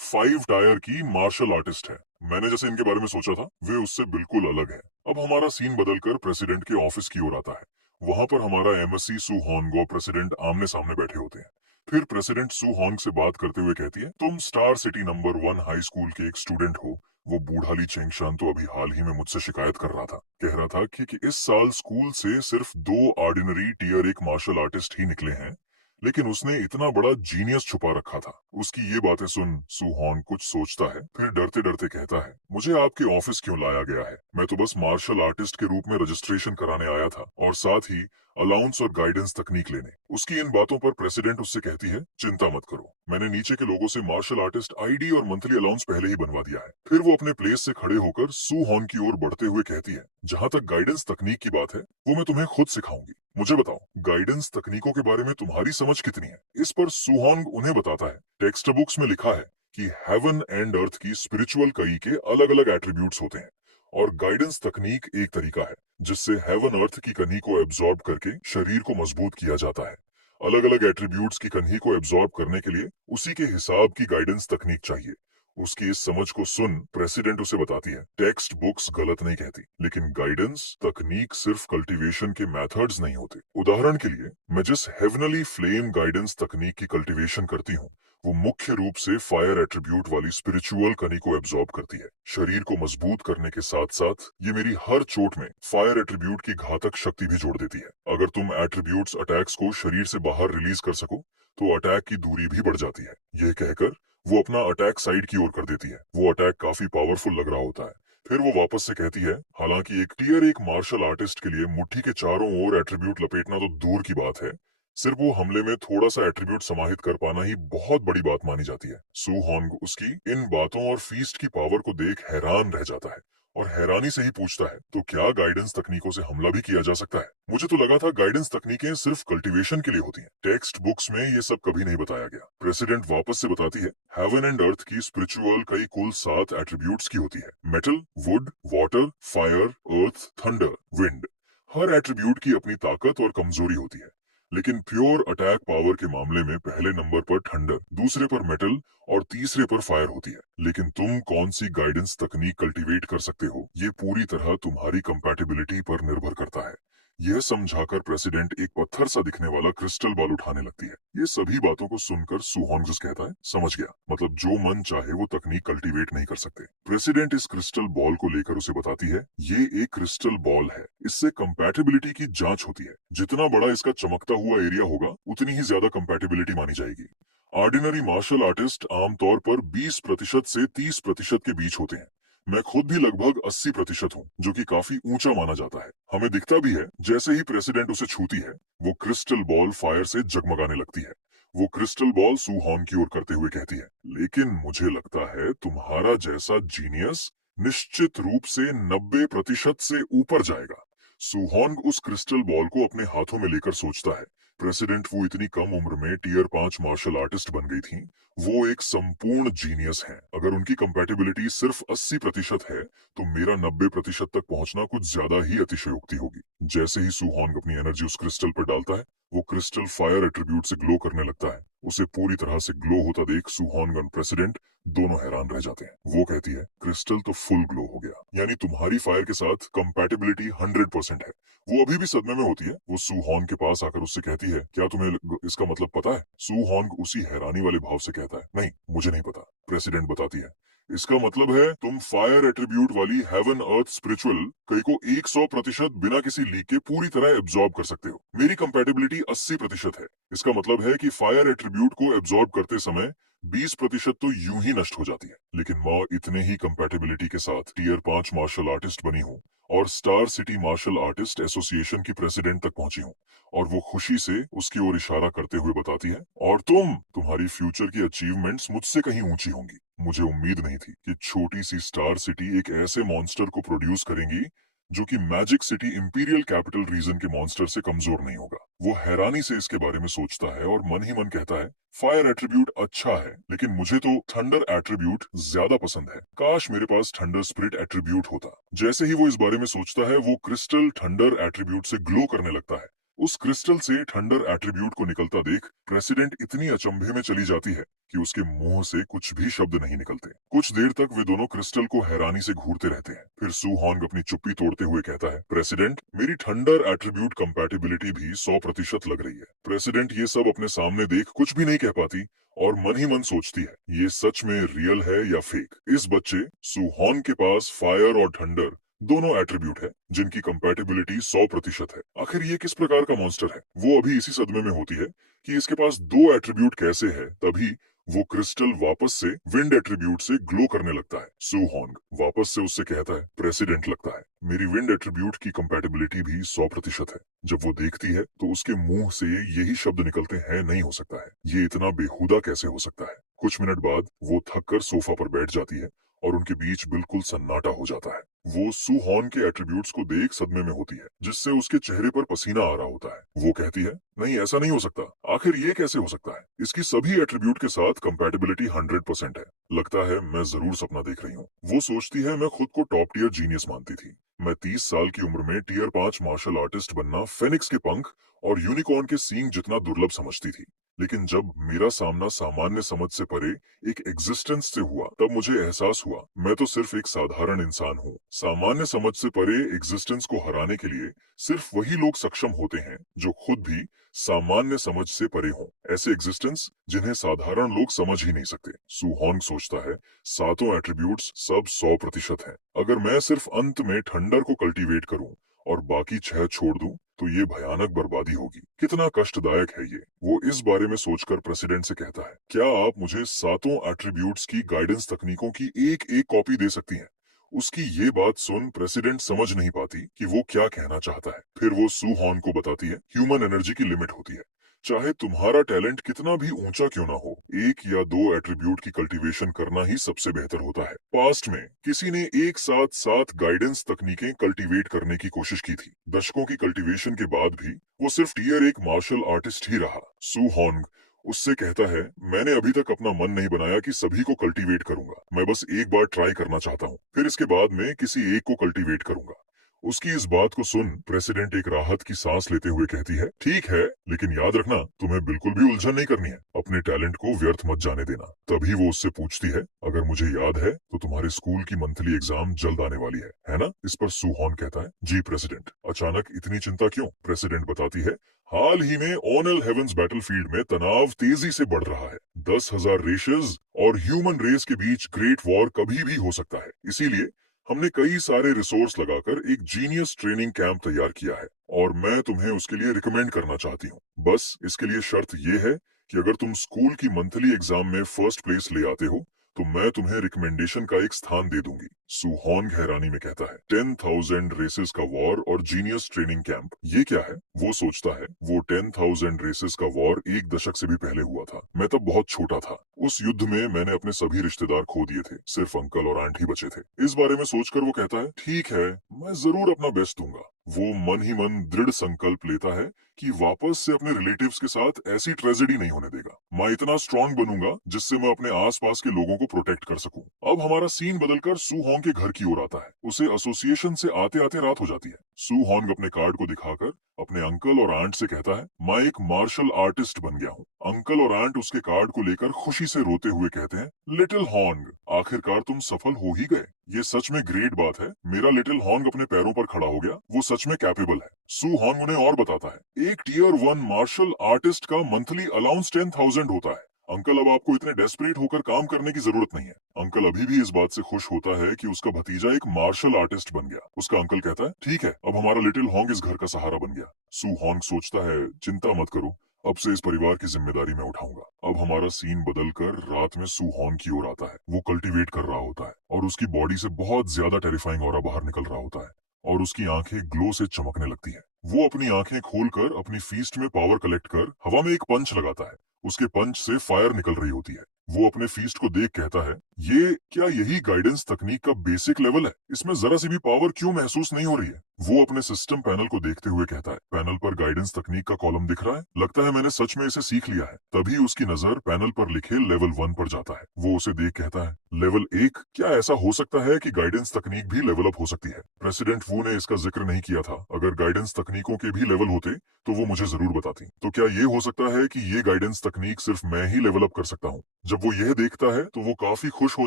5 टायर की मार्शल आर्टिस्ट है। मैंने जैसे इनके बारे में सोचा था वे उससे बिल्कुल अलग है। अब हमारा सीन बदलकर प्रेसिडेंट के ऑफिस की ओर आता है। वहां पर हमारा एमएससी सू हॉन्ग और प्रेसिडेंट आमने सामने बैठे होते हैं। फिर प्रेसिडेंट सू हॉन्ग से बात करते हुए कहती है, तुम star city number 1 high school के एक स्टूडेंट हो। वो बूढ़ा ली चेंगशान तो अभी हाल ही में मुझसे शिकायत कर रहा था। कह रहा था कि इस साल स्कूल से सिर्फ 2 ऑर्डिनरी टियर 1 मार्शल आर्टिस्ट ही निकले हैं, लेकिन उसने इतना बड़ा जीनियस छुपा रखा था। उसकी ये बातें सुन सुहॉन कुछ सोचता है, फिर डरते डरते कहता है, मुझे आपके ऑफिस क्यों लाया गया है? मैं तो बस मार्शल आर्टिस्ट के रूप में रजिस्ट्रेशन कराने आया था और साथ ही अलाउंस और गाइडेंस तकनीक लेने। उसकी इन बातों पर प्रेसिडेंट उससे कहती है, चिंता मत करो, मैंने नीचे के लोगों से मार्शल आर्टिस्ट आईडी और मंथली अलाउंस पहले ही बनवा दिया है। फिर वो अपने प्लेस से खड़े होकर सू हॉन की ओर बढ़ते हुए कहती है, जहां तक गाइडेंस तकनीक की बात है वो मैं तुम्हें खुद सिखाऊंगी। मुझे बताओ, गाइडेंस तकनीकों के बारे में तुम्हारी समझ कितनी है? इस पर सुहोंग उन्हें बताता है, टेक्स्ट बुक्स में लिखा है कि हेवन एंड अर्थ की स्पिरिचुअल कई के अलग अलग एट्रीब्यूट्स होते हैं और गाइडेंस तकनीक एक तरीका है जिससे हेवन अर्थ की कन्ही को एब्जॉर्ब करके शरीर को मजबूत किया जाता है। अलग अलग एट्रीब्यूट्स की कन्ही को एब्जॉर्ब करने के लिए उसी के हिसाब की गाइडेंस तकनीक चाहिए। उसकी इस समझ को सुन प्रेसिडेंट उसे बताती है, टेक्स्ट बुक्स गलत नहीं कहती, लेकिन गाइडेंस तकनीक सिर्फ कल्टीवेशन के मेथड्स नहीं होते। उदाहरण के लिए, मैं जिस हेवनली फ्लेम गाइडेंस तकनीक की कल्टीवेशन करती हूँ वो मुख्य रूप से फायर एट्रीब्यूट वाली स्पिरिचुअल कनी को एब्जॉर्ब करती है। शरीर को मजबूत करने के साथ साथ ये मेरी हर चोट में फायर एट्रीब्यूट की घातक शक्ति भी जोड़ देती है। अगर तुम एट्रीब्यूट्स अटैक्स को शरीर से बाहर रिलीज कर सको तो अटैक की दूरी भी बढ़ जाती है। यह कहकर वो अपना अटैक साइड की ओर कर देती है। वो अटैक काफी पावरफुल लग रहा होता है। फिर वो वापस से कहती है, हालांकि एक टियर 1 मार्शल आर्टिस्ट के लिए मुट्ठी के चारों ओर एट्रीब्यूट लपेटना तो दूर की बात है, सिर्फ वो हमले में थोड़ा सा एट्रीब्यूट समाहित कर पाना ही बहुत बड़ी बात मानी जाती है। सू हॉन्ग उसकी इन बातों और फीस्ट की पावर को देख हैरान रह जाता है और हैरानी से ही पूछता है, तो क्या गाइडेंस तकनीकों से हमला भी किया जा सकता है? मुझे तो लगा था गाइडेंस तकनीकें सिर्फ कल्टीवेशन के लिए होती हैं। टेक्स्ट बुक्स में ये सब कभी नहीं बताया गया। प्रेसिडेंट वापस से बताती है, हेवन एंड अर्थ की स्पिरिचुअल कई कुल 7 एट्रीब्यूट्स की होती है। Metal, would, water, fire, earth, thunder, wind. Her attribute की अपनी ताकत और कमजोरी होती है, लेकिन प्योर अटैक पावर के मामले में पहले नंबर पर थंडर, दूसरे पर मेटल और तीसरे पर फायर होती है। लेकिन तुम कौन सी गाइडेंस तकनीक कल्टीवेट कर सकते हो ये पूरी तरह तुम्हारी कंपैटिबिलिटी पर निर्भर करता है। यह समझाकर प्रेसिडेंट एक पत्थर सा दिखने वाला क्रिस्टल बॉल उठाने लगती है। ये सभी बातों को सुनकर सू हॉन्ग कहता है, समझ गया, मतलब जो मन चाहे वो तकनीक कल्टीवेट नहीं कर सकते। प्रेसिडेंट इस क्रिस्टल बॉल को लेकर उसे बताती है, ये एक क्रिस्टल बॉल है, इससे कंपैटिबिलिटी की जांच होती है। जितना बड़ा इसका चमकता हुआ एरिया होगा उतनी ही ज्यादा कंपैटिबिलिटी मानी जाएगी। ऑर्डिनरी मार्शल आर्टिस्ट आमतौर पर 20% से 30% के बीच होते हैं। मैं खुद भी लगभग 80% हूँ, जो कि काफी ऊंचा माना जाता है। हमें दिखता भी है जैसे ही प्रेसिडेंट उसे छूती है वो क्रिस्टल बॉल फायर से जगमगाने लगती है। वो क्रिस्टल बॉल सू हॉन की ओर करते हुए कहती है, लेकिन मुझे लगता है तुम्हारा जैसा जीनियस निश्चित रूप से 90% से ऊपर जाएगा। सू हॉन उस क्रिस्टल बॉल को अपने हाथों में लेकर सोचता है, प्रेसिडेंट वो इतनी कम उम्र में टियर 5 मार्शल आर्टिस्ट बन गई थी, वो एक संपूर्ण जीनियस हैं। अगर उनकी कंपैटिबिलिटी सिर्फ 80% है तो मेरा 90% तक पहुंचना कुछ ज्यादा ही अतिशयोक्ति होगी। जैसे ही सू हॉन्ग अपनी एनर्जी उस क्रिस्टल पर डालता है वो क्रिस्टल फायर एट्रीब्यूट से ग्लो करने लगता है। उसे पूरी तरह से ग्लो होता देख सू हॉन्ग और प्रेसिडेंट दोनों हैरान रह जाते हैं। वो कहती है, क्रिस्टल तो फुल ग्लो हो गया, यानी तुम्हारी फायर के साथ कंपैटिबिलिटी 100% है। वो अभी भी सदमे में होती है। वो सू हॉन्ग के पास आकर उससे कहती है, क्या तुम्हें इसका मतलब पता है? सू हॉन्ग उसी हैरानी वाले भाव से कहता है, नहीं मुझे नहीं पता। प्रेसिडेंट बताती है, इसका मतलब है तुम फायर एट्रीब्यूट वाली हेवन अर्थ स्पिरिचुअल कई को 100% बिना किसी लीक के पूरी तरह एब्जॉर्ब कर सकते हो। मेरी कंपैटिबिलिटी 80% है। इसका मतलब है कि फायर एट्रीब्यूट को एब्जॉर्ब करते समय 20% तो यूं ही नष्ट हो जाती है। लेकिन मैं इतने ही कंपैटिबिलिटी के साथ टियर 5 मार्शल आर्टिस्ट बनी हूँ और star city martial artist association की प्रेसिडेंट तक पहुंची हूँ। और वो खुशी से उसकी ओर इशारा करते हुए बताती है, और तुम्हारी फ्यूचर की अचीवमेंट्स मुझसे कहीं ऊंची होंगी। मुझे उम्मीद नहीं थी कि छोटी सी स्टार सिटी एक ऐसे मॉन्स्टर को प्रोड्यूस करेंगी जो कि magic city imperial capital region के मॉन्स्टर से कमजोर नहीं होगा। वो हैरानी से इसके बारे में सोचता है और मन ही मन कहता है, फायर एट्रीब्यूट अच्छा है लेकिन मुझे तो थंडर एट्रीब्यूट ज्यादा पसंद है। काश मेरे पास थंडर स्पिरिट एट्रीब्यूट होता। जैसे ही वो इस बारे में सोचता है वो क्रिस्टल थंडर एट्रीब्यूट से ग्लो करने लगता है। उस क्रिस्टल से थंडर एट्रीब्यूट को निकलता देख प्रेसिडेंट इतनी अचंभे में चली जाती है कि उसके मुंह से कुछ भी शब्द नहीं निकलते। कुछ देर तक वे दोनों क्रिस्टल को हैरानी से घूरते रहते हैं। फिर सू हॉन्ग अपनी चुप्पी तोड़ते हुए कहता है, प्रेसिडेंट मेरी थंडर एट्रीब्यूट कंपैटिबिलिटी भी 100% लग रही है। प्रेसिडेंट ये सब अपने सामने देख कुछ भी नहीं कह पाती और मन ही मन सोचती है, ये सच में रियल है या फेक। इस बच्चे सू हॉन्ग के पास फायर और थंडर दोनों एट्रीब्यूट है जिनकी कंपैटिबिलिटी 100% है। आखिर ये किस प्रकार का मॉन्स्टर है? वो अभी इसी सदमे में होती है कि इसके पास दो एट्रीब्यूट कैसे है। तभी वो क्रिस्टल वापस से विंड एट्रीब्यूट से ग्लो करने लगता है। सू हॉन्ग वापस से उससे कहता है, प्रेसिडेंट लगता है मेरी विंड एट्रीब्यूट की कंपैटिबिलिटी भी 100% है। जब वो देखती है तो उसके मुंह से यही शब्द निकलते हैं, नहीं हो सकता है, ये इतना बेहुदा कैसे हो सकता है। कुछ मिनट बाद वो थक कर सोफा पर बैठ जाती है और उनके बीच बिल्कुल सन्नाटा हो जाता है। वो सू हॉन के एट्रीब्यूट्स को देख सदमे में होती है, जिससे उसके चेहरे पर पसीना आ रहा होता है। वो कहती है, नहीं ऐसा नहीं हो सकता, आखिर ये कैसे हो सकता है? इसकी सभी एट्रीब्यूट के साथ कंपैटिबिलिटी 100% है। लगता है मैं जरूर सपना देख रही हूँ। वो सोचती है, मैं खुद को टॉप टियर जीनियस मानती थी। मैं 30 साल की उम्र में टियर 5 मार्शल आर्टिस्ट बनना फेनिक्स के पंख और यूनिकॉर्न के सींग जितना दुर्लभ समझती थी। लेकिन जब मेरा सामना सामान्य समझ से परे एक एग्जिस्टेंस से हुआ तब मुझे एहसास हुआ मैं तो सिर्फ एक साधारण इंसान हूँ। सामान्य समझ से परे एग्जिस्टेंस को हराने के लिए सिर्फ वही लोग सक्षम होते हैं जो खुद भी सामान्य समझ से परे हों। ऐसे एग्जिस्टेंस जिन्हें साधारण लोग समझ ही नहीं सकते। सू हॉन्ग सोचता है, सातों एट्रीब्यूट्स सब 100% हैं। अगर मैं सिर्फ अंत में थंडर को कल्टीवेट करूं और बाकी 6 छोड़ दूं तो ये भयानक बर्बादी होगी। कितना कष्टदायक है ये। वो इस बारे में सोचकर प्रेसिडेंट से कहता है, क्या आप मुझे सातों एट्रीब्यूट्स की गाइडेंस तकनीकों की एक एक कॉपी दे सकती हैं? उसकी ये बात सुन प्रेसिडेंट समझ नहीं पाती कि वो क्या कहना चाहता है। फिर वो सू हॉन को बताती है, ह्यूमन एनर्जी की लिमिट होती है। चाहे तुम्हारा टैलेंट कितना भी ऊंचा क्यों ना हो, एक या दो एट्रीब्यूट की कल्टीवेशन करना ही सबसे बेहतर होता है। पास्ट में किसी ने एक साथ 7 गाइडेंस तकनीकें कल्टीवेट करने की कोशिश की थी। दशकों की कल्टीवेशन के बाद भी वो सिर्फ टियर 1 मार्शल आर्टिस्ट ही रहा। सू हॉन्ग उससे कहता है, मैंने अभी तक अपना मन नहीं बनाया कि सभी को कल्टीवेट करूंगा। मैं बस एक बार ट्राई करना चाहता हूँ, फिर इसके बाद मैं किसी एक को कल्टीवेट करूंगा। उसकी इस बात को सुन प्रेसिडेंट एक राहत की सांस लेते हुए कहती है, ठीक है, लेकिन याद रखना तुम्हें बिल्कुल भी उलझन नहीं करनी है, अपने टैलेंट को व्यर्थ मत जाने देना। तभी वो उससे पूछती है, अगर मुझे याद है तो तुम्हारे स्कूल की मंथली एग्जाम जल्द आने वाली है ना? इस पर सूहॉन कहता है, जी प्रेसिडेंट। अचानक इतनी चिंता क्यों? प्रेसिडेंट बताती है, हाल ही में ऑनल हेवेंस बैटलफील्ड में तनाव तेजी से बढ़ रहा है। 10,000 रेशेस और ह्यूमन रेस के बीच ग्रेट वॉर कभी भी हो सकता है। इसीलिए हमने कई सारे रिसोर्स लगाकर एक जीनियस ट्रेनिंग कैंप तैयार किया है और मैं तुम्हें उसके लिए रिकमेंड करना चाहती हूँ। बस इसके लिए शर्त यह है कि अगर तुम स्कूल की मंथली एग्जाम में फर्स्ट प्लेस ले आते हो तो मैं तुम्हें रिकमेंडेशन का एक स्थान दे दूंगी। सुहॉन गहरानी में कहता है, 10,000 रेसेस का वॉर और जीनियस ट्रेनिंग कैंप, ये क्या है? वो सोचता है, वो 10,000 रेसेस का वॉर एक दशक से भी पहले हुआ था। मैं तब बहुत छोटा था। उस युद्ध में मैंने अपने सभी रिश्तेदार खो दिए थे, सिर्फ अंकल और आंट ही बचे थे। इस बारे में सोचकर वो कहता है, ठीक है, मैं जरूर अपना बेस्ट दूंगा। वो मन ही मन दृढ़ संकल्प लेता है कि वापस से अपने रिलेटिव्स के साथ ऐसी ट्रेजेडी नहीं होने देगा। मैं इतना स्ट्रांग बनूंगा जिससे मैं अपने आसपास के लोगों को प्रोटेक्ट कर सकूं। अब हमारा सीन बदलकर सू हॉन्ग के घर की ओर आता है। उसे एसोसिएशन से आते आते रात हो जाती है। सू हॉन्ग अपने कार्ड को दिखाकर अपने अंकल और आंट से कहता है, मैं एक मार्शल आर्टिस्ट बन गया हूँ। अंकल और आंट उसके कार्ड को लेकर खुशी से रोते हुए कहते हैं, लिटिल हॉन्ग, आखिरकार तुम सफल हो ही गए। ये सच में ग्रेट बात है। मेरा लिटिल हॉन्ग अपने पैरों पर खड़ा हो गया। वो सच में कैपेबल है। सू हॉन्ग उन्हें और बताता है, एक टियर 1 मार्शल आर्टिस्ट का मंथली अलाउंस 10,000 होता है। अंकल, अब आपको इतने डेस्परेट होकर काम करने की जरूरत नहीं है। अंकल अभी भी इस बात से खुश होता है कि उसका भतीजा एक मार्शल आर्टिस्ट बन गया। उसका अंकल कहता है, ठीक है, अब हमारा लिटिल हॉन्ग इस घर का सहारा बन गया। सू हॉन्ग सोचता है, चिंता मत करो, अब से इस परिवार की जिम्मेदारी मैं उठाऊंगा। अब हमारा सीन बदलकर रात में सू हॉन्ग की ओर आता है। वो कल्टीवेट कर रहा होता है और उसकी बॉडी से बहुत ज्यादा टेरिफाइंग ऑरा बाहर निकल रहा होता है और उसकी आंखें ग्लो से चमकने लगती हैं। वो अपनी आंखें खोलकर अपनी फीस्ट में पावर कलेक्ट कर हवा में एक पंच लगाता है। उसके पंच से फायर निकल रही होती है। वो अपने फीस्ट को देख कहता है, ये क्या यही गाइडेंस तकनीक का बेसिक लेवल है? इसमें जरा सी भी पावर क्यों महसूस नहीं हो रही है? वो अपने सिस्टम पैनल को देखते हुए कहता है, पैनल पर गाइडेंस तकनीक का कॉलम दिख रहा है, लगता है मैंने सच में इसे सीख लिया है। तभी उसकी नजर पैनल पर लिखे लेवल 1 पर जाता है। वो उसे देख कहता है, लेवल 1? क्या ऐसा हो सकता है कि गाइडेंस तकनीक भी लेवल अप हो सकती है? प्रेसिडेंट वू ने इसका जिक्र नहीं किया था। अगर गाइडेंस तकनीकों के भी लेवल होते तो वो मुझे जरूर बताती। तो क्या ये हो सकता है कि ये गाइडेंस तकनीक सिर्फ मैं ही लेवल अप कर सकता हूँ? जब वो यह देखता है तो वो काफी खुश हो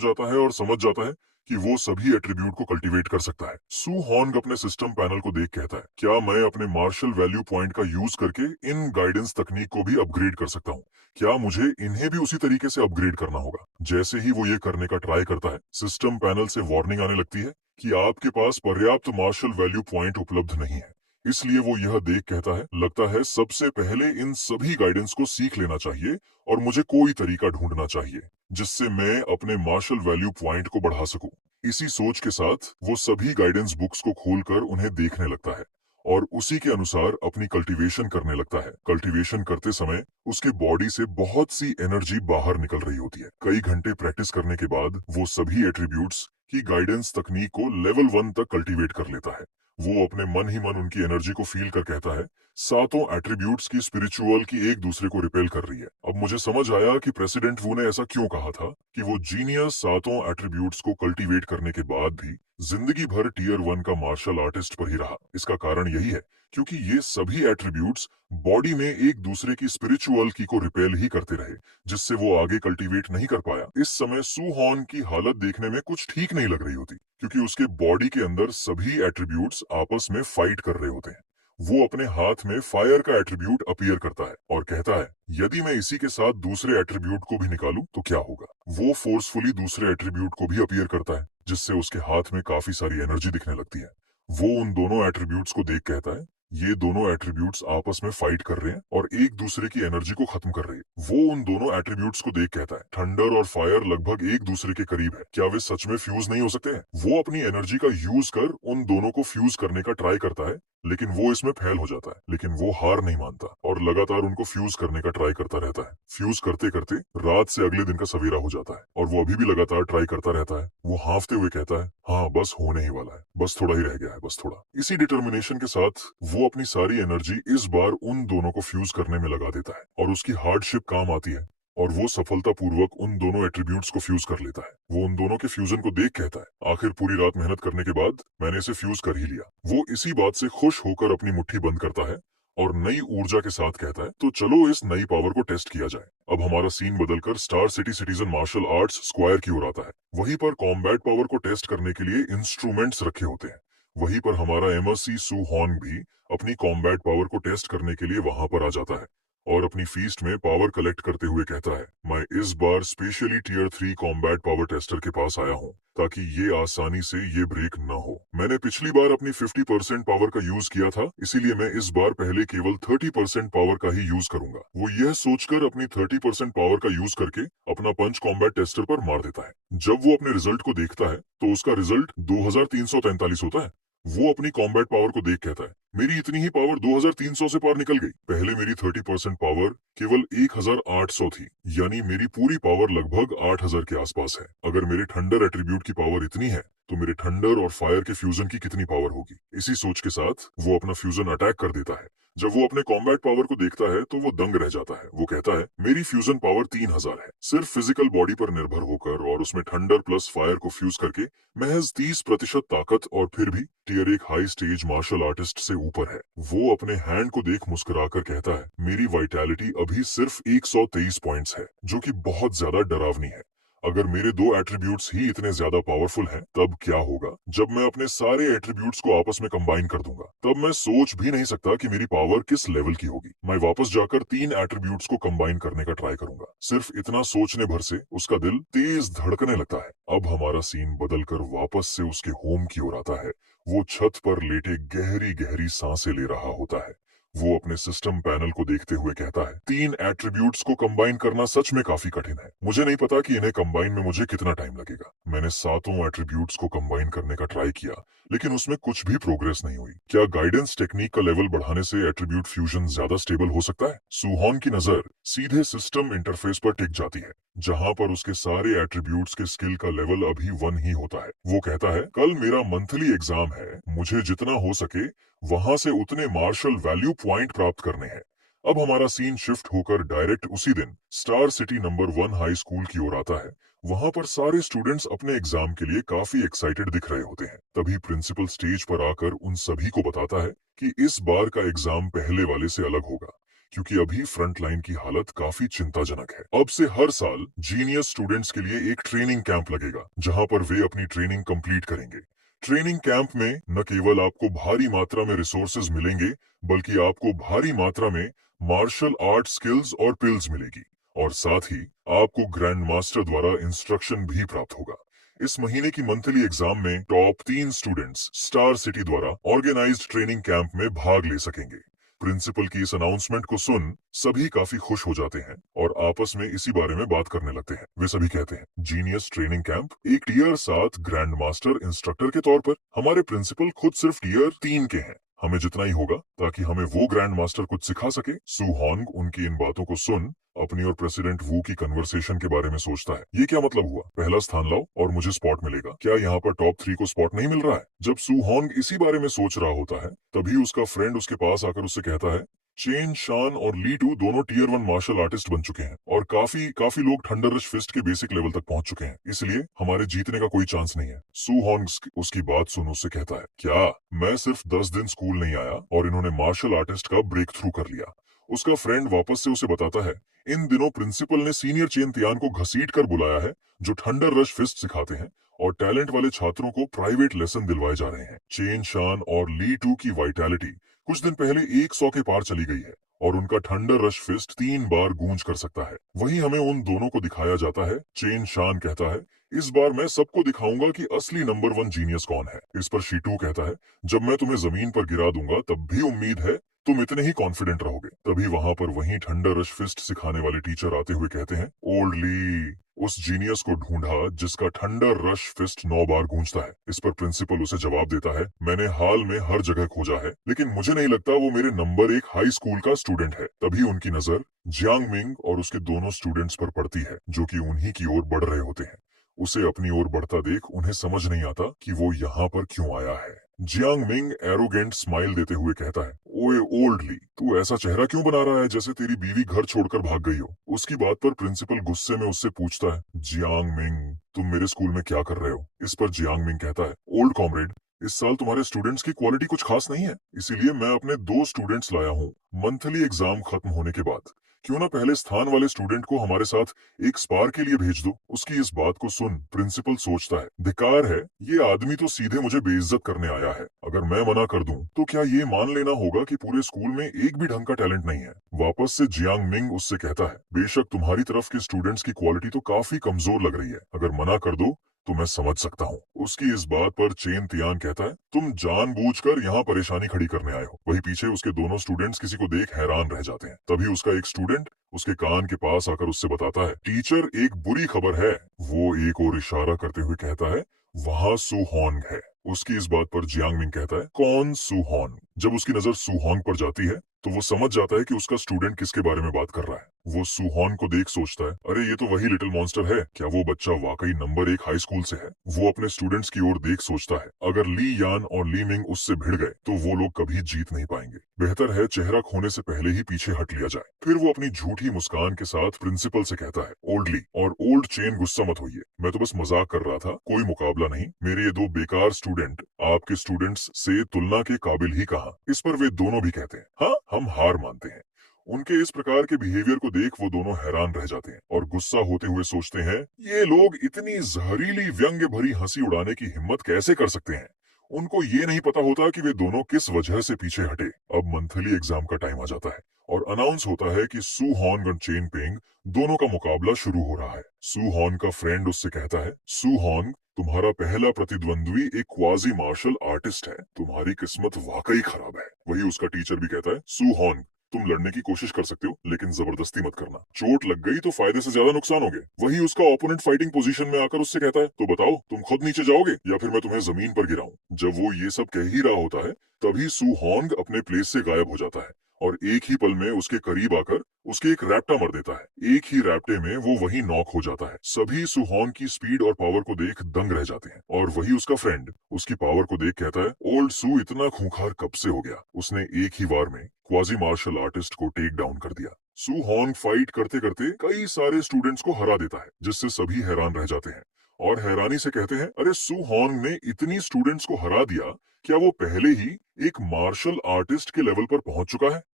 जाता है और समझ जाता है कि वो सभी एट्रीब्यूट को कल्टीवेट कर सकता है। सू हॉन्ग अपने सिस्टम पैनल को देख कहता है, क्या मैं अपने मार्शल वैल्यू पॉइंट का यूज करके इन गाइडेंस तकनीक को भी अपग्रेड कर सकता हूँ? क्या मुझे इन्हें भी उसी तरीके से अपग्रेड करना होगा? जैसे ही वो ये करने का ट्राई करता है, सिस्टम पैनल से वार्निंग आने लगती है कि आपके पास पर्याप्त मार्शल वैल्यू पॉइंट उपलब्ध नहीं है। इसलिए वो यह देख कहता है, लगता है सबसे पहले इन सभी गाइडेंस को सीख लेना चाहिए और मुझे कोई तरीका ढूंढना चाहिए जिससे मैं अपने मार्शल वैल्यू पॉइंट को बढ़ा सकूं। इसी सोच के साथ वो सभी गाइडेंस बुक्स को खोलकर उन्हें देखने लगता है और उसी के अनुसार अपनी कल्टीवेशन करने लगता है। कल्टीवेशन करते समय उसके बॉडी से बहुत सी एनर्जी बाहर निकल रही होती है। कई घंटे प्रैक्टिस करने के बाद वो सभी एट्रीब्यूट्स की गाइडेंस तकनीक को लेवल 1 तक कल्टीवेट कर लेता है। वो अपने मन ही मन उनकी एनर्जी को फील कर कहता है, सातों एट्रीब्यूट्स की स्पिरिचुअल की एक दूसरे को रिपेल कर रही है। अब मुझे समझ आया कि प्रेसिडेंट वू ने ऐसा क्यों कहा था कि वो जीनियस सातों एट्रीब्यूट्स को कल्टीवेट करने के बाद भी जिंदगी भर टियर 1 का मार्शल आर्टिस्ट पर ही रहा। इसका कारण यही है क्योंकि ये सभी एट्रीब्यूट्स बॉडी में एक दूसरे की स्पिरिचुअल की को रिपेल ही करते रहे, जिससे वो आगे कल्टीवेट नहीं कर पाया। इस समय सू हॉन की हालत देखने में कुछ ठीक नहीं लग रही होती क्योंकि उसके बॉडी के अंदर सभी एट्रीब्यूट्स आपस में फाइट कर रहे होते हैं। वो अपने हाथ में फायर का एट्रीब्यूट अपीयर करता है और कहता है, यदि मैं इसी के साथ दूसरे एट्रीब्यूट को भी निकालूं तो क्या होगा? वो फोर्सफुली दूसरे एट्रीब्यूट को भी अपीयर करता है जिससे उसके हाथ में काफी सारी एनर्जी दिखने लगती है। वो उन दोनों एट्रीब्यूट्स को देख कहता है, ये दोनों एट्रीब्यूट्स आपस में फाइट कर रहे हैं और एक दूसरे की एनर्जी को खत्म कर रहे हैं। वो उन दोनों एट्रीब्यूट्स को देख कहता है, थंडर और फायर लगभग एक दूसरे के करीब है, क्या वे सच में फ्यूज नहीं हो सकते हैं? वो अपनी एनर्जी का यूज कर उन दोनों को फ्यूज करने का ट्राई करता है, लेकिन वो इसमें फेल हो जाता है। लेकिन वो हार नहीं मानता और लगातार उनको फ्यूज करने का ट्राई करता रहता है। फ्यूज करते करते रात से अगले दिन का सवेरा हो जाता है और वो अभी भी लगातार ट्राई करता रहता है। वो हांफते हुए कहता है, हाँ बस होने ही वाला है, बस थोड़ा ही रह गया है, बस थोड़ा। इसी डिटर्मिनेशन के साथ वो अपनी सारी एनर्जी इस बार उन दोनों को फ्यूज करने में लगा देता है और उसकी हार्डशिप काम आती है। और वो सफलतापूर्वक उन दोनों एट्रीब्यूट्स को फ्यूज कर लेता है। वो उन दोनों के फ्यूजन को देख कहता है, आखिर पूरी रात मेहनत करने के बाद मैंने इसे फ्यूज कर ही लिया। वो इसी बात से खुश होकर अपनी मुट्ठी बंद करता है और नई ऊर्जा के साथ कहता है, तो चलो इस नई पावर को टेस्ट किया जाए। अब हमारा सीन बदलकर star city citizen martial arts square की ओर आता है। वहीं पर कॉम्बैट पावर को टेस्ट करने के लिए इंस्ट्रूमेंट्स रखे होते हैं। वहीं पर हमारा एमएससी सू हॉन्ग भी अपनी कॉम्बैट पावर को टेस्ट करने के लिए वहां पर आ जाता है और अपनी फीस्ट में पावर कलेक्ट करते हुए कहता है, मैं इस बार specially tier 3 combat power tester के पास आया हूँ ताकि ये आसानी से ये ब्रेक न हो। मैंने पिछली बार अपनी 50% पावर का यूज किया था, इसीलिए मैं इस बार पहले केवल 30% पावर का ही यूज करूंगा। वो यह सोचकर अपनी 30% पावर का यूज करके अपना पंच कॉम्बैट टेस्टर पर मार देता है। जब वो अपने रिजल्ट को देखता है तो उसका रिजल्ट 2343 होता है। वो अपनी कॉम्बैट पावर को देख कहता है, मेरी इतनी ही पावर 2300 से पार निकल गई। पहले मेरी 30% पावर केवल 1800 थी, यानी मेरी पूरी पावर लगभग 8000 के आसपास है। अगर मेरे थंडर एट्रीब्यूट की पावर इतनी है तो मेरे थंडर और फायर के फ्यूजन की कितनी पावर होगी। इसी सोच के साथ वो अपना फ्यूजन अटैक कर देता है। जब वो अपने कॉम्बैट पावर को देखता है तो वो दंग रह जाता है। वो कहता है, मेरी फ्यूजन पावर 3000 है। सिर्फ फिजिकल बॉडी पर निर्भर होकर और उसमें थंडर प्लस फायर को फ्यूज करके महज 30% ताकत, और फिर भी tier 1 high stage martial artist से ऊपर है। वो अपने हैंड को देख मुस्कुराकर कहता है, मेरी वाइटैलिटी अभी सिर्फ 123 पॉइंट्स है, जो कि बहुत ज्यादा डरावनी है। अगर मेरे दो एट्रीब्यूट्स ही इतने ज्यादा पावरफुल हैं, तब क्या होगा जब मैं अपने सारे एट्रीब्यूट्स को आपस में कंबाइन कर दूंगा। तब मैं सोच भी नहीं सकता कि मेरी पावर किस लेवल की होगी। मैं वापस जाकर 3 एट्रीब्यूट्स को कंबाइन करने का ट्राई करूंगा। सिर्फ इतना सोचने भर से उसका दिल तेज धड़कने लगता है। अब हमारा सीन बदलकर वापस से उसके होम की ओर आता है। वो छत पर लेटे गहरी गहरी सांसें ले रहा होता है। वो अपने सिस्टम पैनल को देखते हुए कहता है, 3 एट्रीब्यूट्स को कंबाइन करना सच में काफी कठिन है। मुझे नहीं पता कि इन्हें कंबाइन में मुझे कितना टाइम लगेगा। मैंने 7 एट्रीब्यूट्स को कंबाइन करने का ट्राई किया, लेकिन उसमें कुछ भी प्रोग्रेस नहीं हुई। क्या गाइडेंस टेक्निक का लेवल बढ़ाने से एट्रीब्यूट फ्यूजन ज्यादा स्टेबल हो सकता है? सुहॉन की नजर सीधे सिस्टम इंटरफेस पर टिक जाती है, जहां पर उसके सारे एट्रीब्यूट्स के स्किल का लेवल अभी 1 ही होता है। वो कहता है, कल मेरा मंथली एग्जाम है, मुझे जितना हो सके वहां से उतने मार्शल वैल्यू पॉइंट प्राप्त करने हैं। अब हमारा सीन शिफ्ट होकर डायरेक्ट उसी दिन star city number 1 high school की ओर आता है। वहां पर सारे स्टूडेंट्स अपने एग्जाम के लिए काफी एक्साइटेड दिख रहे होते हैं। तभी प्रिंसिपल स्टेज पर आकर उन सभी को बताता है कि इस बार का एग्जाम पहले वाले से अलग होगा, क्योंकि अभी फ्रंट लाइन की हालत काफी चिंताजनक है। अब से हर साल जीनियस स्टूडेंट्स के लिए एक ट्रेनिंग कैंप लगेगा, जहां पर वे अपनी ट्रेनिंग कंप्लीट करेंगे। ट्रेनिंग कैंप में न केवल आपको भारी मात्रा में रिसोर्सेज मिलेंगे, बल्कि आपको भारी मात्रा में मार्शल आर्ट स्किल्स और पिल्स मिलेगी, और साथ ही आपको ग्रैंड मास्टर द्वारा इंस्ट्रक्शन भी प्राप्त होगा। इस महीने की मंथली एग्जाम में टॉप 3 स्टूडेंट्स स्टार सिटी द्वारा ऑर्गेनाइज्ड ट्रेनिंग कैंप में भाग ले सकेंगे। प्रिंसिपल की इस अनाउंसमेंट को सुन सभी काफी खुश हो जाते हैं और आपस में इसी बारे में बात करने लगते हैं। वे सभी कहते हैं, जीनियस ट्रेनिंग कैंप एक टियर 7 ग्रैंड मास्टर इंस्ट्रक्टर के तौर पर। हमारे प्रिंसिपल खुद सिर्फ टियर 3 के हैं। हमें जितना ही होगा ताकि हमें वो ग्रैंड मास्टर कुछ सिखा सके। सू हॉन्ग उनकी इन बातों को सुन अपनी और प्रेसिडेंट वू की कन्वर्सेशन के बारे में सोचता है। ये क्या मतलब हुआ? पहला स्थान लाओ और मुझे स्पॉट मिलेगा। क्या यहाँ पर टॉप 3 को स्पॉट नहीं मिल रहा है? जब सू हॉन्ग इसी बारे में सोच रहा होता है, तभी उसका फ्रेंड उसके पास आकर उससे कहता है, चेन शान और ली टू दोनों टियर 1 मार्शल आर्टिस्ट बन चुके हैं और काफी लोग थंडर रश फिस्ट के बेसिक लेवल तक पहुंच चुके हैं, इसलिए हमारे जीतने का कोई चांस नहीं है। सू हॉन्ग उसकी बात सुन उससे कहता है, क्या मैं सिर्फ 10 दिन स्कूल नहीं आया और इन्होंने मार्शल आर्टिस्ट का ब्रेक थ्रू कर लिया? उसका फ्रेंड वापस से उसे बताता है, इन दिनों प्रिंसिपल ने सीनियर चेन तियान को घसीट कर बुलाया है, जो थंडर रश फिस्ट सिखाते हैं और टैलेंट वाले छात्रों को प्राइवेट लेसन दिलवाए जा रहे हैं। चेन शान और ली टू की वाइटैलिटी कुछ दिन पहले 100 के पार चली गई है और उनका थंडर रश फिस्ट 3 बार गूंज कर सकता है। वहीं हमें उन दोनों को दिखाया जाता है। चेन शान कहता है, इस बार मैं सबको दिखाऊंगा कि असली नंबर 1 जीनियस कौन है। इस पर शीटू कहता है, जब मैं तुम्हें जमीन पर गिरा दूंगा तब भी उम्मीद है तुम इतने ही कॉन्फिडेंट रहोगे। तभी वहां पर वहीं थंडर रश फिस्ट सिखाने वाले टीचर आते हुए कहते हैं, ओल्ड ली, उस जीनियस को ढूंढा जिसका थंडर रश फिस्ट 9 बार गूंजता है। इस पर प्रिंसिपल उसे जवाब देता है, मैंने हाल में हर जगह खोजा है, लेकिन मुझे नहीं लगता वो मेरे नंबर 1 हाई स्कूल का स्टूडेंट है। तभी उनकी नजर जियांग मिंग और उसके दोनों स्टूडेंट्स पर पड़ती है, जो कि उन्हीं की ओर बढ़ रहे होते हैं। उसे अपनी ओर बढ़ता देख उन्हें समझ नहीं आता कि वो यहाँ पर क्यों आया है। जियांग मिंग एरोगेंट स्माइल देते हुए कहता है, ओए ओल्ड ली, तू ऐसा चेहरा क्यों बना रहा है जैसे तेरी बीवी घर छोड़कर भाग गई हो। उसकी बात पर प्रिंसिपल गुस्से में उससे पूछता है, जियांग मिंग, तुम मेरे स्कूल में क्या कर रहे हो। इस पर जियांग मिंग कहता है, ओल्ड कॉमरेड, इस साल तुम्हारे स्टूडेंट्स की क्वालिटी कुछ खास नहीं है, इसीलिए मैं अपने 2 स्टूडेंट्स लाया हूँ मंथली एग्जाम खत्म होने के बाद। क्यों ना पहले स्थान वाले स्टूडेंट को हमारे साथ एक स्पार के लिए भेज दो। उसकी इस बात को सुन प्रिंसिपल सोचता है, धिक्कार है, ये आदमी तो सीधे मुझे बेइज्जत करने आया है। अगर मैं मना कर दूं तो क्या ये मान लेना होगा कि पूरे स्कूल में एक भी ढंग का टैलेंट नहीं है। वापस से जियांग मिंग उससे कहता है, बेशक तुम्हारी तरफ के स्टूडेंट्स की क्वालिटी तो काफी कमजोर लग रही है, अगर मना कर दो तो मैं समझ सकता हूँ। उसकी इस बात पर चेन तियान कहता है, तुम जानबूझकर यहाँ परेशानी खड़ी करने आए हो। वही पीछे उसके दोनों स्टूडेंट्स किसी को देख हैरान रह जाते हैं। तभी उसका एक स्टूडेंट उसके कान के पास आकर उससे बताता है, टीचर एक बुरी खबर है। वो एक और इशारा करते हुए कहता है, वहाँ सुहोंग है। उसकी इस बात पर जियांग मिंग कहता है, कौन सुहोंग। जब उसकी नजर सुहोंग पर जाती है तो वो समझ जाता है कि उसका स्टूडेंट किसके बारे में बात कर रहा है। वो सुहोंग को देख सोचता है, अरे ये तो वही लिटिल मॉन्स्टर है। क्या वो बच्चा वाकई नंबर 1 हाई स्कूल से है। वो अपने स्टूडेंट्स की ओर देख सोचता है, अगर ली यान और ली मिंग उससे भिड़ गए तो वो लोग कभी जीत नहीं पाएंगे। बेहतर है चेहरा खोने से पहले ही पीछे हट लिया जाए। फिर वो अपनी झूठी मुस्कान के साथ प्रिंसिपल से कहता है, ओल्ड ली और ओल्ड चेन, गुस्सा मत होइए, मैं तो बस मजाक कर रहा था, कोई मुकाबला नहीं। मेरे ये 2 बेकार स्टूडेंट आपके स्टूडेंट्स से तुलना के काबिल ही कहा। इस पर वे दोनों भी कहते हैं, हाँ, हम हार मानते हैं। उनके इस प्रकार के बिहेवियर को देख वो दोनों हैरान रह जाते हैं और गुस्सा होते हुए सोचते हैं, ये लोग इतनी जहरीली व्यंग्य भरी हंसी उड़ाने की हिम्मत कैसे कर सकते हैं। उनको ये नहीं पता होता कि वे दोनों किस वजह से पीछे हटे। अब मंथली एग्जाम का टाइम आ जाता है और अनाउंस होता है कि सू हॉन और चेन पेंग दोनों का मुकाबला शुरू हो रहा है। सू हॉन का फ्रेंड उससे कहता है, सू हॉन, तुम्हारा पहला प्रतिद्वंद्वी एक क्वाजी मार्शल आर्टिस्ट है, तुम्हारी किस्मत वाकई खराब है। वही उसका टीचर भी कहता है, सू हॉन, तुम लड़ने की कोशिश कर सकते हो लेकिन जबरदस्ती मत करना, चोट लग गई तो फायदे से ज्यादा नुकसान होगे। वही उसका ओपोनेंट फाइटिंग पोजीशन में आकर उससे कहता है, तो बताओ तुम खुद नीचे जाओगे या फिर मैं तुम्हें जमीन पर गिराऊं। जब वो ये सब कह ही रहा होता है तभी सू हॉन्ग अपने प्लेस से गायब हो जाता है और एक ही पल में उसके करीब आकर उसके एक रैप्टा मर देता है। एक ही रैप्टे में वो वही नॉक हो जाता है। सभी सुहोन की स्पीड और पावर को देख दंग रह जाते हैं और वही उसका फ्रेंड उसकी पावर को देख कहता है, ओल्ड सू इतना खूंखार कब से हो गया। उसने एक ही बार में क्वाजी मार्शल आर्टिस्ट को टेक डाउन कर दिया। सू हॉन्ग फाइट करते करते कई सारे स्टूडेंट्स को हरा देता है जिससे सभी हैरान रह जाते हैं और हैरानी से कहते हैं, अरे सू हॉन्ग ने इतनी स्टूडेंट्स को हरा दिया, क्या वो पहले ही एक मार्शल आर्टिस्ट के लेवल पर पहुंच चुका है।